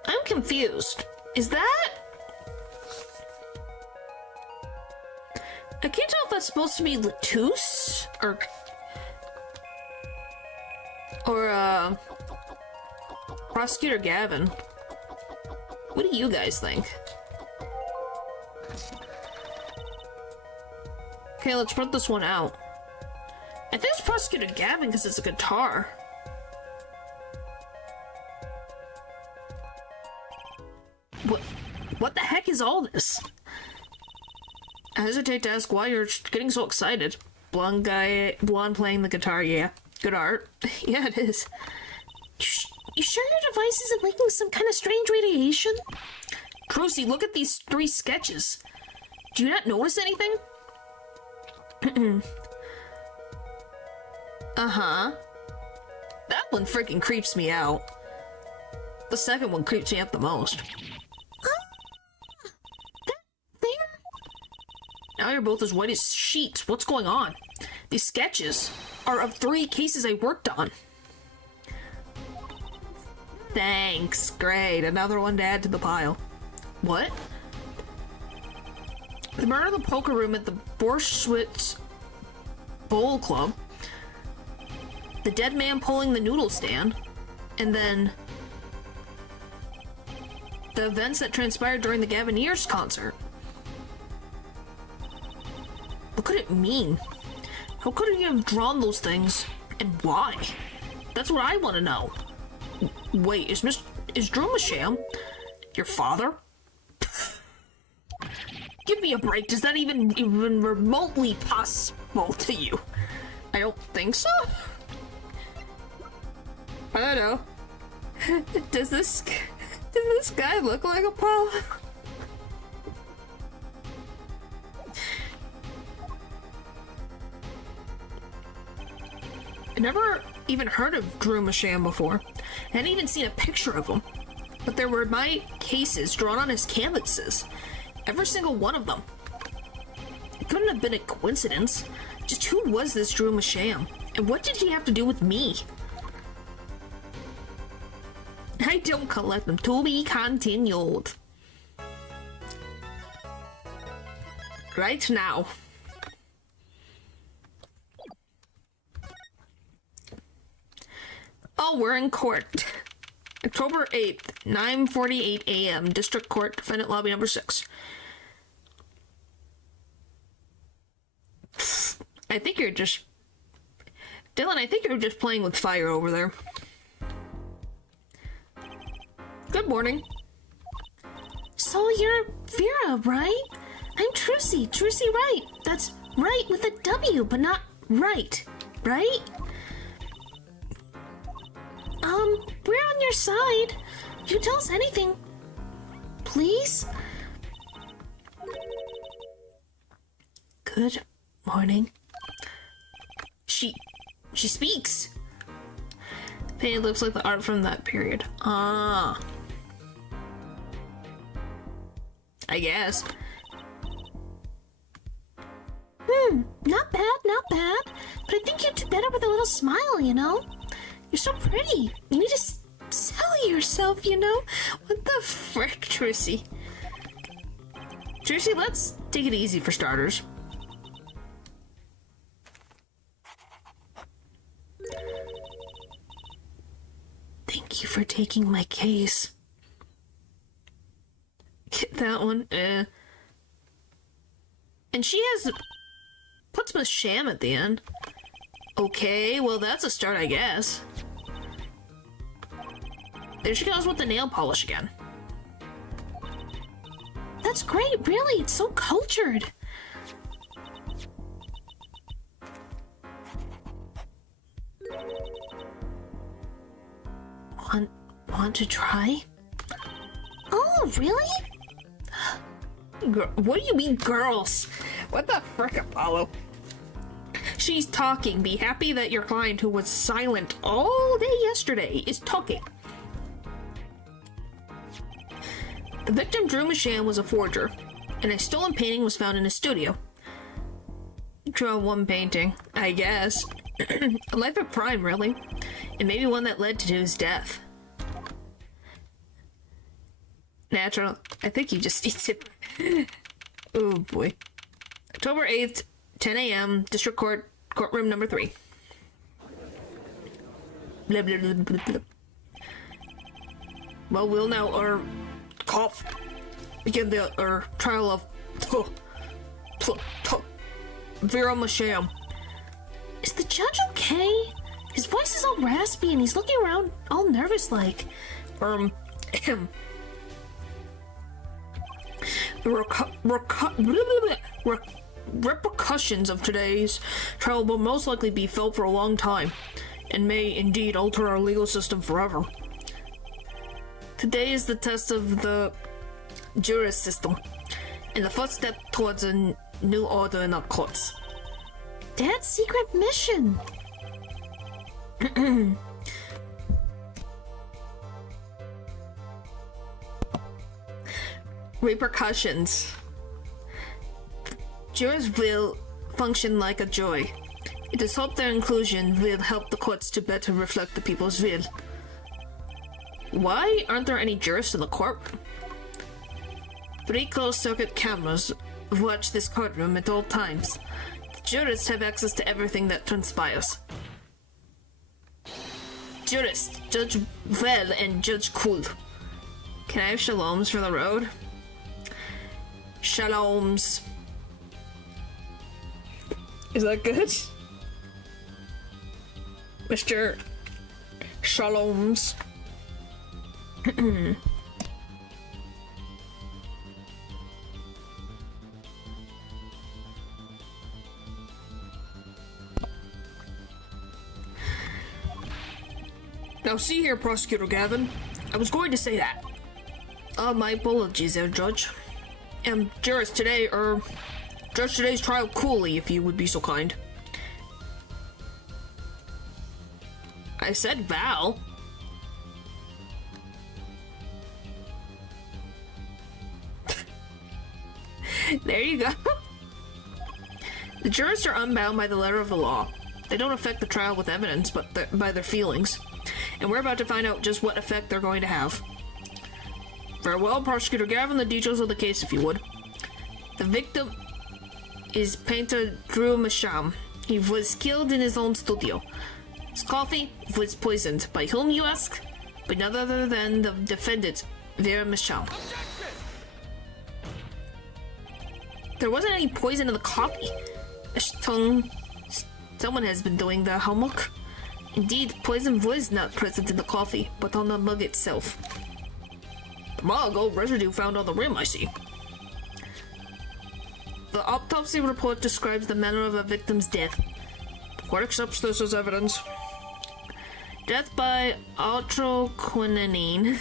I'm confused. Is that... I can't tell if that's supposed to be Latouche or Prosecutor Gavin. What do you guys think? Okay, let's print this one out. I think it's Prosecutor Gavin because it's a guitar. What the heck is all this? I hesitate to ask why you're getting so excited. Blonde playing the guitar, yeah. Good art. Yeah, it is. You sure your device isn't making some kind of strange radiation? Trucy, look at these 3 sketches. Do you not notice anything? Uh-huh. That one freaking creeps me out. The second one creeps me out the most. Now you're both as white as sheets. What's going on? These sketches are of 3 cases I worked on. Thanks. Great. Another one to add to the pile. What? The murder of the poker room at the Borschwitz Bowl Club. The dead man pulling the noodle stand. And then... the events that transpired during the Gaviniers concert. What could it mean? How could he have drawn those things? And why? That's what I want to know. Wait, is Drew Masham your father? Give me a break. Does that even remotely possible to you? I don't think so. I don't know. Does this guy look like Apollo? I'd never even heard of Drew Masham before. I hadn't even seen a picture of him. But there were my cases drawn on his canvases. Every single one of them. It couldn't have been a coincidence. Just who was this Drew Masham? And what did he have to do with me? I don't collect them. To be continued. Right now. Oh, we're in court. October 8th, 9:48 a.m. District Court, Defendant Lobby number 6. I think you're just... Dylan, I think you're just playing with fire over there. Good morning. So you're Vera, right? I'm Trucy. Trucy Wright. That's right with a W, but not right. Right? We're on your side. You tell us anything. Please? Good morning. She speaks. Painted looks like the art from that period. Ah. I guess. Not bad, not bad. But I think you'd do better with a little smile, you know? You're so pretty. You need to sell yourself, you know? What the frick, Trucy? Trucy, let's take it easy for starters. Thank you for taking my case. Get that one? And she has... puts Miss Sham at the end. Okay, well that's a start, I guess. There she goes with the nail polish again. That's great, really. It's so cultured. Want to try? Oh, really? What do you mean, girls? What the frick, Apollo? She's talking. Be happy that your client, who was silent all day yesterday, is talking. The victim, Drew Masham, was a forger, and a stolen painting was found in his studio. Draw one painting, I guess. A life of crime, really. And maybe one that led to his death. Natural. I think you just need to... Oh, boy. October 8th, 10 a.m., District Court, courtroom number 3. Blah, blah, blah, blah, blah. Well, we'll now, begin the, trial of... Vera Masham. Is the judge okay? His voice is all raspy and he's looking around all nervous like. Repercussions of today's trial will most likely be felt for a long time, and may indeed alter our legal system forever. Today is the test of the juris system, and the first step towards a new order in our courts. Dad's secret mission. Repercussions. Jurors will function like a jury. It is hoped their inclusion will help the courts to better reflect the people's will. Why aren't there any jurists in the court? 3 closed-circuit cameras watch this courtroom at all times. The jurists have access to everything that transpires. Jurists, Judge Well and Judge Cool. Can I have shaloms for the road? Shaloms. Is that good? Mr. Shaloms. Now see here, Prosecutor Gavin. I was going to say that. My apologies there, Judge. Judge today's trial coolly, if you would be so kind. I said Val. There you go. The jurists are unbound by the letter of the law. They don't affect the trial with evidence, but by their feelings. And we're about to find out just what effect they're going to have. Farewell, Prosecutor Gavin, the details of the case, if you would. The victim is painter Drew Masham. He was killed in his own studio. His coffee was poisoned. By whom, you ask? By none other than the defendant, Vera Masham. There wasn't any poison in the coffee. Someone has been doing their homework. Indeed, poison was not present in the coffee, but on the mug itself. The mug, old residue found on the rim, I see. The autopsy report describes the manner of a victim's death. The court accepts this as evidence. Death by ultraquinine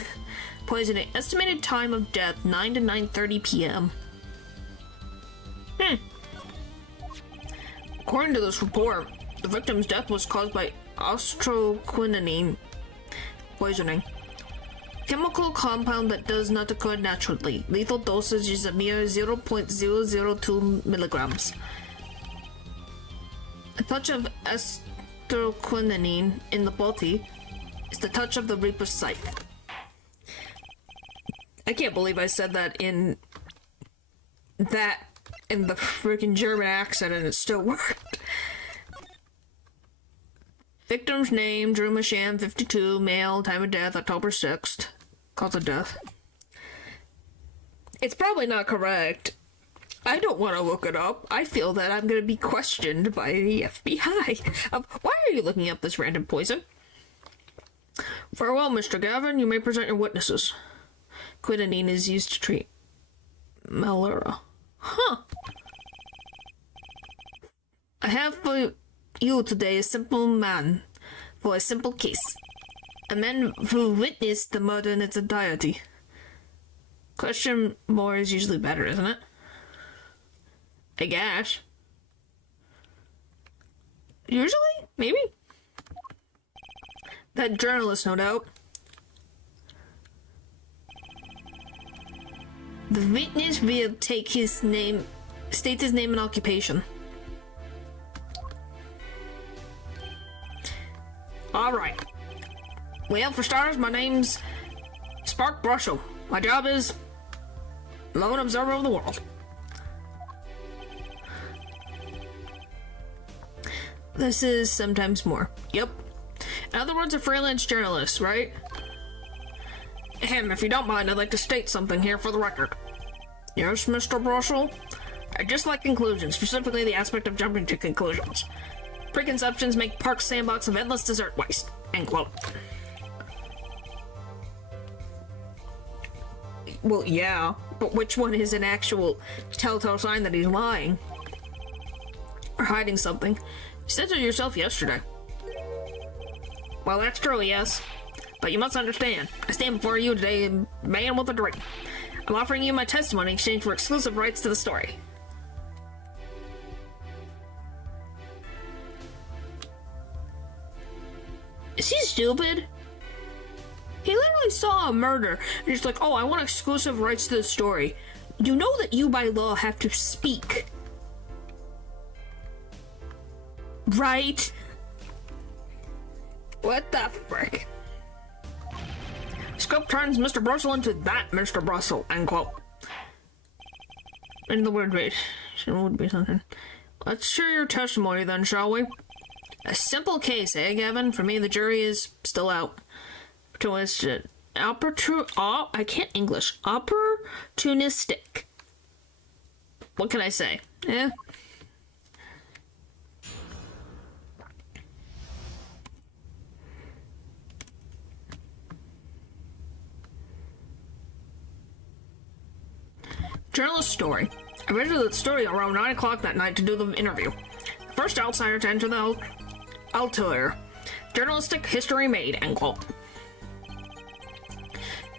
poisoning. Estimated time of death, 9 to 9:30 p.m. According to this report, the victim's death was caused by ultraquinine poisoning. Chemical compound that does not occur naturally. Lethal dosage is a mere 0.002 milligrams. A touch of ultraquinine in the body is the touch of the Reaper's scythe. I can't believe I said that in the freaking German accent and it still worked. Victim's name, Drew Masham, 52, male, time of death, October 6th. Cause of death. It's probably not correct. I don't want to look it up. I feel that I'm going to be questioned by the FBI. Why are you looking up this random poison? Farewell, Mr. Gavin. You may present your witnesses. Quinine is used to treat malaria. Huh. I have for you today a simple man for a simple case. A man who witnessed the murder in its entirety. Question more is usually better, isn't it? I guess. Usually? Maybe? That journalist, no doubt. The witness will state his name and occupation. Alright. Well, for starters, my name's Spark Brushel. My job is lone observer of the world. This is sometimes more. Yep. In other words, a freelance journalist, right? If you don't mind, I'd like to state something here for the record. Yes, Mr. Brushel? I dislike conclusions, specifically the aspect of jumping to conclusions. Preconceptions make Park's sandbox of endless desert waste. End quote. Well, yeah, but which one is an actual telltale sign that he's lying? Or hiding something? You said so yourself yesterday. Well, that's true, yes. But you must understand, I stand before you today a man with a dream. I'm offering you my testimony in exchange for exclusive rights to the story. Is he stupid? He literally saw a murder, and he's like, oh, I want exclusive rights to the story. You know that you, by law, have to speak. Right? What the frick? Scope turns Mr. Brussel into that Mr. Brussel, end quote. In the word base, it would be something. Let's share your testimony then, shall we? A simple case, eh, Gavin? For me, the jury is still out. I can't English. Opportunistic. What can I say? Eh? Journalist story. I visited the studio around 9 o'clock that night to do the interview. The first outsider to enter the altar. Journalistic history made, end quote.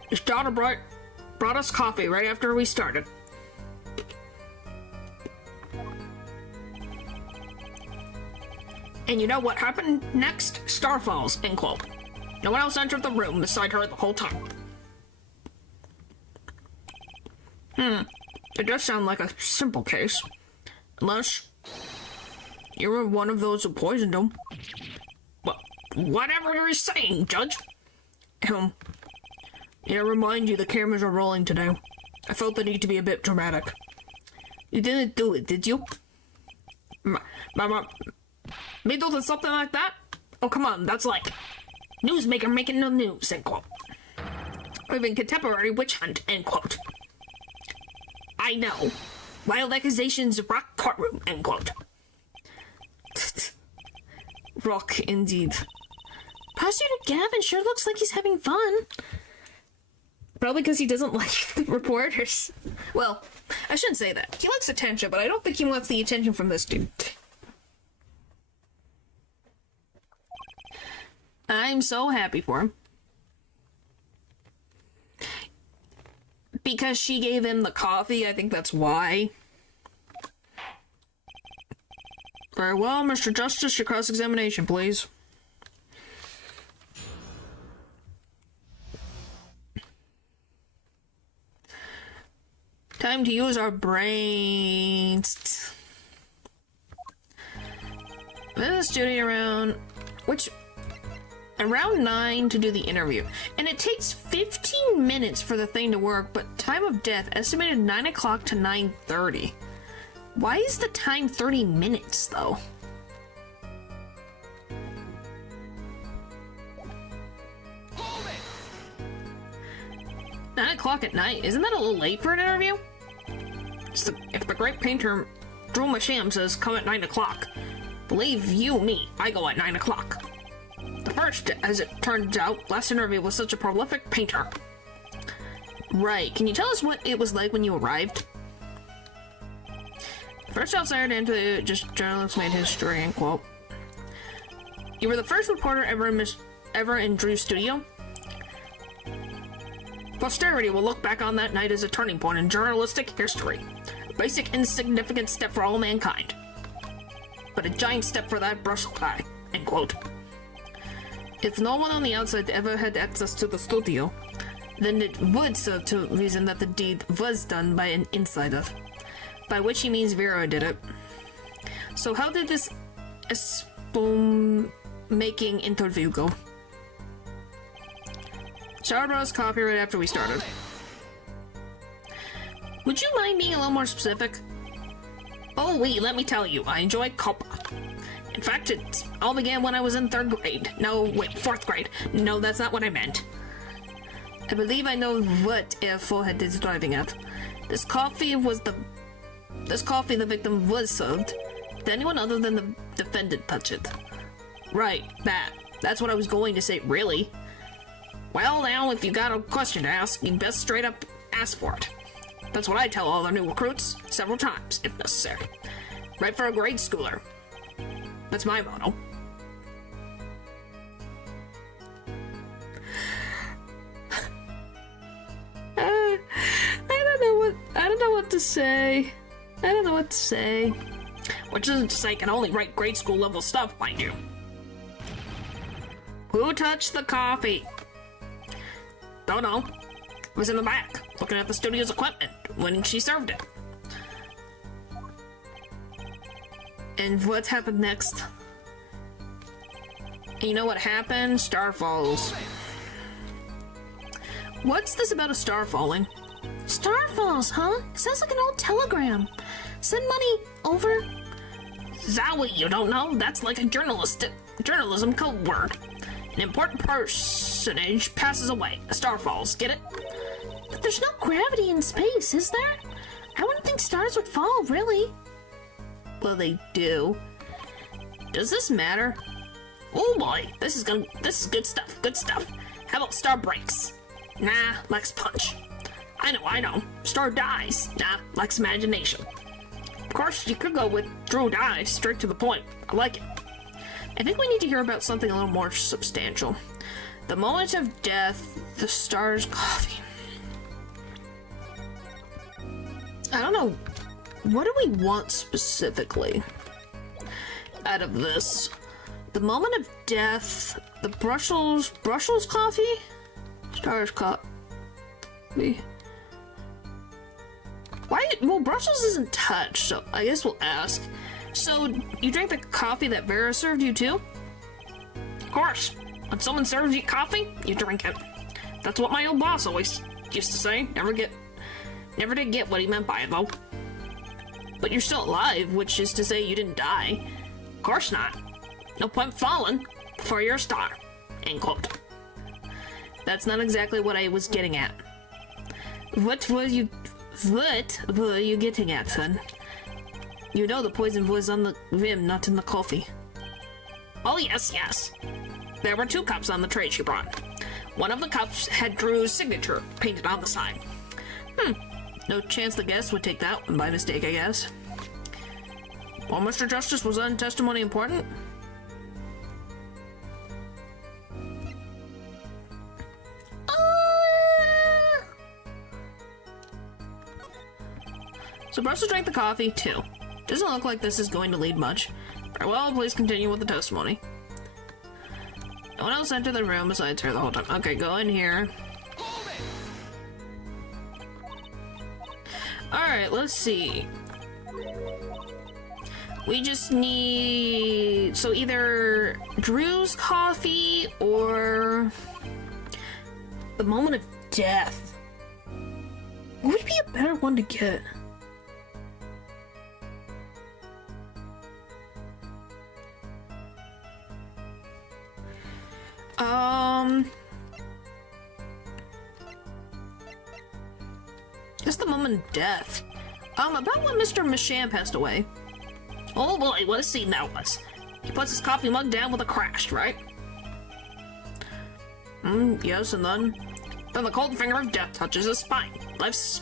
His daughter brought us coffee right after we started. And you know what happened next? Star falls, end quote. No one else entered the room beside her the whole time. It does sound like a simple case. Unless you were one of those who poisoned him. Well, whatever you're saying, Judge. Yeah, remind you the cameras are rolling today. I felt the need to be a bit dramatic. You didn't do it, did you? Me do something like that? Oh, come on, that's like newsmaker making the news, end quote. Or even contemporary witch hunt, end quote. I know. Wild accusations rock courtroom, end quote. Rock, indeed. Prosecutor Gavin sure looks like he's having fun. Probably because he doesn't like the reporters. Well, I shouldn't say that. He likes attention, but I don't think he wants the attention from this dude. I'm so happy for him. Because she gave him the coffee, I think that's why. Very well, Mr. Justice, your cross-examination, please. Time to use our brains. I'm in the studio around 9 to do the interview. And it takes 15 minutes for the thing to work, but time of death estimated 9 o'clock to 9:30. Why is the time 30 minutes, though? Hold it! 9 o'clock at night? Isn't that a little late for an interview? If the great painter Drew Masham says come at 9 o'clock, believe you me, I go at 9 o'clock. The first, as it turns out, last interview was such a prolific painter. Right, can you tell us what it was like when you arrived? First outsider into just journalists made history, end quote. You were the first reporter ever in Drew's studio? Posterity will look back on that night as a turning point in journalistic history. A basic insignificant step for all mankind. But a giant step for that Brussels guy, end quote. If no one on the outside ever had access to the studio, then it would serve to reason that the deed was done by an insider. By which he means Vera did it. So how did this spoon-making interview go? Shower bros coffee right after we started. Would you mind being a little more specific? Oh wait, let me tell you, I enjoy Copa. In fact, it all began when I was in 3rd grade. No, wait, 4th grade. No, that's not what I meant. I believe I know what Air 4 is driving at. This coffee the victim was served. Did anyone other than the defendant touch it? Right, that's what I was going to say, really. Well, now, if you got a question to ask, you best straight up ask for it. That's what I tell all the new recruits, several times, if necessary. Right for a grade schooler. That's my motto. I don't know what to say. I don't know what to say. Which isn't to say I can only write grade school level stuff, mind you. Who touched the coffee? Don't know. I was in the back, looking at the studio's equipment when she served it. And what happened next? And you know what happened? Star falls. What's this about a star falling? Star falls, huh? Sounds like an old telegram. Send money over. Zowie, you don't know? That's like a journalism code word. An important personage passes away. A star falls. Get it? But there's no gravity in space, is there? I wouldn't think stars would fall, really. Well, they do. Does this matter? Oh boy, this is good stuff. Good stuff. How about star breaks? Nah, lacks punch. I know. Star dies. Nah, lacks imagination. Of course, you could go with Drew dies, straight to the point. I like it. I think we need to hear about something a little more substantial. The moment of death, the star's coffee. I don't know. What do we want specifically out of this? The moment of death, the Brussels coffee? Stars coffee. Why? Well, Brussels isn't touched, so I guess we'll ask. So, you drank the coffee that Vera served you too? Of course. When someone serves you coffee, you drink it. That's what my old boss always used to say. Never did get what he meant by it, though. But you're still alive, which is to say you didn't die. Of course not. No point falling before you're a star. End quote. That's not exactly what I was getting at. What were you getting at, son? You know the poison was on the rim, not in the coffee. Oh, yes. There were 2 cups on the tray she brought. One of the cups had Drew's signature painted on the side. No chance the guest would take that one by mistake, I guess. Well, Mr. Justice, was that testimony important? So Brussels drank the coffee, too. Doesn't look like this is going to lead much. Very well, please continue with the testimony. No one else entered the room besides her the whole time. Okay, go in here. Alright, let's see. We just need... So either Drew's coffee or... the moment of death. What would be a better one to get? Just the moment of death. About when Mr. Masham passed away. Oh boy, what a scene that was. He puts his coffee mug down with a crash, right? Yes, and then the cold finger of death touches his spine. Life's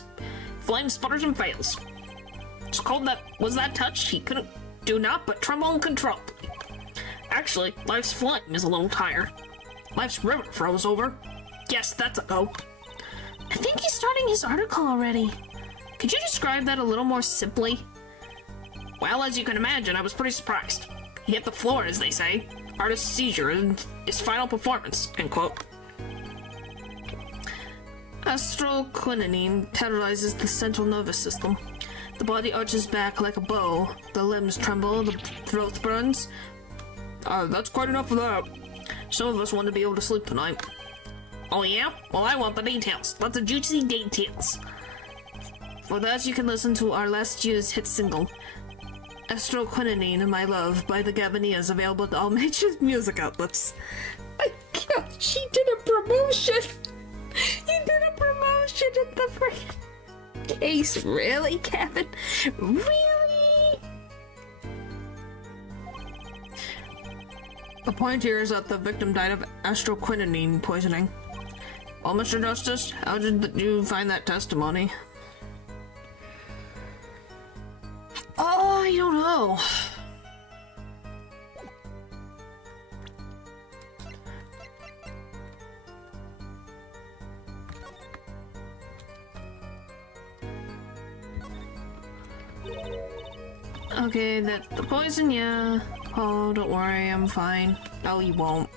flame sputters and fails. So cold that was that touch, he couldn't do naught but tremble uncontrollably. Actually, life's flame is a little tired. Life's river froze over. Yes, that's a go. I think he's starting his article already. Could you describe that a little more simply? Well, as you can imagine, I was pretty surprised. He hit the floor, as they say. Artist's seizure in his final performance, end quote. Astralquinine terrorizes the central nervous system. The body arches back like a bow. The limbs tremble, the throat burns. That's quite enough of that. Some of us want to be able to sleep tonight. Oh yeah? Well, I want the details. Lots of juicy details. For that, you can listen to our last year's hit single, Astroquinine, My Love, by the Gavinias, available at all major music outlets. My God, she did a promotion! He did a promotion in the freaking case. Really, Kevin? Really? The point here is that the victim died of astroquinine poisoning. Well, Mr. Justice, how did you find that testimony? Oh, I don't know. Okay, that's the poison, yeah. Oh, don't worry, I'm fine. Oh, you won't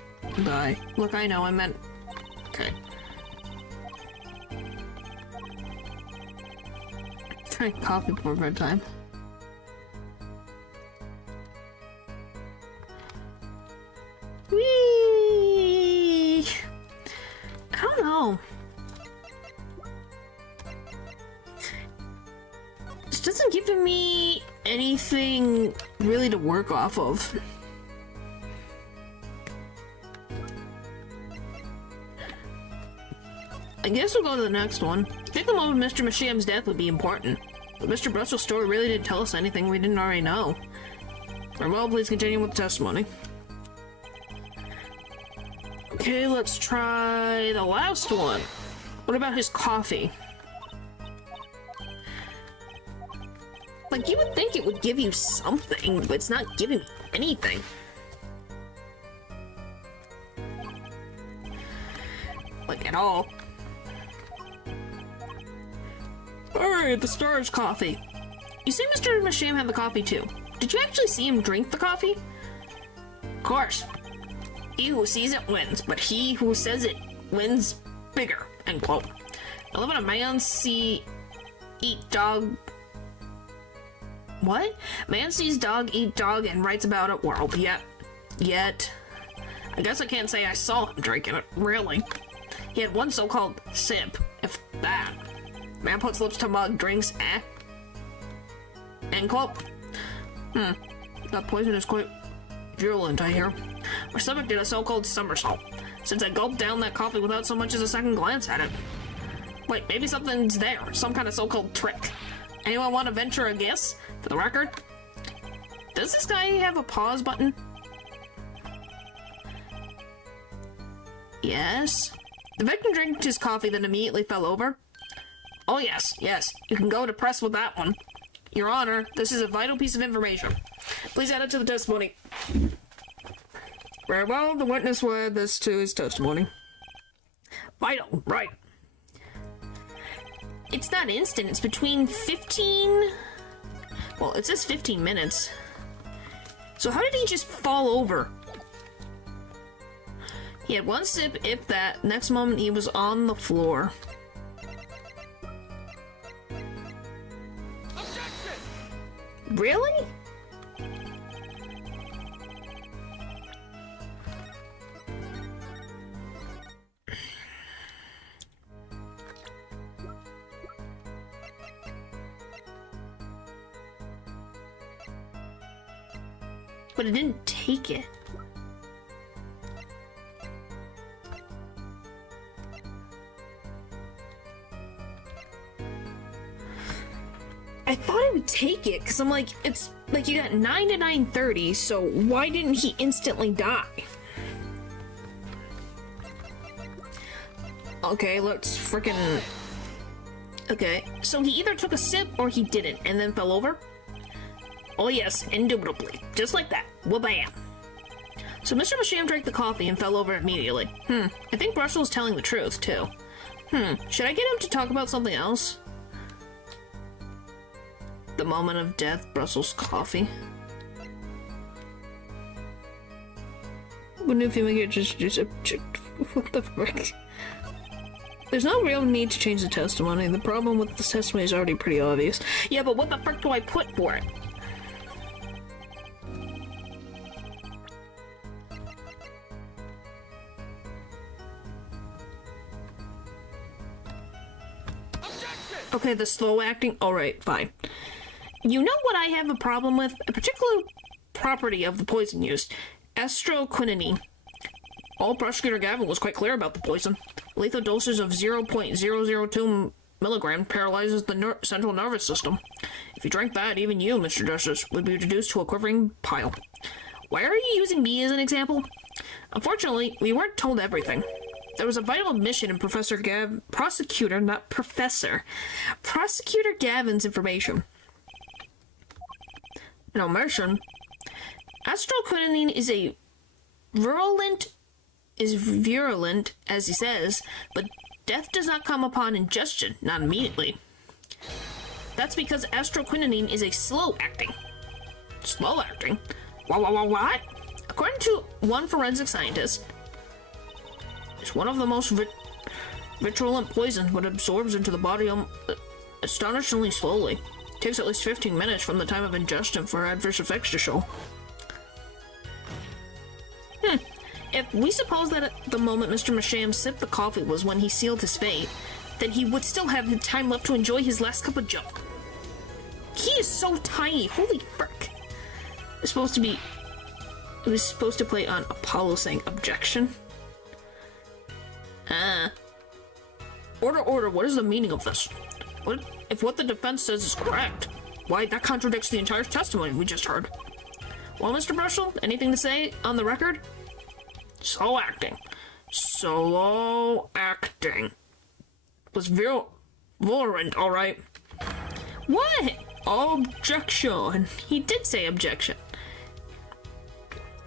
die. Look, I know, I meant... Okay. Drink coffee before bedtime. Whee! I don't know. This doesn't give me anything really to work off of. I guess we'll go to the next one. I think the moment of Mr. Mashiam's death would be important. But Mr. Bristol's story really didn't tell us anything we didn't already know. Well, please continue with the testimony. Okay, let's try the last one. What about his coffee? Like, you would think it would give you something, but it's not giving me anything. Like, at all. Alright, the Stars coffee. You say Mr. Masham had the coffee too. Did you actually see him drink the coffee? Of course. He who sees it wins, but he who says it wins bigger, end quote. I live in a man see eat dog. What? Man sees dog eat dog and writes about it world. Yet. I guess I can't say I saw him drinking it, really. He had one so-called sip, if that. Man puts lips to mug, drinks, end quote. That poison is quite virulent, I hear. My stomach did a so-called somersault, since I gulped down that coffee without so much as a second glance at it. Wait, maybe something's there, some kind of so-called trick. Anyone want to venture a guess? For the record, does this guy have a pause button? Yes. The victim drank his coffee, then immediately fell over. Oh yes, you can go to press with that one. Your Honor, this is a vital piece of information. Please add it to the testimony. Very well, the witness will add this to his testimony. Vital, right. It's not instant, it's between 15... Well, it says 15 minutes. So how did he just fall over? He had one sip, if that. Next moment, he was on the floor. Objection! Really? But it didn't take it. I thought I would take it, because I'm like, it's like you got 9 to 9:30, so why didn't he instantly die? Okay, let's frickin'... Okay, so he either took a sip or he didn't, and then fell over? Oh yes, indubitably. Just like that. Wha-bam. So Mr. Masham drank the coffee and fell over immediately. I think Brussels telling the truth, too. Should I get him to talk about something else? The moment of death, Brussels coffee. Wouldn't if you make it just what the frick? There's no real need to change the testimony. The problem with this testimony is already pretty obvious. Yeah, but what the frick do I put for it? Okay, the slow acting. Alright, fine. You know what I have a problem with? A particular property of the poison used. Estroquinine. All Prosecutor Gavin was quite clear about the poison. Lethal doses of 0.002 milligram paralyzes the central nervous system. If you drank that, even you, Mr. Justice, would be reduced to a quivering pile. Why are you using me as an example? Unfortunately, we weren't told everything. There was a vital omission in Prosecutor Gavin's information. An omission? Astroquinine is virulent, as he says, but death does not come upon ingestion, not immediately. That's because astroquinine is a slow acting. Slow acting? What? According to one forensic scientist, it's one of the most virulent poisons, but absorbs into the body astonishingly slowly. It takes at least 15 minutes from the time of ingestion for adverse effects to show. If we suppose that at the moment Mr. Masham sipped the coffee was when he sealed his fate, then he would still have the time left to enjoy his last cup of junk. He is so tiny, holy frick. It was supposed to play on Apollo saying objection. Order, what is the meaning of this? If what the defense says is correct, why, that contradicts the entire testimony we just heard. Well, Mr. Brushel, anything to say on the record? Slow acting. Was virulent, alright. What? Objection. He did say objection.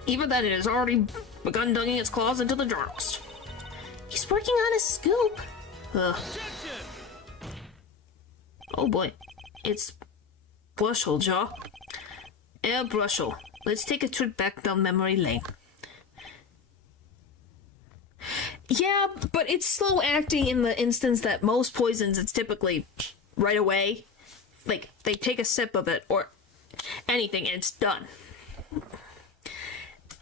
Even then, it has already begun digging its claws into the journalist. He's working on his scoop. Ugh. Oh boy. It's Brushel, Jaw. Brushel. Let's take a trip back down memory lane. Yeah, but it's slow acting in the instance that most poisons, it's typically right away. Like, they take a sip of it or anything and it's done.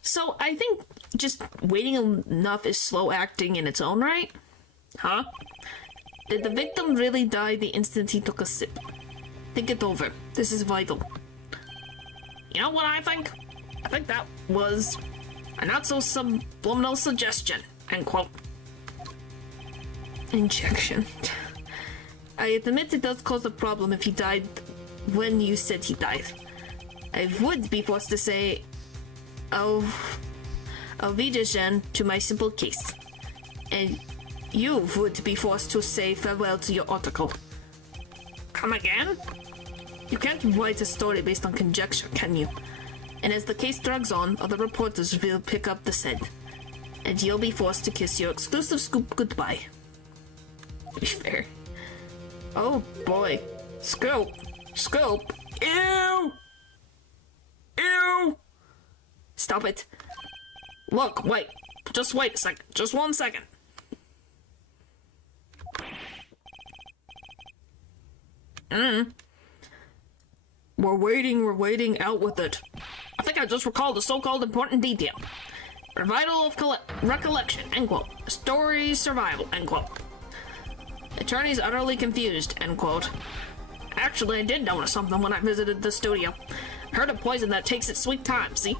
So I think just waiting enough is slow acting in its own right. Huh? Did the victim really die the instant he took a sip? Think it over. This is vital. You know what I think? I think that was a not so subliminal suggestion. End quote. Injection. I admit it does cause a problem if he died when you said he died. I would be forced to say Alvidagen to my simple case. And you would be forced to say farewell to your article. Come again? You can't write a story based on conjecture, can you? And as the case drags on, other reporters will pick up the scent. And you'll be forced to kiss your exclusive scoop goodbye. To be fair. Oh boy. Scoop! Scoop! Ew! Ew! Stop it. Look, wait. Just wait a second. Just 1 second. We're waiting, out with it. I think I just recalled a so-called important detail. Revival of recollection, end quote. Story survival, end quote. Attorney's utterly confused, end quote. Actually, I did notice something when I visited the studio. Heard of poison that takes its sweet time, see?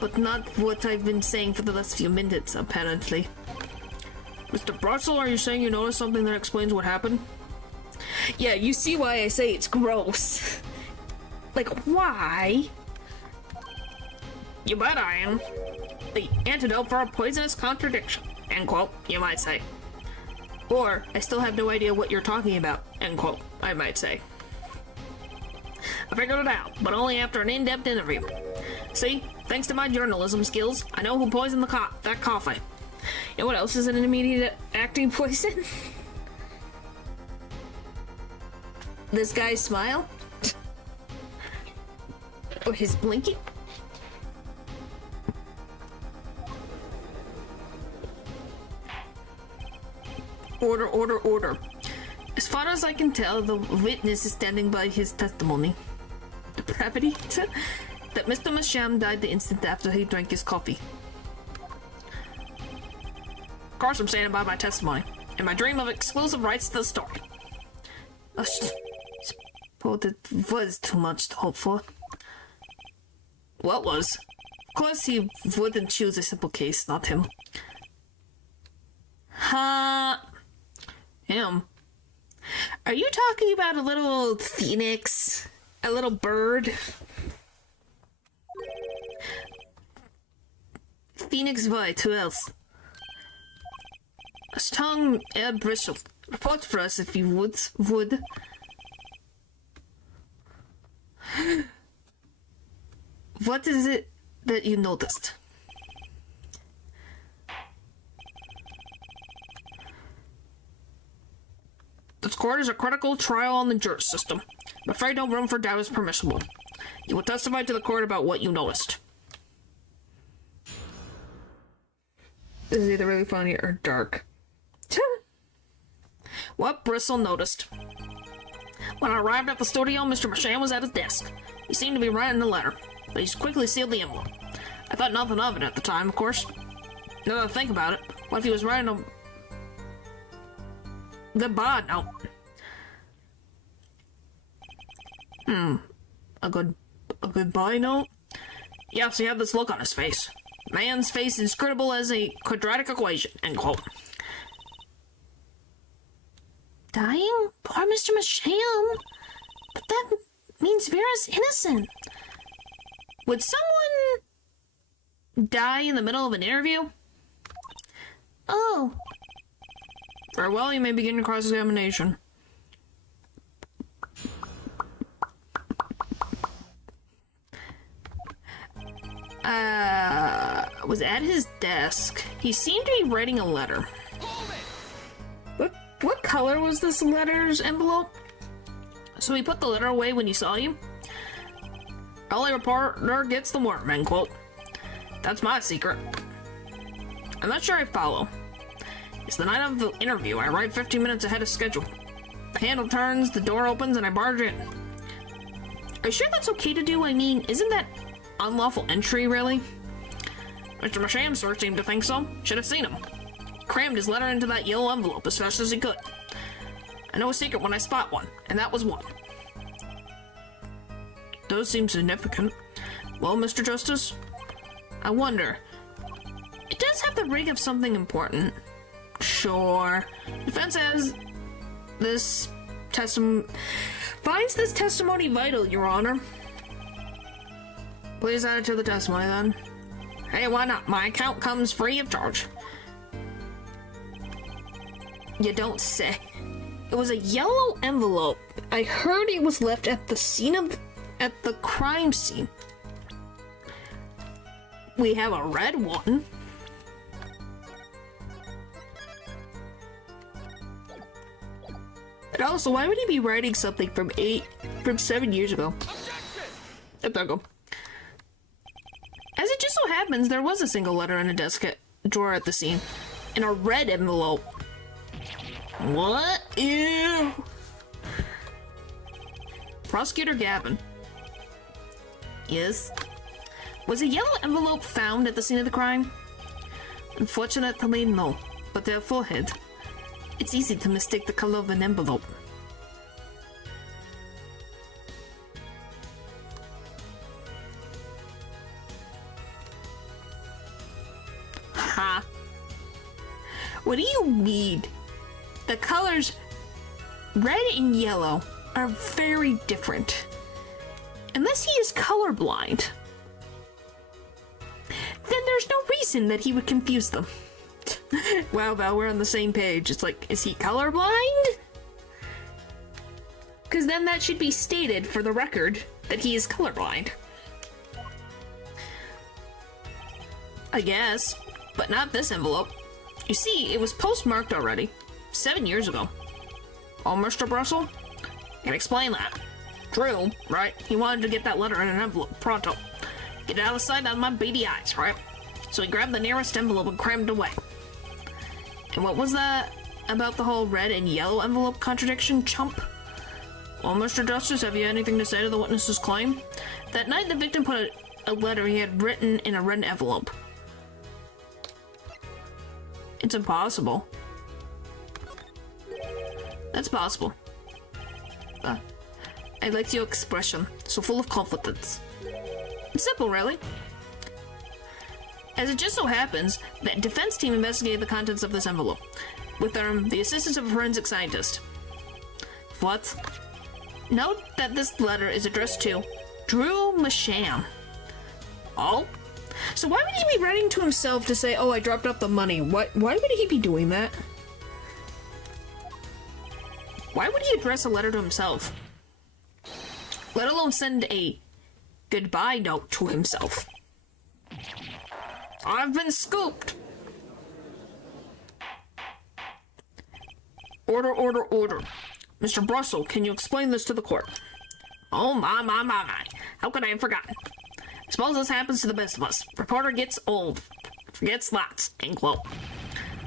But not what I've been saying for the last few minutes, apparently. Mr. Brutzel, are you saying you noticed something that explains what happened? Yeah, you see why I say it's gross. Like, why? You bet I am. The antidote for a poisonous contradiction, end quote, you might say. Or, I still have no idea what you're talking about, end quote, I might say. I figured it out, but only after an in-depth interview. See, thanks to my journalism skills, I know who poisoned that coffee. You know what else is an immediate acting poison? This guy's smile? Or his blinking? Order, order, order. As far as I can tell, the witness is standing by his testimony. Depravity? That Mr. Masham died the instant after he drank his coffee. Of course I'm standing by my testimony, and my dream of exclusive rights to the story. I suppose it was too much to hope for. What was? Of course he wouldn't choose a simple case, not him. Him? Are you talking about a little phoenix? A little bird? Phoenix White, who else? A strong air bristle. Report for us if you would. What is it that you noticed? This court is a critical trial on the justice system. I'm afraid no room for doubt is permissible. You will testify to the court about what you noticed. This is either really funny or dark. What Bristle noticed. When I arrived at the studio, Mr. Masham was at his desk. He seemed to be writing a letter, but he quickly sealed the envelope. I thought nothing of it at the time, of course. Now that I think about it, what if he was writing a goodbye note? A goodbye note? Yes, he had this look on his face. Man's face inscrutable as a quadratic equation, end quote. Dying? Poor Mr. Masham. But that means Vera's innocent. Would someone die in the middle of an interview? Oh. Very well, you may begin your cross-examination. Was at his desk. He seemed to be writing a letter. What color was this letter's envelope? So he put the letter away when he saw you. Only reporter gets the worm, end quote. That's my secret. I'm not sure I follow. It's the night of the interview. I arrive 15 minutes ahead of schedule. The handle turns, the door opens, and I barge in. Are you sure that's okay to do? I mean, isn't that unlawful entry, really? Mr. Masham's search seemed to think so. Should have seen him. Crammed his letter into that yellow envelope as fast as he could. I know a secret when I spot one, and that was one. Does seem significant. Well, Mr. Justice, I wonder. It does have the ring of something important. Sure. Defense has this finds this testimony vital, Your Honor. Please add it to the testimony, then. Hey, why not? My account comes free of charge. You don't say. It was a yellow envelope. I heard it was left at the crime scene. We have a red one. And also, why would he be writing something from 7 years ago? Objection! As it just so happens, there was a single letter in a desk drawer at the scene. In a red envelope. What? Ew. Prosecutor Gavin. Yes? Was a yellow envelope found at the scene of the crime? Unfortunately, no. But their forehead. It's easy to mistake the color of an envelope. Ha! What do you mean? The colors red and yellow are very different. Unless he is colorblind. Then there's no reason that he would confuse them. Wow, Val, we're on the same page. It's like, is he colorblind? Because then that should be stated for the record that he is colorblind. I guess, but not this envelope. You see, it was postmarked already, 7 years ago. Oh, Mr. Brussel? Can explain that. True, right? He wanted to get that letter in an envelope, pronto. Get it out of sight, out of my beady eyes, right? So he grabbed the nearest envelope and crammed it away. And what was that about the whole red and yellow envelope contradiction, chump? Well, Mr. Justice, have you anything to say to the witness's claim? That night, the victim put a letter he had written in a red envelope. It's impossible. That's possible. I liked your expression, so full of confidence. It's simple, really. As it just so happens, the defense team investigated the contents of this envelope, with the assistance of a forensic scientist. What? Note that this letter is addressed to Drew Masham. Oh? So why would he be writing to himself to say, oh, I dropped off the money? Why would he be doing that? Why would he address a letter to himself? Let alone send a goodbye note to himself. I've been scooped! Order, order, order. Mr. Brussel, can you explain this to the court? Oh my. How could I have forgotten? I suppose this happens to the best of us. Reporter gets old. Forgets lots. End quote.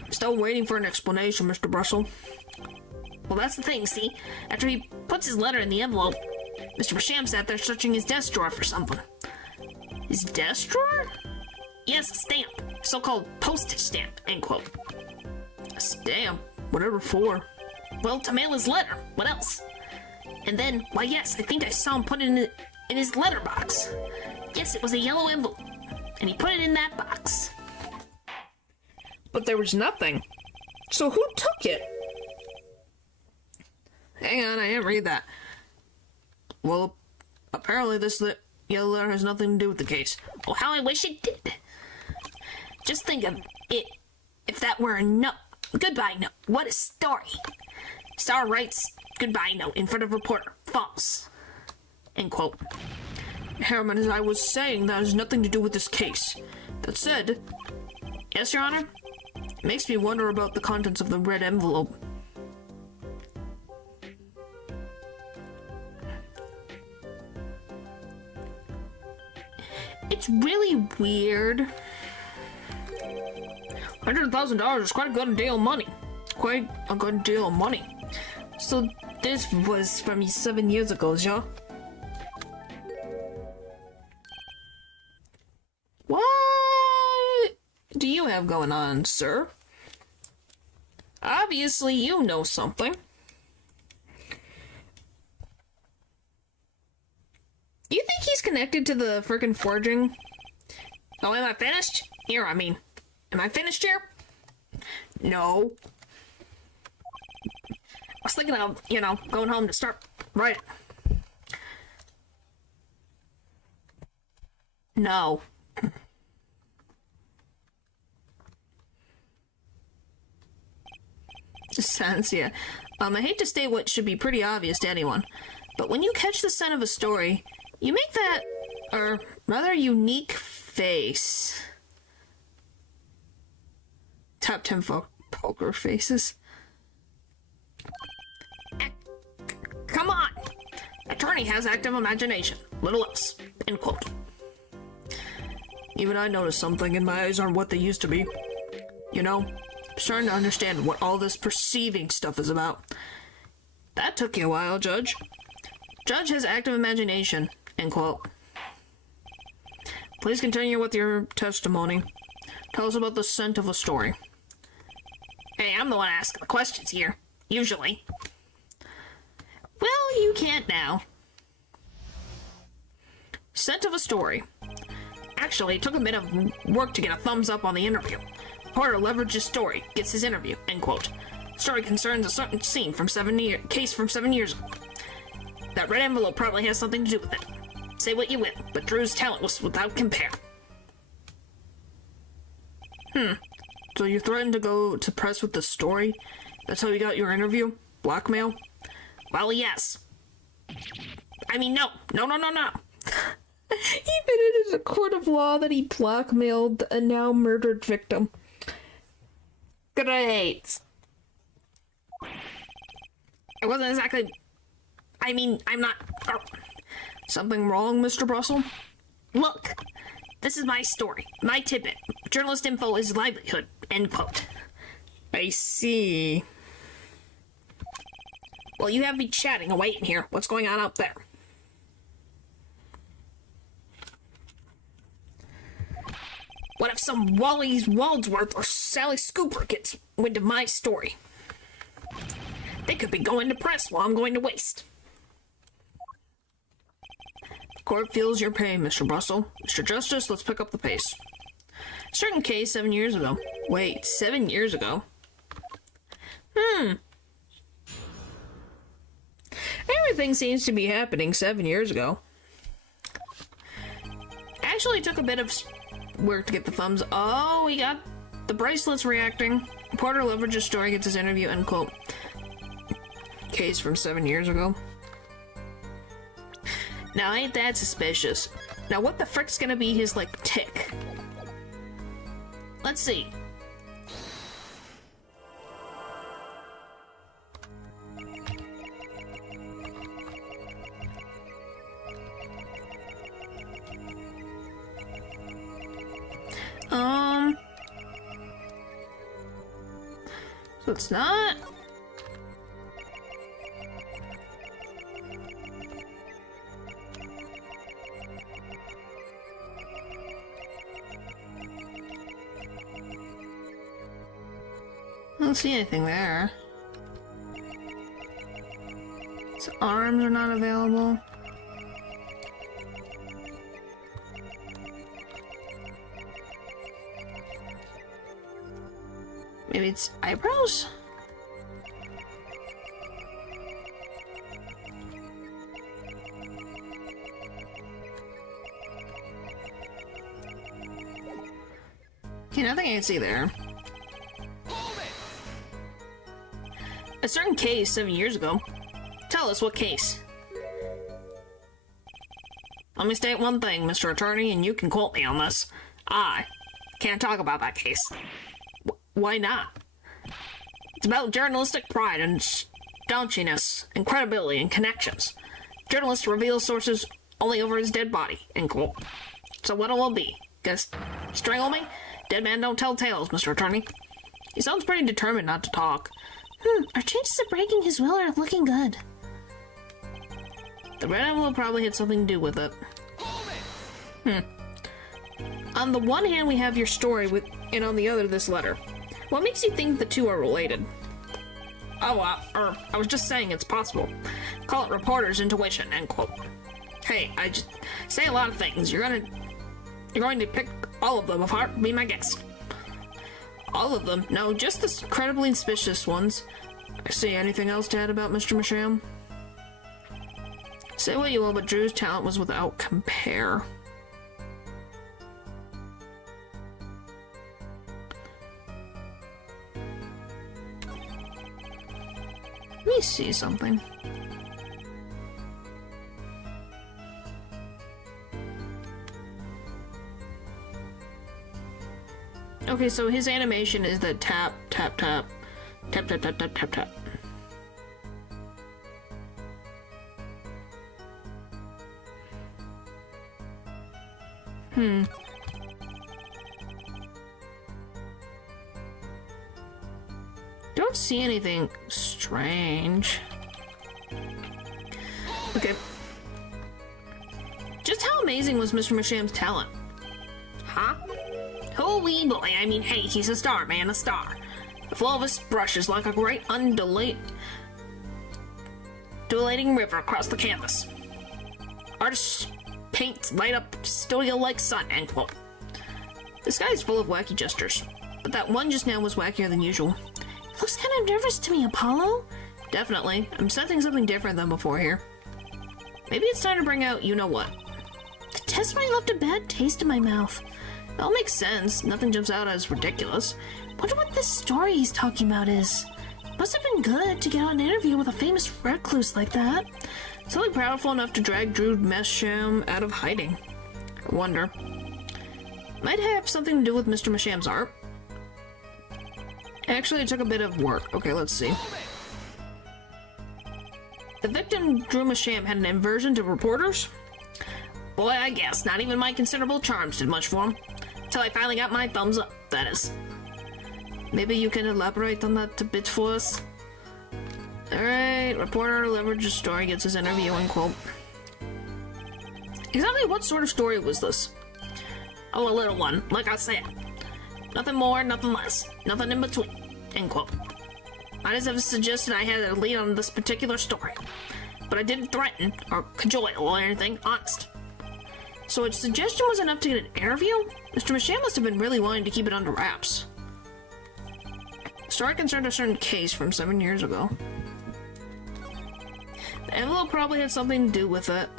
I'm still waiting for an explanation, Mr. Brussel. Well, that's the thing, see? After he puts his letter in the envelope, Mr. Basham sat there searching his desk drawer for something. His desk drawer? Yes, a stamp. So-called postage stamp. End quote. A stamp? Whatever for? Well, to mail his letter. What else? And then, why yes, I think I saw him put it in his letterbox. Yes, it was a yellow envelope. And he put it in that box. But there was nothing. So who took it? Hang on, I didn't read that. Well, apparently this yellow letter has nothing to do with the case. Oh, how I wish it did. Just think of it if that were a note. Goodbye note. What a story. Star writes goodbye note in front of reporter. False. End quote. Harriman, as I was saying, that has nothing to do with this case. That said, yes, Your Honor? It makes me wonder about the contents of the red envelope. It's really weird. $100,000 is quite a good deal of money. Quite a good deal of money. So this was from 7 years ago, yeah? What do you have going on, sir? Obviously, you know something. You think he's connected to the frickin' forging? Oh, am I finished? Here, I mean. Am I finished here? No. I was thinking of, going home to start writing. No. Sense, yeah. I hate to state what should be pretty obvious to anyone, but when you catch the scent of a story, you make that, rather unique face. Top 10 poker faces. Come on! Attorney has active imagination. Little else. End quote. Even I noticed something, and my eyes aren't what they used to be. I'm starting to understand what all this perceiving stuff is about. That took you a while, Judge. Judge has active imagination. End quote. Please continue with your testimony. Tell us about the scent of a story. Hey, I'm the one asking the questions here. Usually. Well, you can't now. Scent of a story. Actually, it took a bit of work to get a thumbs up on the interview. Porter leverages story, gets his interview, end quote. Story concerns a certain scene from case from 7 years ago. That red envelope probably has something to do with it. Say what you will, but Drew's talent was without compare. So you threatened to go to press with the story? That's how you got your interview? Blackmail? Well, yes. I mean, no. No. He admitted in a court of law that he blackmailed a now murdered victim. Great. It wasn't exactly... I mean, I'm not... Something wrong, Mr. Brussel? Look, this is my story, my tidbit. Journalist info is livelihood, end quote. I see. Well, you have me chatting away in here. What's going on out there? What if some Wally Waldsworth or Sally Scooper gets wind of my story? They could be going to press while I'm going to waste. The court feels your pain, Mr. Brussel. Mr. Justice, let's pick up the pace. Certain case 7 years ago. Wait, 7 years ago? Everything seems to be happening 7 years ago. Actually, took a bit of work to get the thumbs. Oh, we got the bracelets reacting. Porter leverages story, gets his interview, end quote. Case from 7 years ago. Now, ain't that suspicious? Now, what the frick's gonna be his, tick? Let's see. So it's not... I don't see anything there. His arms are not available. Maybe it's eyebrows? Okay, nothing I can see there. A certain case 7 years ago. Tell us what case. Let me state one thing, Mr. Attorney, and you can quote me on this. I can't talk about that case. Why not? It's about journalistic pride and staunchiness and credibility and connections. Journalist reveals sources only over his dead body, end quote. So what it will be? Gonna strangle me? Dead man don't tell tales, Mr. Attorney. He sounds pretty determined not to talk. Our chances of breaking his will are looking good. The red envelope probably had something to do with it. On the one hand, we have your story, and on the other, this letter. What makes you think the two are related? Oh, I was just saying it's possible. Call it reporter's intuition, end quote. Hey, I just say a lot of things. You're going to pick all of them apart? Be my guest. All of them? No, just the incredibly suspicious ones. I see. Anything else to add about Mr. Masham? Say what you will, but Drew's talent was without compare. Let me see something. Okay, so his animation is the tap, tap, tap, tap, tap, tap, tap, tap, tap. Don't see anything strange. Okay. Just how amazing was Mr. Masham's talent? Huh? Oh, wee boy. I mean, hey, he's a star, man, a star. The flow of his brush is like a great undulating river across the canvas. Artists paint light up studio like sun, end quote. This guy is full of wacky gestures, but that one just now was wackier than usual. He looks kind of nervous to me, Apollo. Definitely. I'm sensing something different than before here. Maybe it's time to bring out you-know-what. The test might left a bad taste in my mouth. It all makes sense. Nothing jumps out as ridiculous. Wonder what this story he's talking about is. Must have been good to get on an interview with a famous recluse like that. Something powerful enough to drag Drew Masham out of hiding. I wonder. Might have something to do with Mr. Masham's art. Actually, it took a bit of work. Okay, let's see. The victim, Drew Masham, had an aversion to reporters? Boy, I guess. Not even my considerable charms did much for him. Until I finally got my thumbs up, that is. Maybe you can elaborate on that a bit for us? Alright, reporter leverages a story, gets his interview, end quote. Exactly what sort of story was this? Oh, a little one, like I said. Nothing more, nothing less. Nothing in between, end quote. Might as have suggested I had a lead on this particular story. But I didn't threaten, or cajole, or anything, honest. So a suggestion was enough to get an interview? Mr. Masham must have been really wanting to keep it under wraps. The story concerned a certain case from 7 years ago. The envelope probably had something to do with it.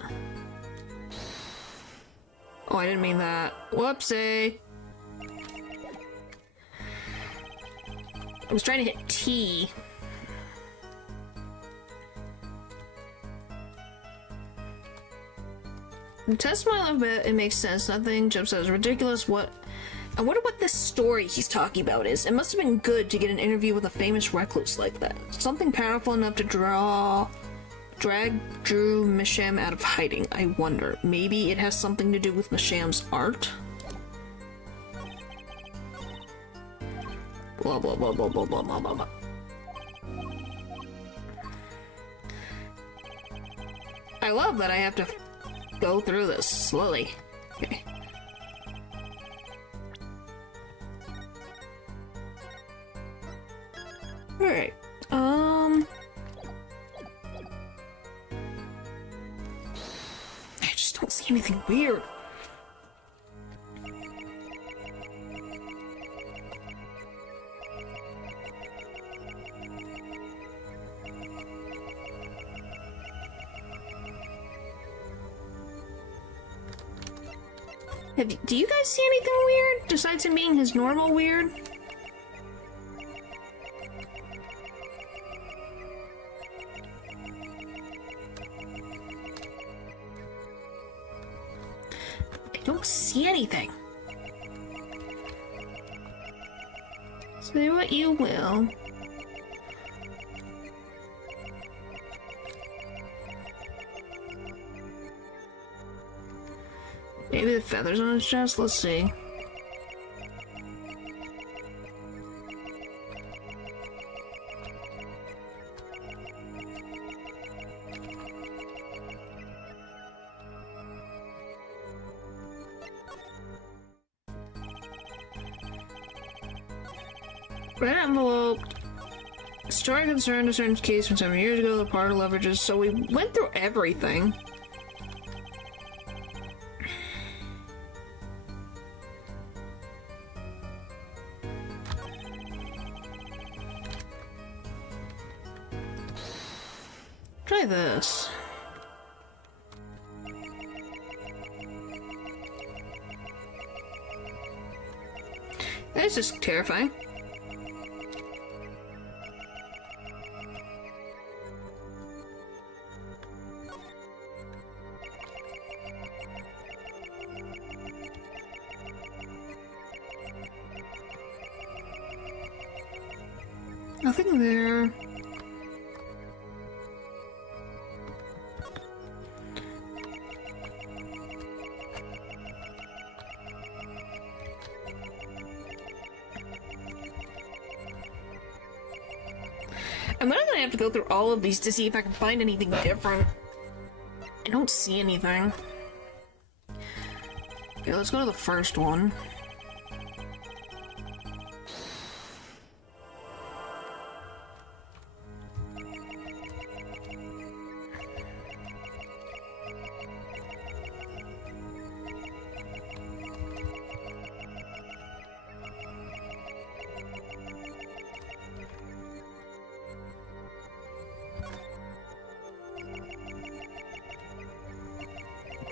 Oh, I didn't mean that. Whoopsie. I was trying to hit T. The test my love bit, it makes sense. Nothing jumps out as ridiculous. I wonder what this story he's talking about is. It must have been good to get an interview with a famous recluse like that. Something powerful enough to drag Drew Masham out of hiding. I wonder. Maybe it has something to do with Masham's art? Blah blah blah blah blah blah blah blah blah. I love that I have to go through this slowly. Okay. Alright. I just don't see anything weird. Do you guys see anything weird besides him being his normal weird? I don't see anything. Say what you will. Maybe the feathers on his chest? Let's see. Red envelope. Story concerned a certain case from 7 years ago, the part of leverages. So we went through everything. Try this. This is terrifying. Nothing there. I'm not gonna have to go through all of these to see if I can find anything different. I don't see anything. Okay, let's go to the first one.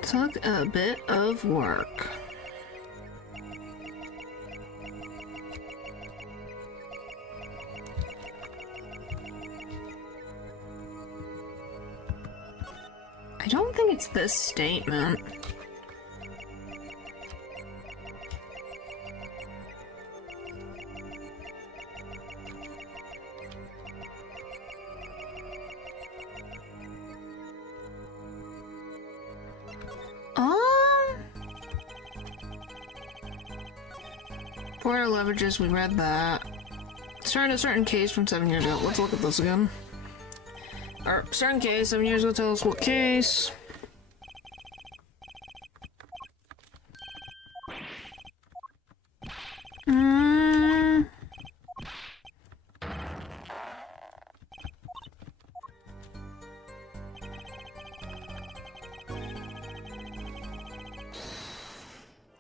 Took a bit of work. I don't think it's this statement. Porter leverages, we read that. Starting a certain case from 7 years ago. Let's look at this again. Or, certain case, 7 years ago, tell us what case.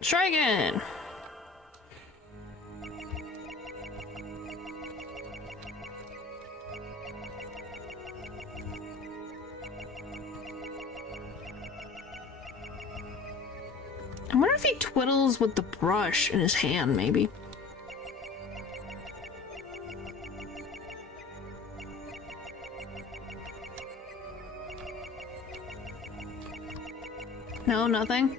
Try again. I wonder if he twiddles with the brush in his hand, maybe. No, nothing?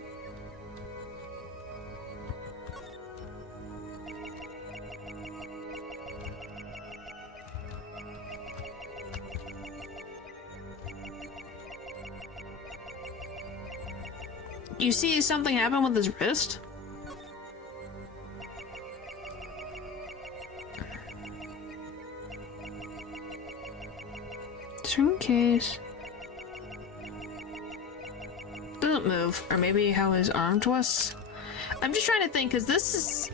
You see something happen with his wrist? Certain case. Doesn't move. Or maybe how his arm twists? I'm just trying to think, because this is...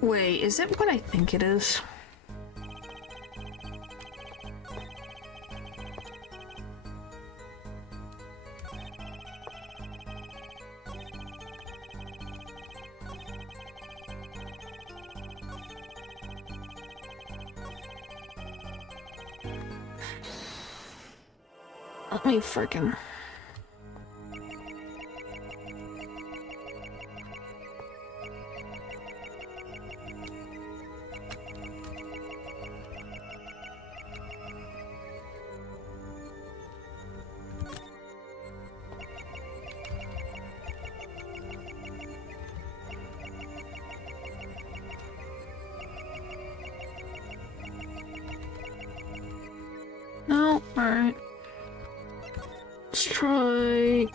Wait, is it what I think it is? Let me frickin'... No, alright. Let's try...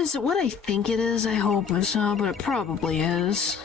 is it what I think it is? I hope it's not, but it probably is.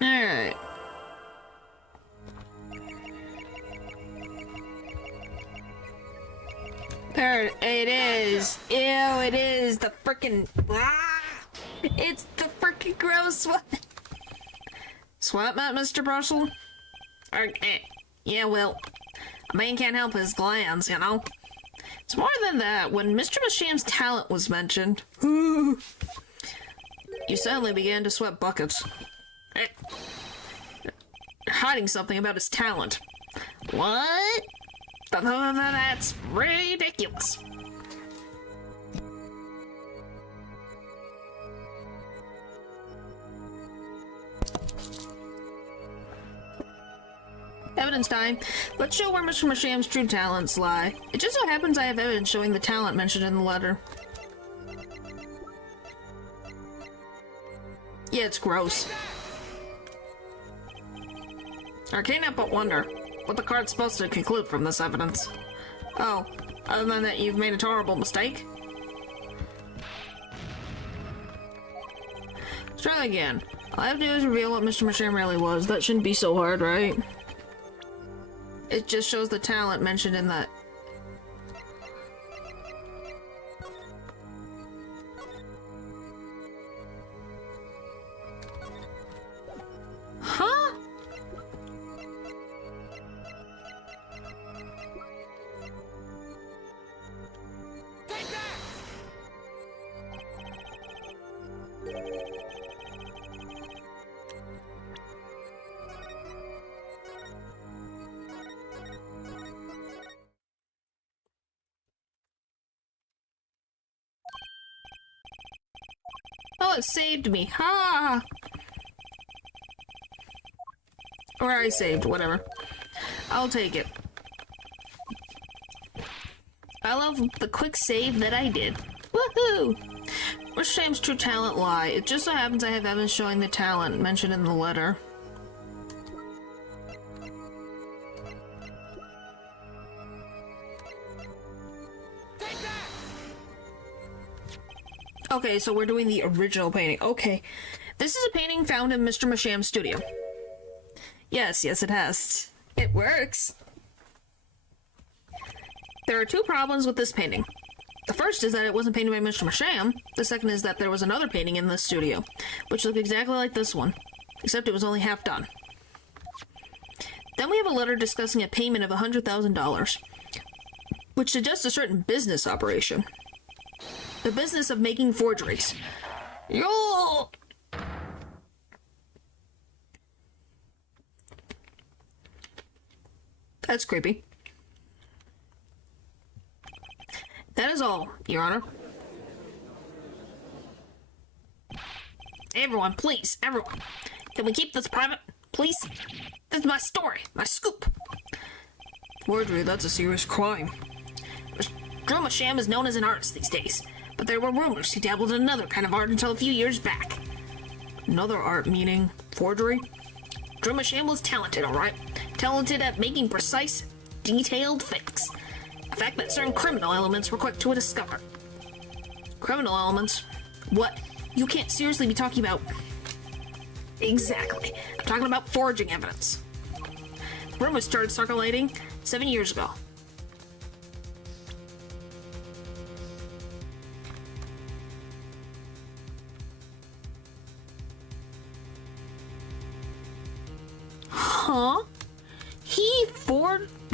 Alright. There it is. Ew, it is the frickin' it's the frickin' gross one. Swap that, Mr. Brussel? Yeah, well, a man can't help his glands, you know? It's more than that. When Mr. Masham's talent was mentioned, you suddenly began to sweat buckets. Hiding something about his talent. What? That's ridiculous. Evidence time. Let's show where Mr. Masham's true talents lie. It just so happens I have evidence showing the talent mentioned in the letter. Yeah, it's gross. I can't help but wonder what the card's supposed to conclude from this evidence. Oh, other than that you've made a horrible mistake? Let's try that again. All I have to do is reveal what Mr. Masham really was. That shouldn't be so hard, right? It just shows the talent mentioned in that. Huh? Oh, it saved me. Ha! Or I saved, whatever. I'll take it. I love the quick save that I did. Woohoo! Where Shame's true talent lie? It just so happens I have evidence showing the talent mentioned in the letter. Okay, so we're doing the original painting. Okay. This is a painting found in Mr. Masham's studio. Yes, it has. It works. There are two problems with this painting. The first is that it wasn't painted by Mr. Masham. The second is that there was another painting in the studio, which looked exactly like this one, except it was only half done. Then we have a letter discussing a payment of $100,000, which suggests a certain business operation. The business of making forgeries. Yo! That's creepy. That is all, Your Honor. Everyone, please, everyone. Can we keep this private, please? This is my story, my scoop. Forgery, that's a serious crime. Drew Masham is known as an artist these days, but there were rumors he dabbled in another kind of art until a few years back. Another art meaning forgery? Drew Masham was talented, alright? Talented at making precise, detailed things. A fact that certain criminal elements were quick to discover. Criminal elements? What? You can't seriously be talking about... Exactly. I'm talking about forging evidence. The rumors started circulating 7 years ago. Huh?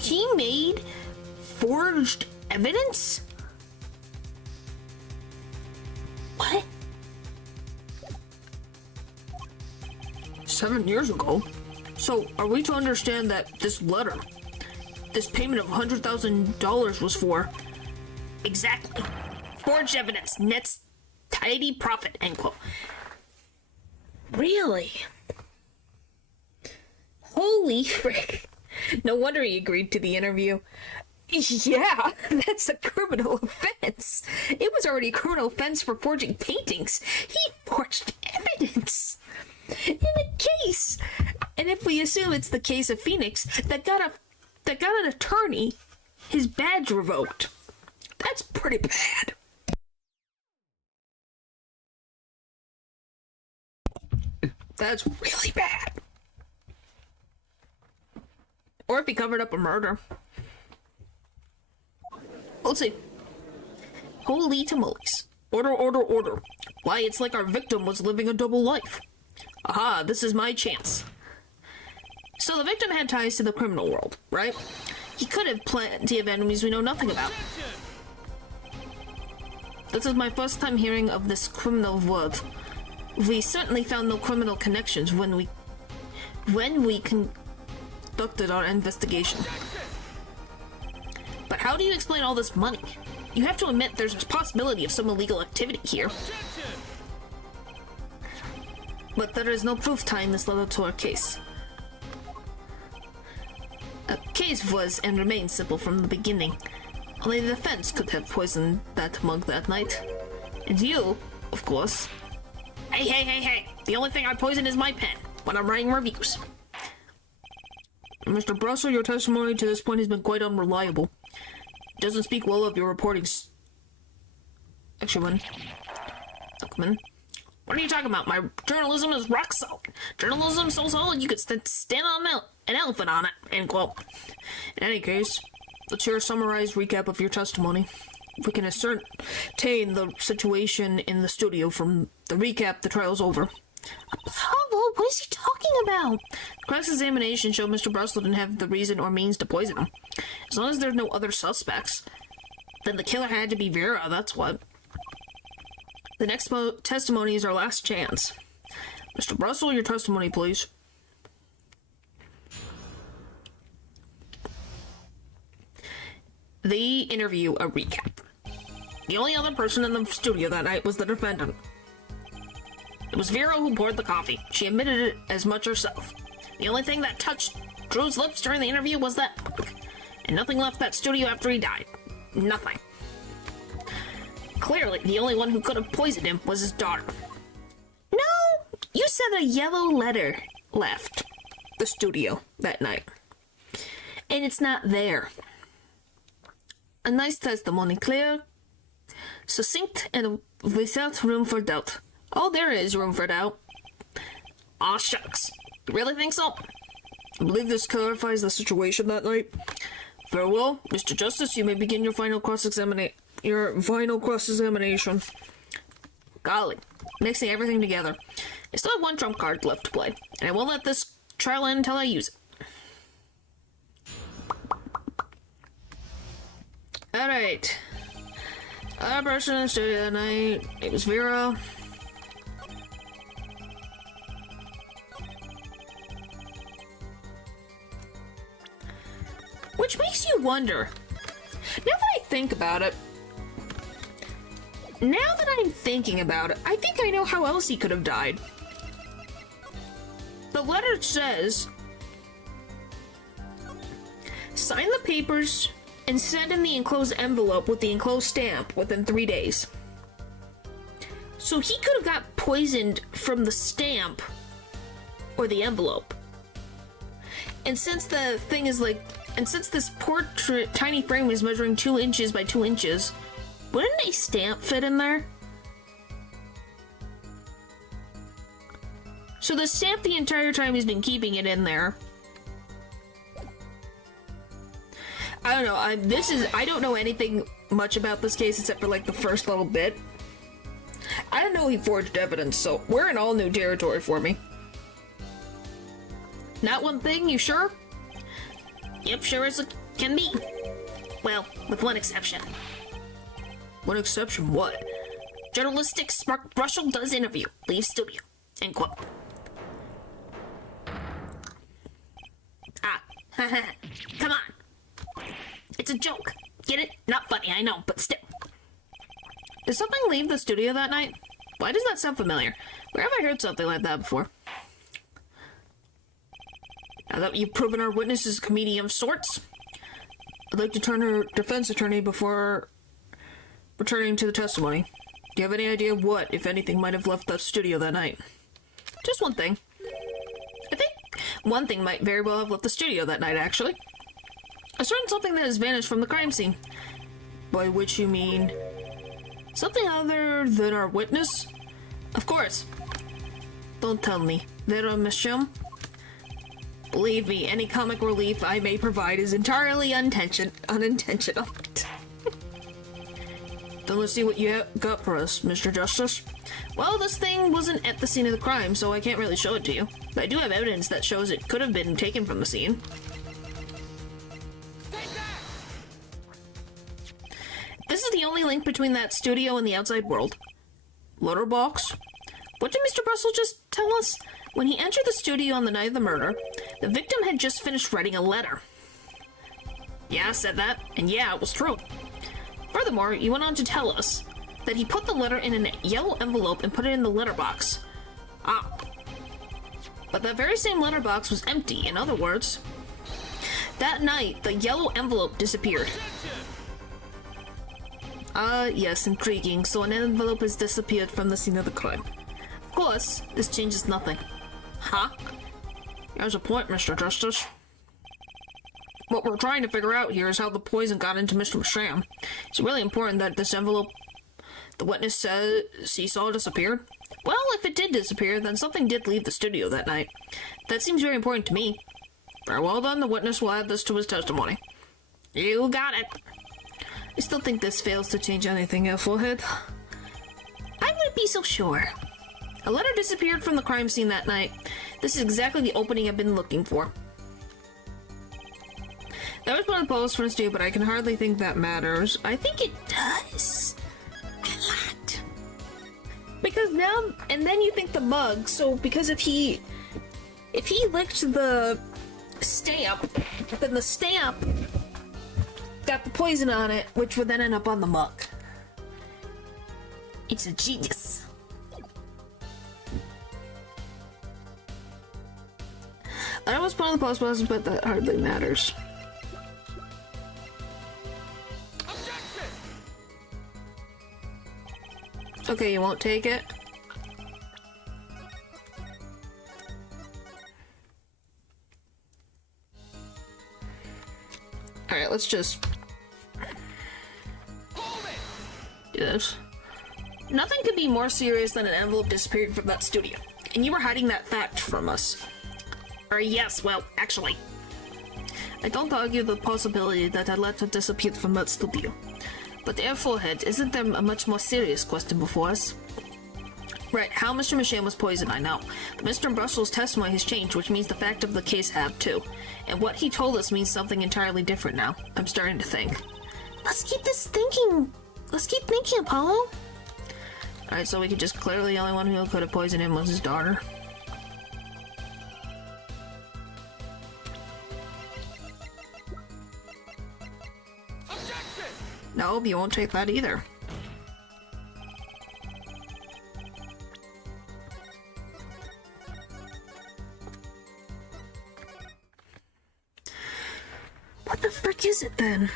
He made forged evidence? What? 7 years ago? So, are we to understand that this letter this payment of $100,000 was for. Exactly. Forged evidence nets tidy profit, end quote. Really? Holy frick. No wonder he agreed to the interview. Yeah, that's a criminal offense. It was already a criminal offense for forging paintings. He forged evidence in a case. And if we assume it's the case of Phoenix that got an attorney his badge revoked, that's pretty bad. That's really bad. Or if he covered up a murder. Let's see. Holy tamales. Order, order, order. Why, it's like our victim was living a double life. Aha, this is my chance. So the victim had ties to the criminal world, right? He could have plenty of enemies we know nothing about. This is my first time hearing of this criminal word. We certainly found no criminal connections when we conducted our investigation. But how do you explain all this money? You have to admit there's a possibility of some illegal activity here. But there is no proof tying this letter to our case. Our case was and remains simple from the beginning. Only the defense could have poisoned that mug that night. And you, of course. Hey. The only thing I poison is my pen when I'm writing reviews. Mr. Brussel, your testimony to this point has been quite unreliable. It doesn't speak well of your reporting. Actually, come in. What are you talking about? My journalism is rock solid. Journalism so solid you could stand on an elephant on it, end quote. In any case, let's hear a summarized recap of your testimony. If we can ascertain the situation in the studio from the recap, the trial's over. Apollo, what is he talking about? Cross-examination showed Mr. Brussel didn't have the reason or means to poison him. As long as there's no other suspects, then the killer had to be Vera, that's what. The next testimony is our last chance. Mr. Brussel, your testimony, please. The interview, a recap. The only other person in the studio that night was the defendant. It was Vera who poured the coffee. She admitted it as much herself. The only thing that touched Drew's lips during the interview was that book. And nothing left that studio after he died. Nothing. Clearly, the only one who could have poisoned him was his daughter. No! You said a yellow letter left the studio that night. And it's not there. A nice testimony, clear, succinct, and without room for doubt. Oh, there is room for doubt. Aw, shucks. You really think so? I believe this clarifies the situation that night. Very well, Mr. Justice, you may begin your final cross-examination. Golly, mixing everything together. I still have one trump card left to play, and I won't let this trial end until I use it. Alright. Our person in the studio that night, it was Vera. Which makes you wonder. Now that I think about it, I think I know how else he could have died. The letter says, sign the papers and send in the enclosed envelope with the enclosed stamp within 3 days. So he could have got poisoned from the stamp or the envelope. And since the thing is and since this portrait tiny frame is measuring 2 inches by 2 inches, wouldn't a stamp fit in there? So the stamp the entire time he's been keeping it in there. I don't know. I don't know anything much about this case except for like the first little bit. I don't know he forged evidence, so we're in all new territory for me. Not one thing, you sure? Yep, sure as it can be. Well, with one exception. One exception, what? Journalistic spark Brussel does interview. Leave studio. End quote. Ah, come on. It's a joke. Get it? Not funny, I know, but still. Did something leave the studio that night? Why does that sound familiar? Where have I heard something like that before? Now that you've proven our witness is a comedian of sorts, I'd like to turn her defense attorney before returning to the testimony. Do you have any idea what, if anything, might have left the studio that night? Just one thing. I think one thing might very well have left the studio that night, actually. A certain something that has vanished from the crime scene. By which you mean something other than our witness? Of course. Don't tell me. Vera Michelle? Believe me, any comic relief I may provide is entirely unintentional. Then let's see what you got for us, Mr. Justice. Well, this thing wasn't at the scene of the crime, so I can't really show it to you. But I do have evidence that shows it could have been taken from the scene. This is the only link between that studio and the outside world. Letterbox? What did Mr. Russell just tell us? When he entered the studio on the night of the murder, the victim had just finished writing a letter. Yeah, I said that, and yeah, it was true. Furthermore, he went on to tell us that he put the letter in a yellow envelope and put it in the letterbox. Ah. But that very same letterbox was empty. In other words, that night, the yellow envelope disappeared. Yes, intriguing. So an envelope has disappeared from the scene of the crime. Of course, this changes nothing. Huh? There's a point, Mr. Justice. What we're trying to figure out here is how the poison got into Mr. Masham. It's really important that this envelope the witness says he saw disappear. Well, if it did disappear, then something did leave the studio that night. That seems very important to me. Very well done, the witness will add this to his testimony. You got it. I still think this fails to change anything, Forehead. I wouldn't be so sure. A letter disappeared from the crime scene that night. This is exactly the opening I've been looking for. That was one of the posts for you, but I can hardly think that matters. I think it does. A lot. Because now, and then you think the mug, so because if he licked the stamp, then the stamp got the poison on it, which would then end up on the mug. It's a genius. That was one of the post buzzes, but that hardly matters. Okay, you won't take it? Alright, let's just do this. Nothing could be more serious than an envelope disappearing from that studio. And you were hiding that fact from us. Or yes, well, actually. I don't argue the possibility that a letter disappeared from that studio. But there, Forehead, isn't there a much more serious question before us? Right, how Mr. Masham was poisoned, I know. But Mr. Russell's testimony has changed, which means the fact of the case have, too. And what he told us means something entirely different now. I'm starting to think. Let's keep thinking, Apollo. Alright, so we could just clearly the only one who could have poisoned him was his daughter. Nope, you won't take that either. What the frick is it then?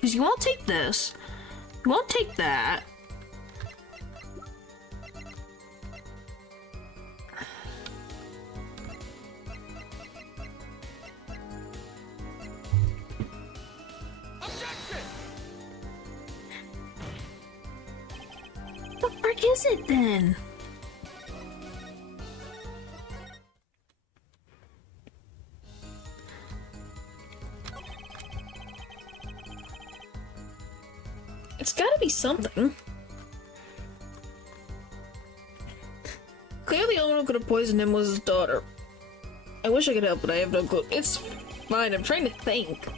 Because you won't take this. You won't take that. What the frick is it then? It's gotta be something. Clearly, the only one who could have poisoned him was his daughter. I wish I could help, but I have no clue. It's fine, I'm trying to think.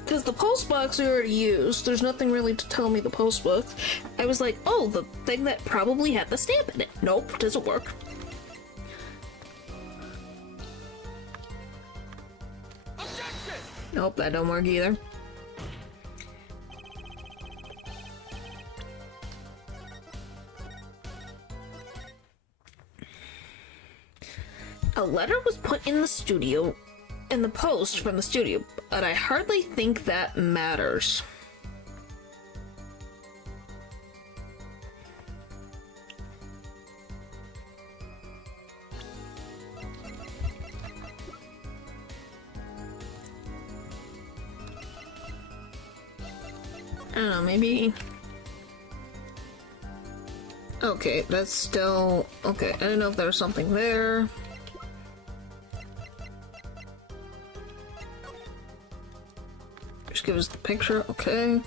Because the post box we already used, there's nothing really to tell me the post box. I was like, oh, the thing that probably had the stamp in it. Nope, doesn't work. Nope, that don't work either. A letter was put in the studio, in the post from the studio, but I hardly think that matters. I don't know, maybe... Okay, that's still... Okay, I didn't know if there was something there. Just give us the picture, okay.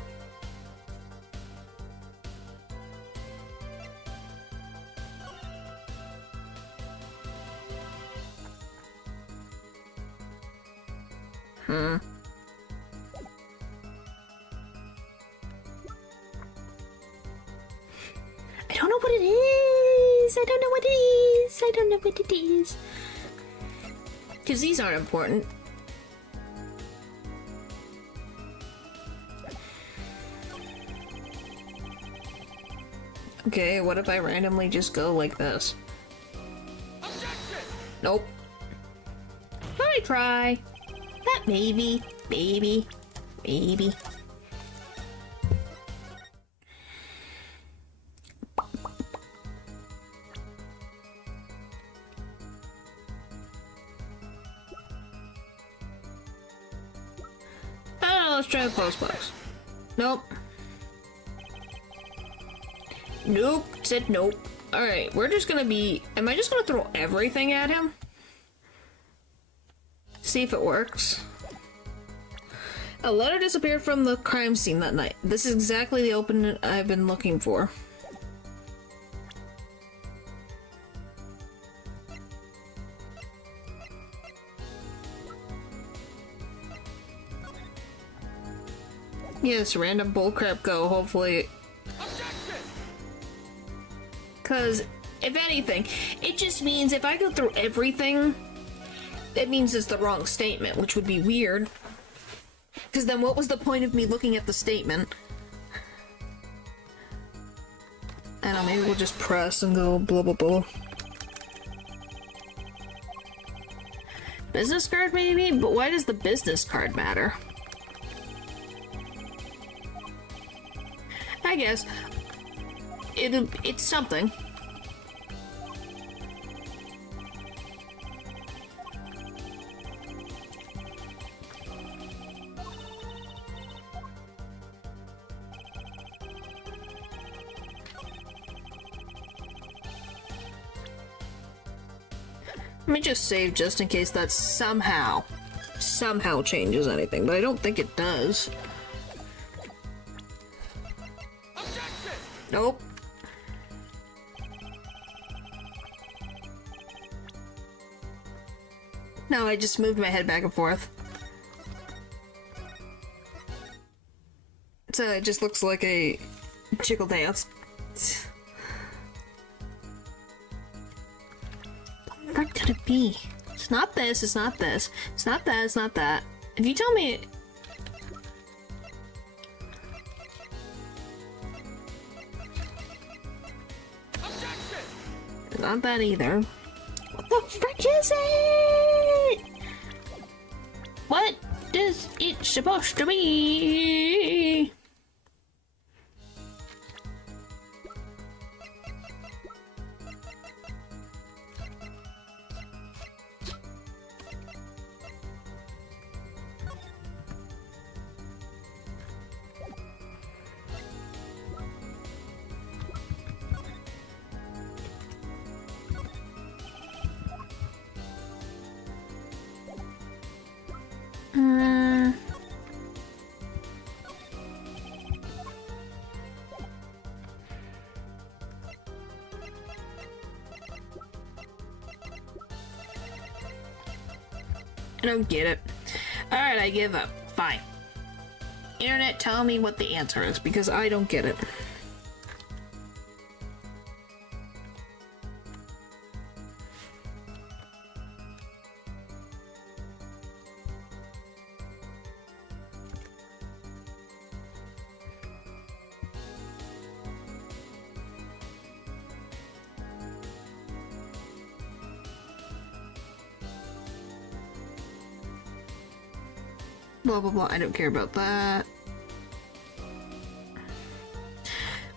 I don't know what it is. I don't know what it is. I don't know what it is. Because these aren't important. Okay, what if I randomly just go like this? Nope. Let me try. That maybe. Maybe. Maybe. Let's try the post box. Nope. Nope. Said nope. Alright, we're just gonna be... Am I just gonna throw everything at him? See if it works. A letter disappeared from the crime scene that night. This is exactly the opening I've been looking for. Yes, random bullcrap go, hopefully. Because, if anything, it just means if I go through everything, it means it's the wrong statement, which would be weird. Because then what was the point of me looking at the statement? I don't know, maybe we'll just press and go blah blah blah. Business card maybe? But why does the business card matter? I guess it's something. Let me just save just in case that somehow changes anything, but I don't think it does. Nope. No, I just moved my head back and forth. So it just looks like a jiggle dance. What could it be? It's not this, it's not this. It's not that, it's not that. If you tell me... It's not that either. What the frick is it? What is it supposed to be? I don't get it. Alright, I give up. Fine. Internet, tell me what the answer is, because I don't get it. Blah, blah, blah. I don't care about that.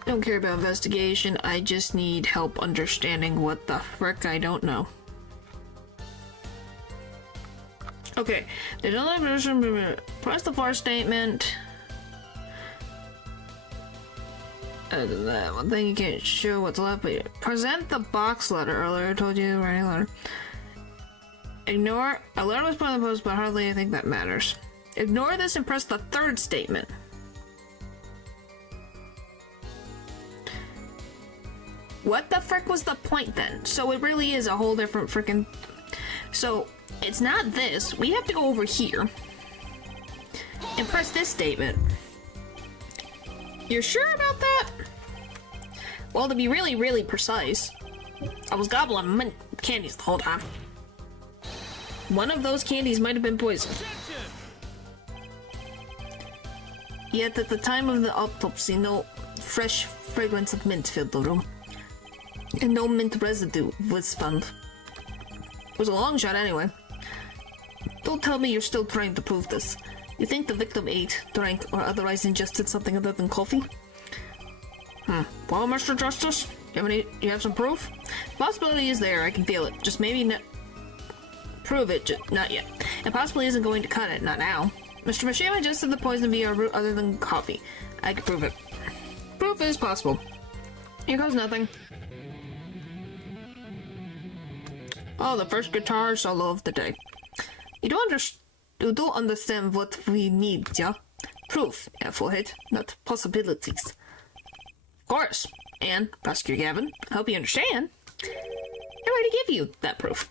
Don't care about investigation. I just need help understanding what the frick I don't know. Okay. There's another version. Press the far statement. Other than that, one thing you can't show what's left, but present the box letter. Earlier I told you writing a letter. Ignore. A letter was put in the post, but hardly I think that matters. Ignore this and press the third statement. What the frick was the point then? So it really is a whole different frickin'. So it's not this. We have to go over here and press this statement. You're sure about that? Well, to be really, really precise, I was gobbling mint candies the whole time. One of those candies might have been poisoned. Yet at the time of the autopsy, no fresh fragrance of mint filled the room. And no mint residue was found. It was a long shot anyway. Don't tell me you're still trying to prove this. You think the victim ate, drank, or otherwise ingested something other than coffee? Well, Mr. Justice, you have some proof? The possibility is there, I can feel it. Just maybe not prove it, not yet. It possibly isn't going to cut it, not now. Mr. Mashima ingested the poison via a route other than coffee. I can prove it. Proof is possible. Here goes nothing. Oh, the first guitar solo of the day. You do understand what we need, yeah? Proof, Ethelhead, not possibilities. Of course. And, Prosecutor Gavin, I hope you understand. I already give you that proof.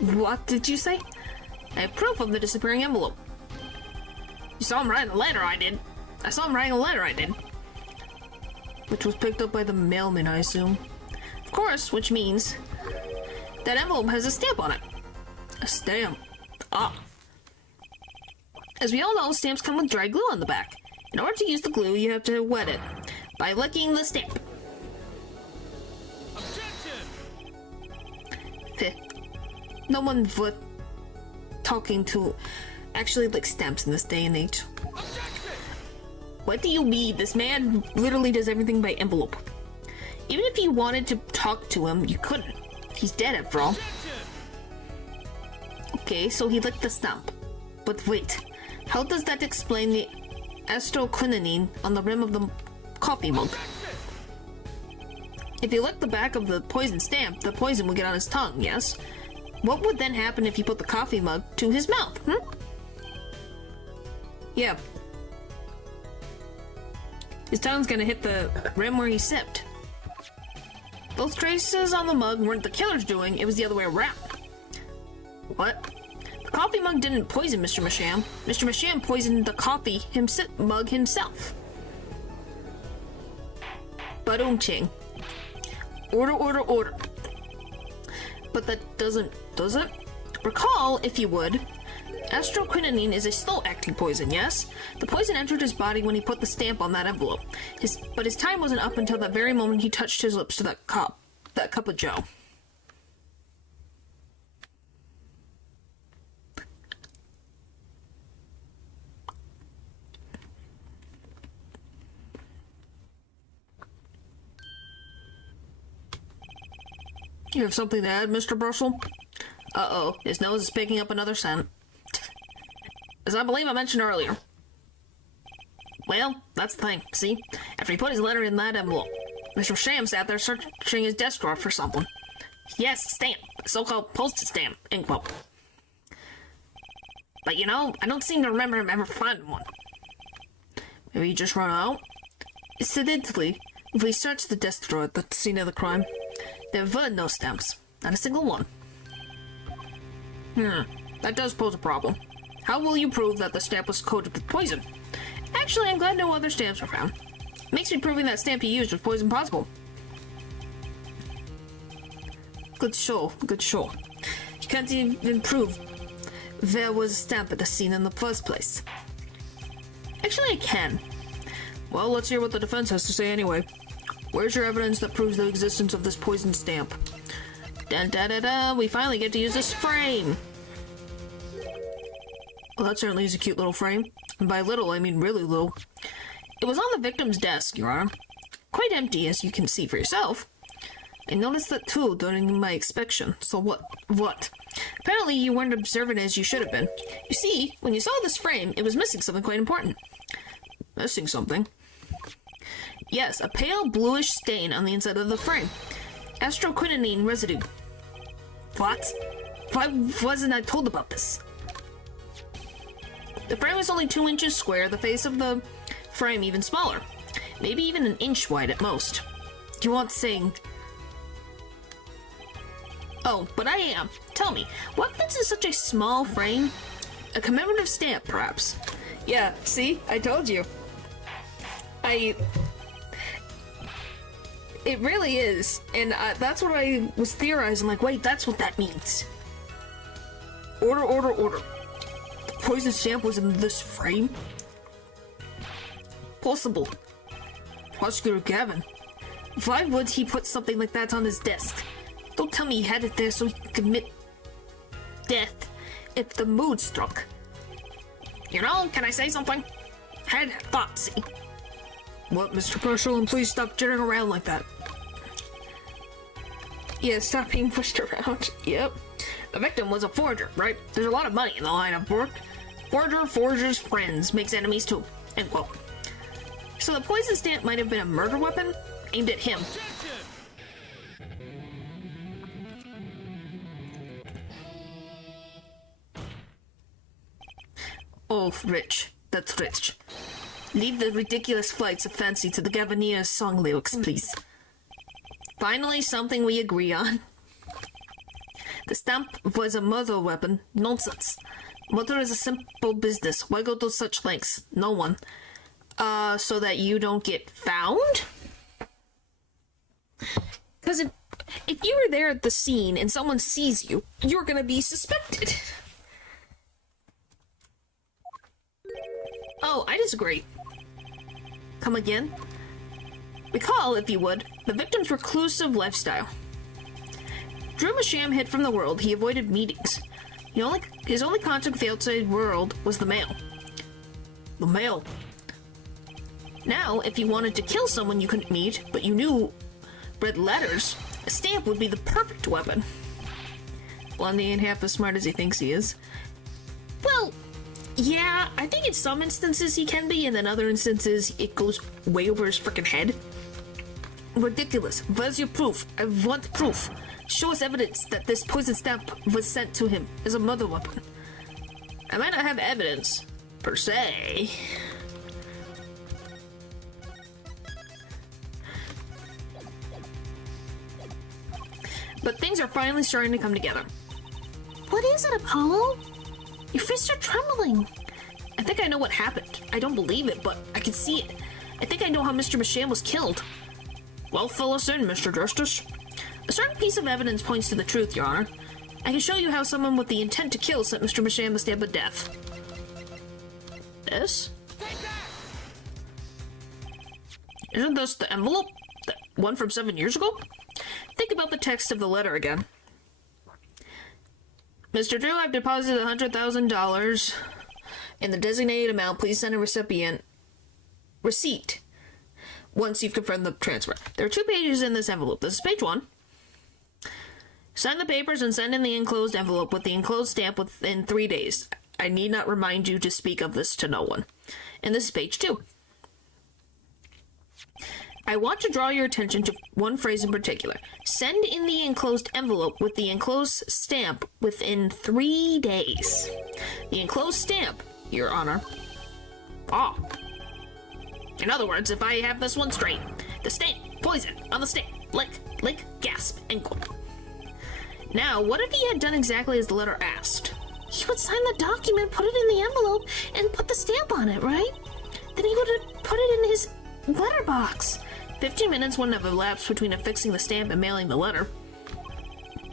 What did you say? I have proof of the disappearing envelope. You saw him writing a letter, I did. I saw him writing a letter, I did. Which was picked up by the mailman, I assume. Of course, which means that envelope has a stamp on it. A stamp. Ah. As we all know, stamps come with dry glue on the back. In order to use the glue, you have to wet it by licking the stamp. No one would talking to actually like stamps in this day and age. What do you mean? This man literally does everything by envelope. Even if you wanted to talk to him, you couldn't. He's dead after all. Okay, so he licked the stamp. But wait, how does that explain the astroquinine on the rim of the coffee mug? If you lick the back of the poison stamp, the poison would get on his tongue, yes? What would then happen if you put the coffee mug to his mouth, Yeah. His tongue's gonna hit the rim where he sipped. Those traces on the mug weren't the killer's doing, it was the other way around. What? The coffee mug didn't poison Mr. Masham. Mr. Masham poisoned the coffee mug himself. Ba-dum-ching. Order, order, order. But that does it? Recall, if you would, astroquinine is a slow-acting poison, yes? The poison entered his body when he put the stamp on that envelope. But his time wasn't up until that very moment he touched his lips to that cup of joe. You have something to add, Mr. Brussel? Uh-oh, his nose is picking up another scent. As I believe I mentioned earlier. Well, that's the thing, see? After he put his letter in that envelope, Mr. Sham sat there searching his desk drawer for something. Yes, stamp. So-called postage stamp, end quote. But you know, I don't seem to remember him ever finding one. Maybe he just run out? Incidentally, if we search the desk drawer at the scene of the crime, there were no stamps. Not a single one. That does pose a problem. How will you prove that the stamp was coated with poison? Actually, I'm glad no other stamps were found. Makes me proving that stamp you used was poison possible. Good show, good show. You can't even prove there was a stamp at the scene in the first place. Actually, I can. Well, let's hear what the defense has to say anyway. Where's your evidence that proves the existence of this poison stamp? Dun da da da, we finally get to use this frame! Well, that certainly is a cute little frame. And by little, I mean really little. It was on the victim's desk, Your Honor. Quite empty, as you can see for yourself. I noticed that too during my inspection. So what? Apparently you weren't observant as you should have been. You see, when you saw this frame, it was missing something quite important. Missing something? Yes, a pale bluish stain on the inside of the frame. Astroquinine residue. What? Why wasn't I told about this? The frame was only 2 inches square, the face of the frame even smaller. Maybe even an inch wide at most. Do you want saying... Oh, but I am. Tell me, what fits in such a small frame? A commemorative stamp, perhaps? Yeah, see? I told you. It really is. And that's what I was theorizing. Like, wait, that's what that means. Order. The poison stamp was in this frame? Possible. Prosecutor Gavin. Why would he put something like that on his desk? Don't tell me he had it there so he could commit death if the mood struck. You know, can I say something? Had thoughts. What, Mr. Purcell? And please stop jittering around like that. Yeah, stop being pushed around. Yep. The victim was a forger, right? There's a lot of money in the line of work. Forger's friends, makes enemies too. End quote. So the poison stamp might have been a murder weapon aimed at him. Oh, rich. That's rich. Leave the ridiculous flights of fancy to the Gavinia's song lyrics, please. Finally, something we agree on. The stamp was a murder weapon. Nonsense. Murder is a simple business. Why go to such lengths? No one. So that you don't get found? Because if you were there at the scene and someone sees you, you're gonna be suspected. Oh, I disagree. Come again? Recall, if you would, the victim's reclusive lifestyle. Drew Masham hid from the world. He avoided meetings. His only contact with the outside world was the mail. The mail. Now, if you wanted to kill someone you couldn't meet, but you knew read letters, a stamp would be the perfect weapon. Blondie ain't half as smart as he thinks he is. Well, yeah, I think in some instances he can be, and in other instances it goes way over his freaking head. Ridiculous. Where's your proof? I want proof. Show us evidence that this poison stamp was sent to him as a murder weapon. I might not have evidence, per se. But things are finally starting to come together. What is it, Apollo? Your fists are trembling. I think I know what happened. I don't believe it, but I can see it. I think I know how Mr. Masham was killed. Well, fill us in, Mr. Justice. A certain piece of evidence points to the truth, Your Honor. I can show you how someone with the intent to kill sent Mr. Masham the stab of death. This? Isn't this the envelope? The one from 7 years ago? Think about the text of the letter again. Mr. Drew, I've deposited $100,000 in the designated amount. Please send a receipt once you've confirmed the transfer. There are 2 pages in this envelope. This is page 1. Sign the papers and send in the enclosed envelope with the enclosed stamp within 3 days. I need not remind you to speak of this to no one. And this is page 2. I want to draw your attention to one phrase in particular. Send in the enclosed envelope with the enclosed stamp within 3 days. The enclosed stamp, Your Honor. Ah. In other words, if I have this one straight, the stamp, poison, on the stamp, lick, gasp, end quote. Now, what if he had done exactly as the letter asked? He would sign the document, put it in the envelope, and put the stamp on it, right? Then he would have put it in his letterbox. 15 minutes wouldn't have elapsed between affixing the stamp and mailing the letter.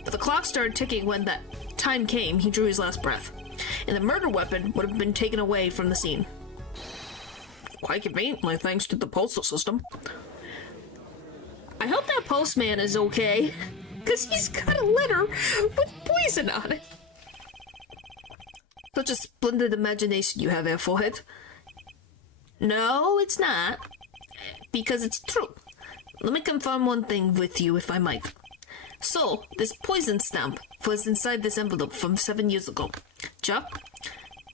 But the clock started ticking when that time came. He drew his last breath, and the murder weapon would have been taken away from the scene. Quite conveniently, thanks to the postal system. I hope that postman is okay, because he's got a letter with poison on it. Such a splendid imagination you have there, Forehead. No, it's not. Because it's true. Let me confirm one thing with you, if I might. So, this poison stamp was inside this envelope from 7 years ago. Chuck,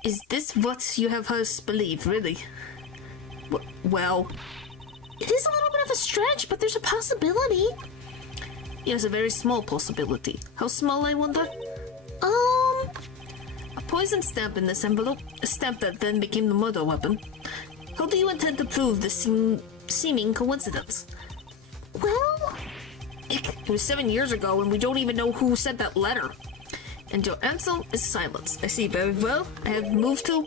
is this what you have us believe, really? Well, It is a little bit of a stretch, but there's a possibility. yes, a very small possibility. How small, I wonder? A poison stamp in this envelope, a stamp that then became the murder weapon. How do you intend to prove this seeming coincidence? Well, It was 7 years ago, and we don't even know who sent that letter. And your answer is silence. I see very well. I have moved to...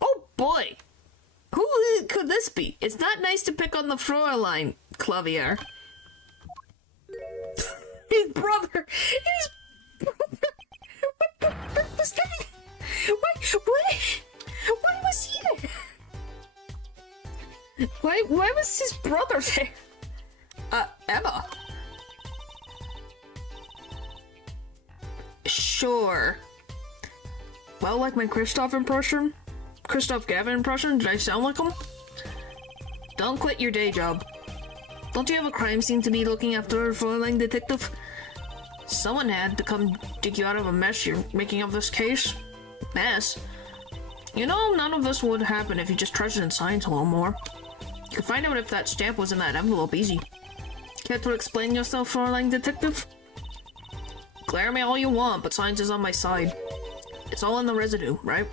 Oh boy! Who could this be? It's not nice to pick on the Fräulein, Clavier. His brother! His brother! What the frick was that? Why was he there? Why was his brother there? Emma. Sure. Well, like my Christoph Gavin impression, did I sound like him? Don't quit your day job. Don't you have a crime scene to be looking after, Fräulein Detective? Someone had to come dig you out of a mess you're making of this case. Mess? You know, none of this would happen if you just trusted in science a little more. You could find out if that stamp was in that envelope easy. Care to explain yourself, Fräulein Detective? Glare me all you want, but science is on my side. It's all in the residue, right?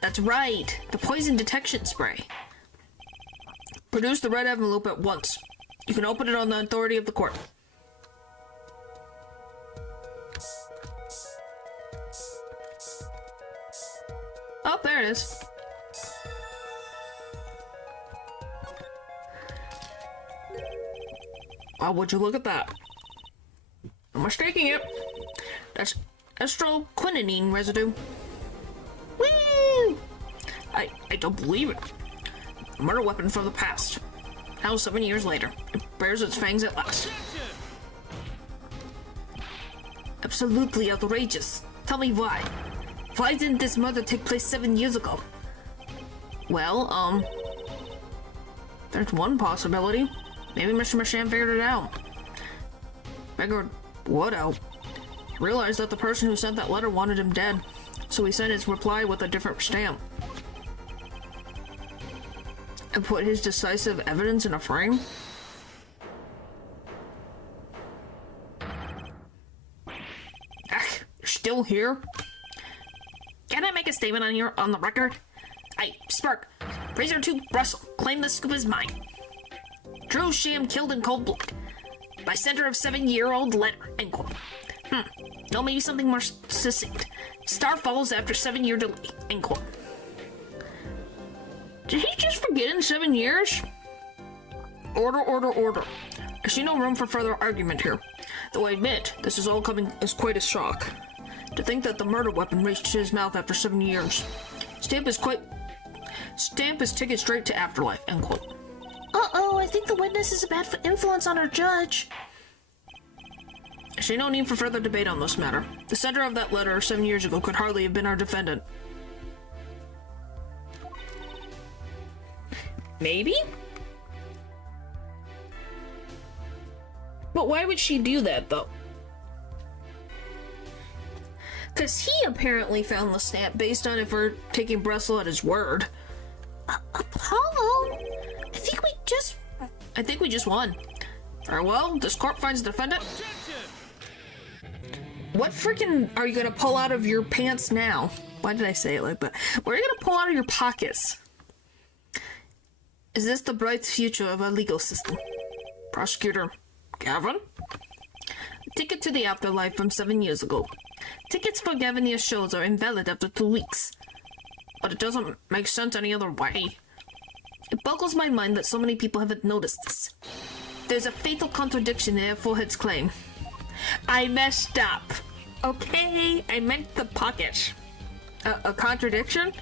That's right, the poison detection spray. Produce the red envelope at once. You can open it on the authority of the court. Oh, there it is. Wow, would you look at that? I'm mistaking it. That's estroquinine residue. Woo! I don't believe it. A murder weapon from the past. Now 7 years later, it bears its fangs at last. Absolutely outrageous. Tell me why. Why didn't this murder take place 7 years ago? Well, there's one possibility. Maybe Mr. Machan figured it out. Figured what out? Realized that the person who sent that letter wanted him dead, so he sent his reply with a different stamp. And put his decisive evidence in a frame? You're still here? Can I make a statement on here, on the record? Spark, Razor 2 Russell, claim this scoop is mine. Drew Sham killed in cold blood. By center of 7-year-old letter, end quote. No, maybe something more succinct. Star follows after 7-year delay, end quote. Did he just forget in 7 years? Order. I see no room for further argument here. Though I admit, this is all coming as quite a shock. To think that the murder weapon reached his mouth after 7 years. Stamp is ticket straight to afterlife, end quote. uh-oh, I think the witness is a bad influence on our judge. I see no need for further debate on this matter. The sender of that letter 7 years ago could hardly have been our defendant. Maybe? But why would she do that, though? Because he apparently found the stamp based on if we're taking Brussels at his word. Apollo? I think we just won. Very well, this court finds the defendant. What freaking are you gonna pull out of your pants now? Why did I say it like that? What are you gonna pull out of your pockets? Is this the bright future of our legal system? Prosecutor Gavin? Ticket to the afterlife from 7 years ago. Tickets for Gavinier's shows are invalid after 2 weeks. But it doesn't make sense any other way. It boggles my mind that so many people haven't noticed this. There's a fatal contradiction in Forehead's claim. I messed up. Okay, I meant the pocket. A contradiction?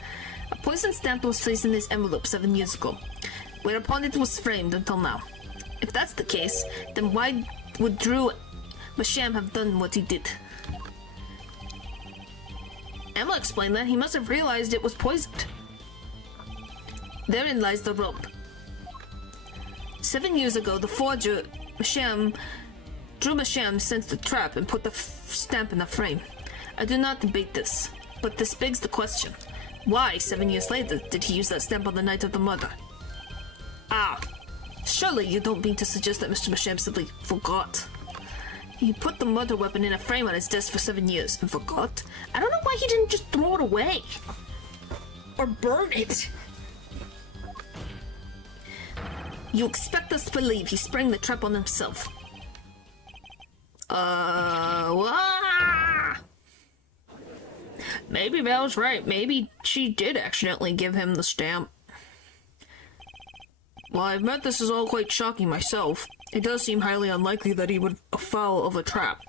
A poison stamp was placed in this envelope 7 years ago, whereupon it was framed until now. If that's the case, then why would Drew Masham have done what he did? Emma explained that he must have realized it was poisoned. Therein lies the rub. 7 years ago, the forger, Drew Masham sensed the trap and put the stamp in the frame. I do not debate this, but this begs the question. Why, 7 years later, did he use that stamp on the night of the murder? Ah, surely you don't mean to suggest that Mr. Masham simply forgot. He put the murder weapon in a frame on his desk for 7 years and forgot? I don't know why he didn't just throw it away. Or burn it. You expect us to believe he sprang the trap on himself. Maybe Val's right. Maybe she did accidentally give him the stamp. Well, I admit this is all quite shocking myself. It does seem highly unlikely that he would foul of a trap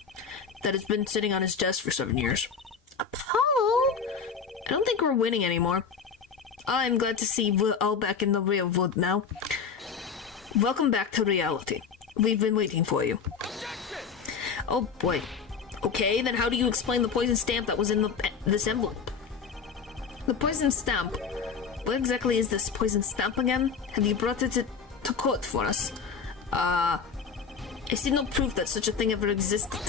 that has been sitting on his desk for 7 years. Apollo? I don't think we're winning anymore. I'm glad to see we're all back in the real world now. Welcome back to reality. We've been waiting for you. Oh boy. Okay, then how do you explain the poison stamp that was in this envelope? The poison stamp? What exactly is this poison stamp again? Have you brought it to court for us? I see no proof that such a thing ever existed.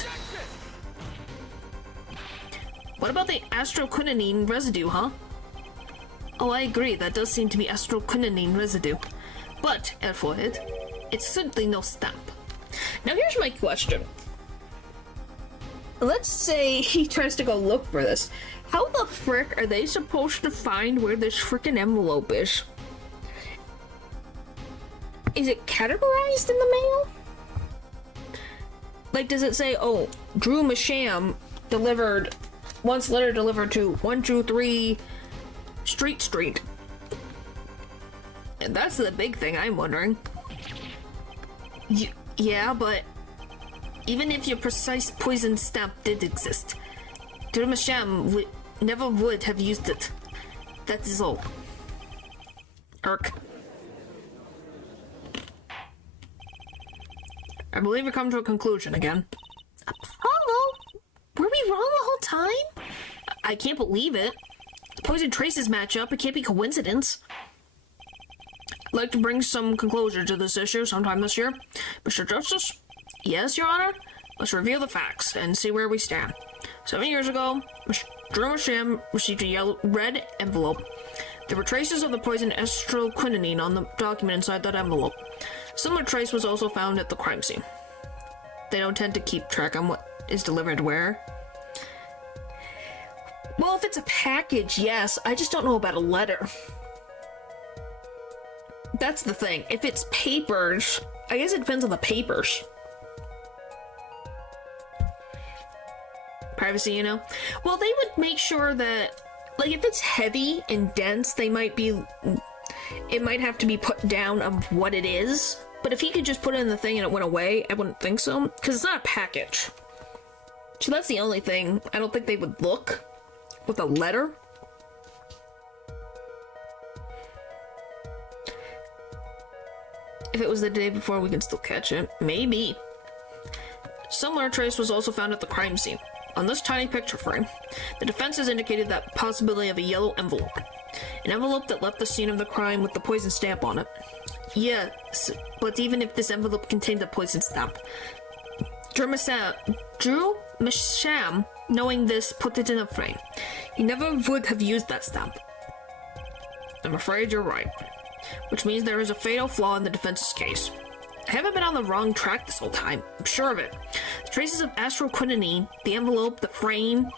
What about the astroquinine residue, huh? Oh, I agree, that does seem to be astroquinine residue. But, Airforehead, it's certainly no stamp. Now here's my question. Let's say he tries to go look for this. How the frick are they supposed to find where this frickin' envelope is? Is it categorized in the mail? Like, does it say, oh, Drew Masham delivered, once letter delivered to 123 Street. And that's the big thing I'm wondering. Yeah, but even if your precise poison stamp did exist, Drew Masham never would have used it. That is all. Irk. I believe we come to a conclusion again. Apollo? Were we wrong the whole time? I can't believe it. The poison traces match up. It can't be coincidence. I'd like to bring some conclusion to this issue sometime this year. Mr. Justice? Yes, Your Honor? Let's review the facts and see where we stand. 7 years ago, Drew Masham received a red envelope. There were traces of the poison astroquinine on the document inside that envelope. A similar trace was also found at the crime scene. They don't tend to keep track on what is delivered where. Well, if it's a package, yes. I just don't know about a letter. That's the thing. If it's papers, I guess it depends on the papers. Privacy, you know? Well, they would make sure that, like, if it's heavy and dense, it might have to be put down of what it is. But if he could just put it in the thing and it went away, I wouldn't think so, because it's not a package. So that's the only thing. I don't think they would look with a letter. If it was the day before, we can still catch it. Maybe. Similar trace was also found at the crime scene. On this tiny picture frame, the defense has indicated that possibility of a yellow envelope. An envelope that left the scene of the crime with the poison stamp on it. Yes, but even if this envelope contained the poison stamp, Drew Masham, knowing this, put it in a frame. He never would have used that stamp. I'm afraid you're right. Which means there is a fatal flaw in the defense's case. I haven't been on the wrong track this whole time. I'm sure of it. The traces of astroquinine, the envelope, the frame,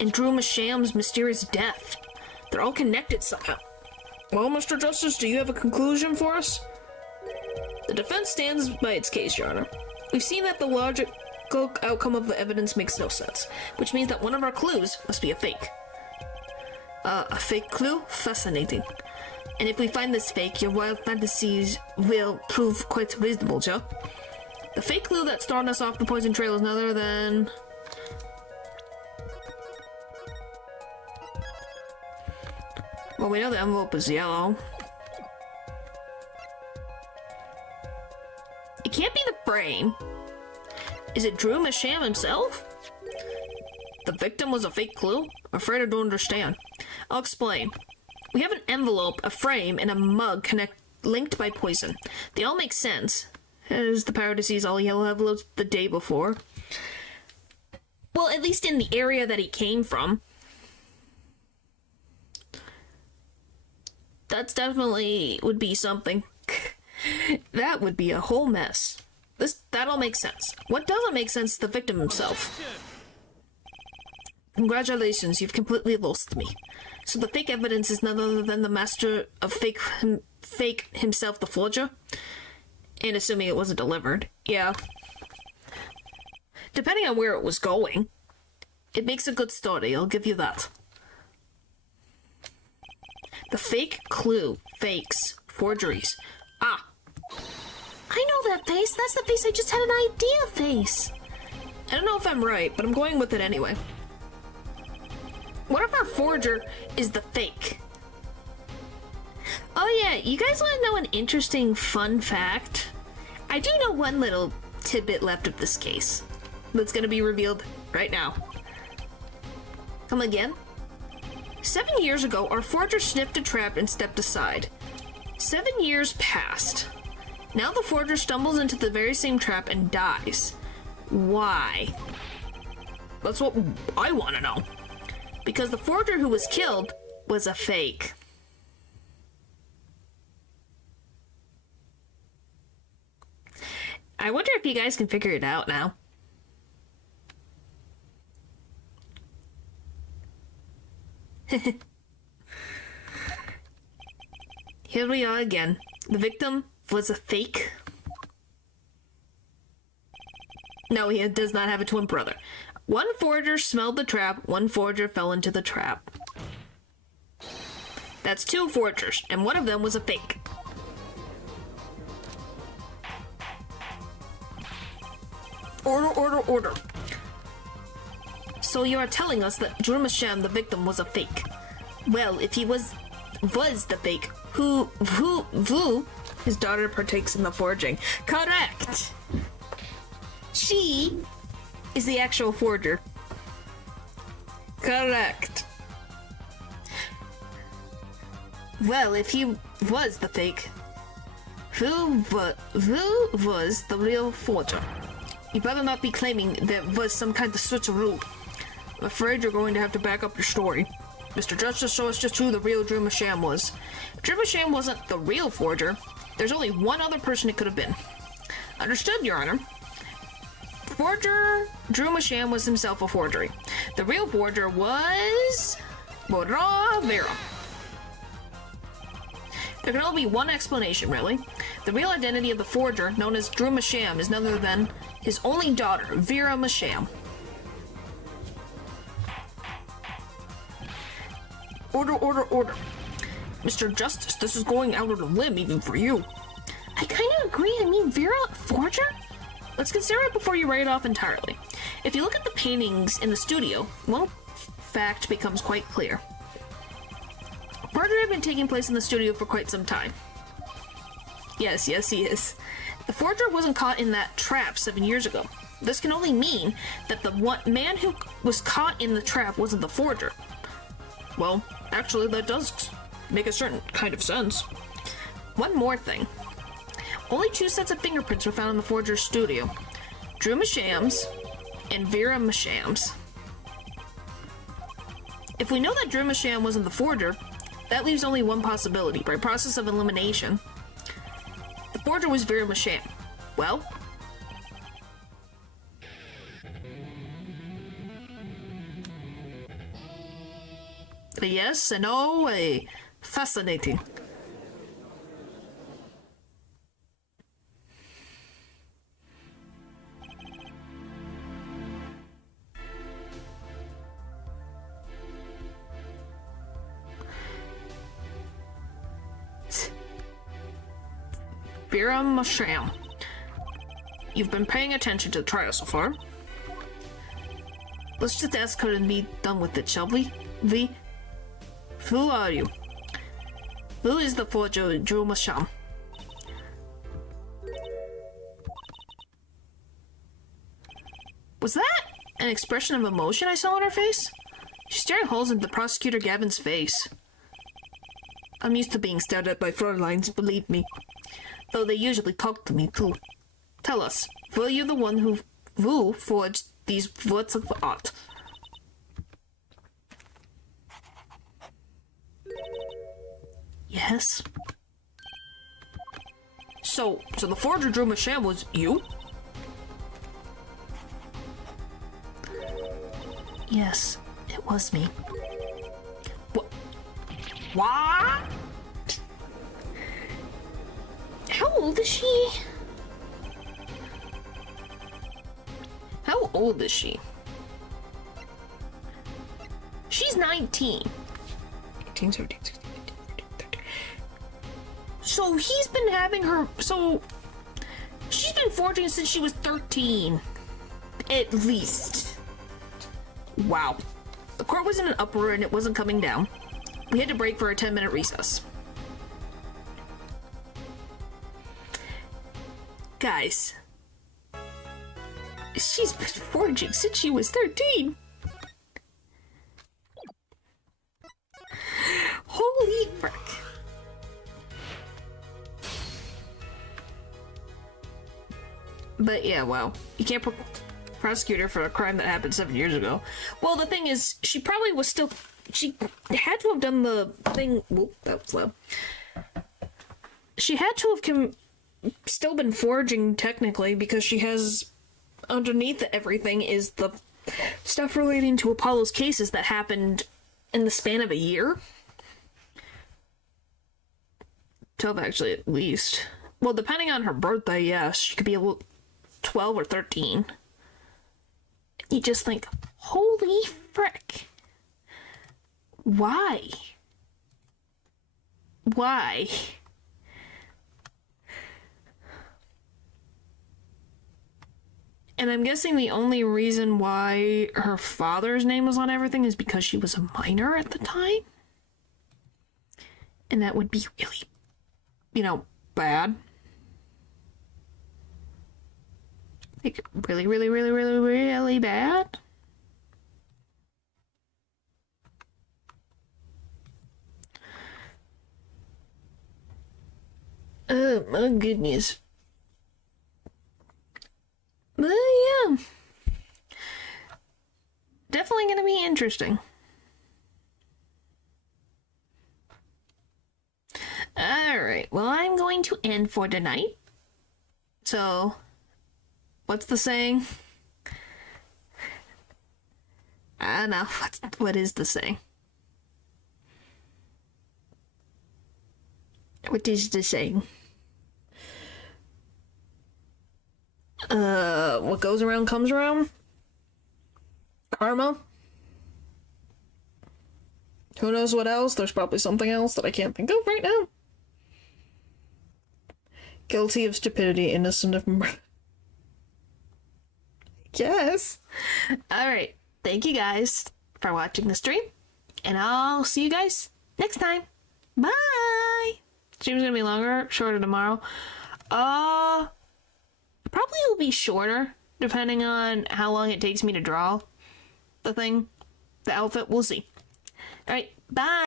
and Drew Masham's mysterious death. They're all connected somehow. Well, Mr. Justice, do you have a conclusion for us? The defense stands by its case, Your Honor. We've seen that the logical outcome of the evidence makes no sense, which means that one of our clues must be a fake. A fake clue? Fascinating. And if we find this fake, your wild fantasies will prove quite reasonable, Joe. The fake clue that's thrown us off the poison trail is none other than... Well, we know the envelope is yellow. It can't be the frame. Is it Drew Masham himself? The victim was a fake clue? I'm afraid I don't understand. I'll explain. We have an envelope, a frame, and a mug linked by poison. They all make sense. Has the power to seize all yellow envelopes the day before? Well, at least in the area that he came from. That's definitely would be something. That would be a whole mess. That all makes sense. What doesn't make sense is the victim himself. Congratulations, you've completely lost me. So the fake evidence is none other than the master of fake himself, the forger? And assuming it wasn't delivered. Yeah. Depending on where it was going, it makes a good story, I'll give you that. The fake clue, fakes, forgeries. Ah. I know that face. That's the face I just had an idea face. I don't know if I'm right, but I'm going with it anyway. What if our forger is the fake? Oh yeah, you guys want to know an interesting fun fact? I do know one little tidbit left of this case that's going to be revealed right now. Come again? 7 years ago, our forger sniffed a trap and stepped aside. 7 years passed. Now the forger stumbles into the very same trap and dies. Why? That's what I want to know. Because the forger who was killed was a fake. I wonder if you guys can figure it out now. Here we are again. The victim was a fake. No, he does not have a twin brother. One forger smelled the trap, one forger fell into the trap. That's 2 forgers, and one of them was a fake. Order, order, order. So you are telling us that Drew Masham, the victim, was a fake. Well, if he was the fake, who, his daughter partakes in the forging. Correct! She is the actual forger. Correct. Well, if he was the fake, who was the real forger? You better not be claiming there was some kind of switcheroo. I'm afraid you're going to have to back up your story. Mr. Justice, show us just who the real Drew Masham was. If Drew Masham wasn't the real forger, there's only one other person it could have been. Understood, Your Honor. Forger Drew Masham was himself a forgery. The real forger was Vera. There can only be one explanation, really. The real identity of the forger, known as Drew Masham, is none other than his only daughter, Vera Masham. Order, order, order. Mr. Justice, this is going out on a limb even for you. I kind of agree. I mean, Vera, forger? Let's consider it before you write it off entirely. If you look at the paintings in the studio, one fact becomes quite clear. Forgery had been taking place in the studio for quite some time. Yes, he is. The forger wasn't caught in that trap 7 years ago. This can only mean that the man who was caught in the trap wasn't the forger. Well, actually, that does make a certain kind of sense. One more thing. Only 2 sets of fingerprints were found in the forger's studio. Drew Masham's and Vera Masham's. If we know that Drew Masham wasn't the forger, that leaves only one possibility. By process of elimination, the forger was Vera Masham. Well, a yes and no, a fascinating. Vera Masham, you've been paying attention to the trial so far. Let's just ask her and be done with it, shall we? Who are you? Who is the forger, Drew Masham? Was that an expression of emotion I saw on her face? She's staring holes into Prosecutor Gavin's face. I'm used to being stared at by Fräuleins, believe me. Though they usually talk to me, too. Tell us, were you the one who forged these works of art? Yes. So the forger drew Michelle was you? Yes, it was me. What? How old is she? How old is she? She's 19. 18, 17, 16, 17, 18. So he's been having her. So she's been forging since she was 13. At least. Wow. The court was in an uproar and it wasn't coming down. We had to break for a 10-minute recess. Guys. She's been forging since she was 13. Holy frick. But yeah, well, you can't prosecute her for a crime that happened 7 years ago. Well, the thing is, she probably was still... She had to have done the thing... Whoop, that was low. She had to have still been forging, technically, because she has... Underneath everything is the stuff relating to Apollo's cases that happened in the span of a year. 12, actually, at least. Well, depending on her birthday, yes. She could be 12 or 13. You just think, holy frick. Why? Why? And I'm guessing the only reason why her father's name was on everything is because she was a minor at the time. And that would be really, bad. Like, really, really, really, really, really bad. Oh my goodness. But yeah. Definitely gonna be interesting. Alright, well, I'm going to end for tonight. So, what's the saying? I don't know. What is the saying? What is the saying? What goes around comes around? Karma? Who knows what else? There's probably something else that I can't think of right now. Guilty of stupidity, innocent of murder. Yes. Alright. Thank you guys for watching the stream. And I'll see you guys next time. Bye! Stream's gonna be longer, shorter tomorrow. Probably will be shorter, depending on how long it takes me to draw the thing. The outfit, we'll see. Alright, bye!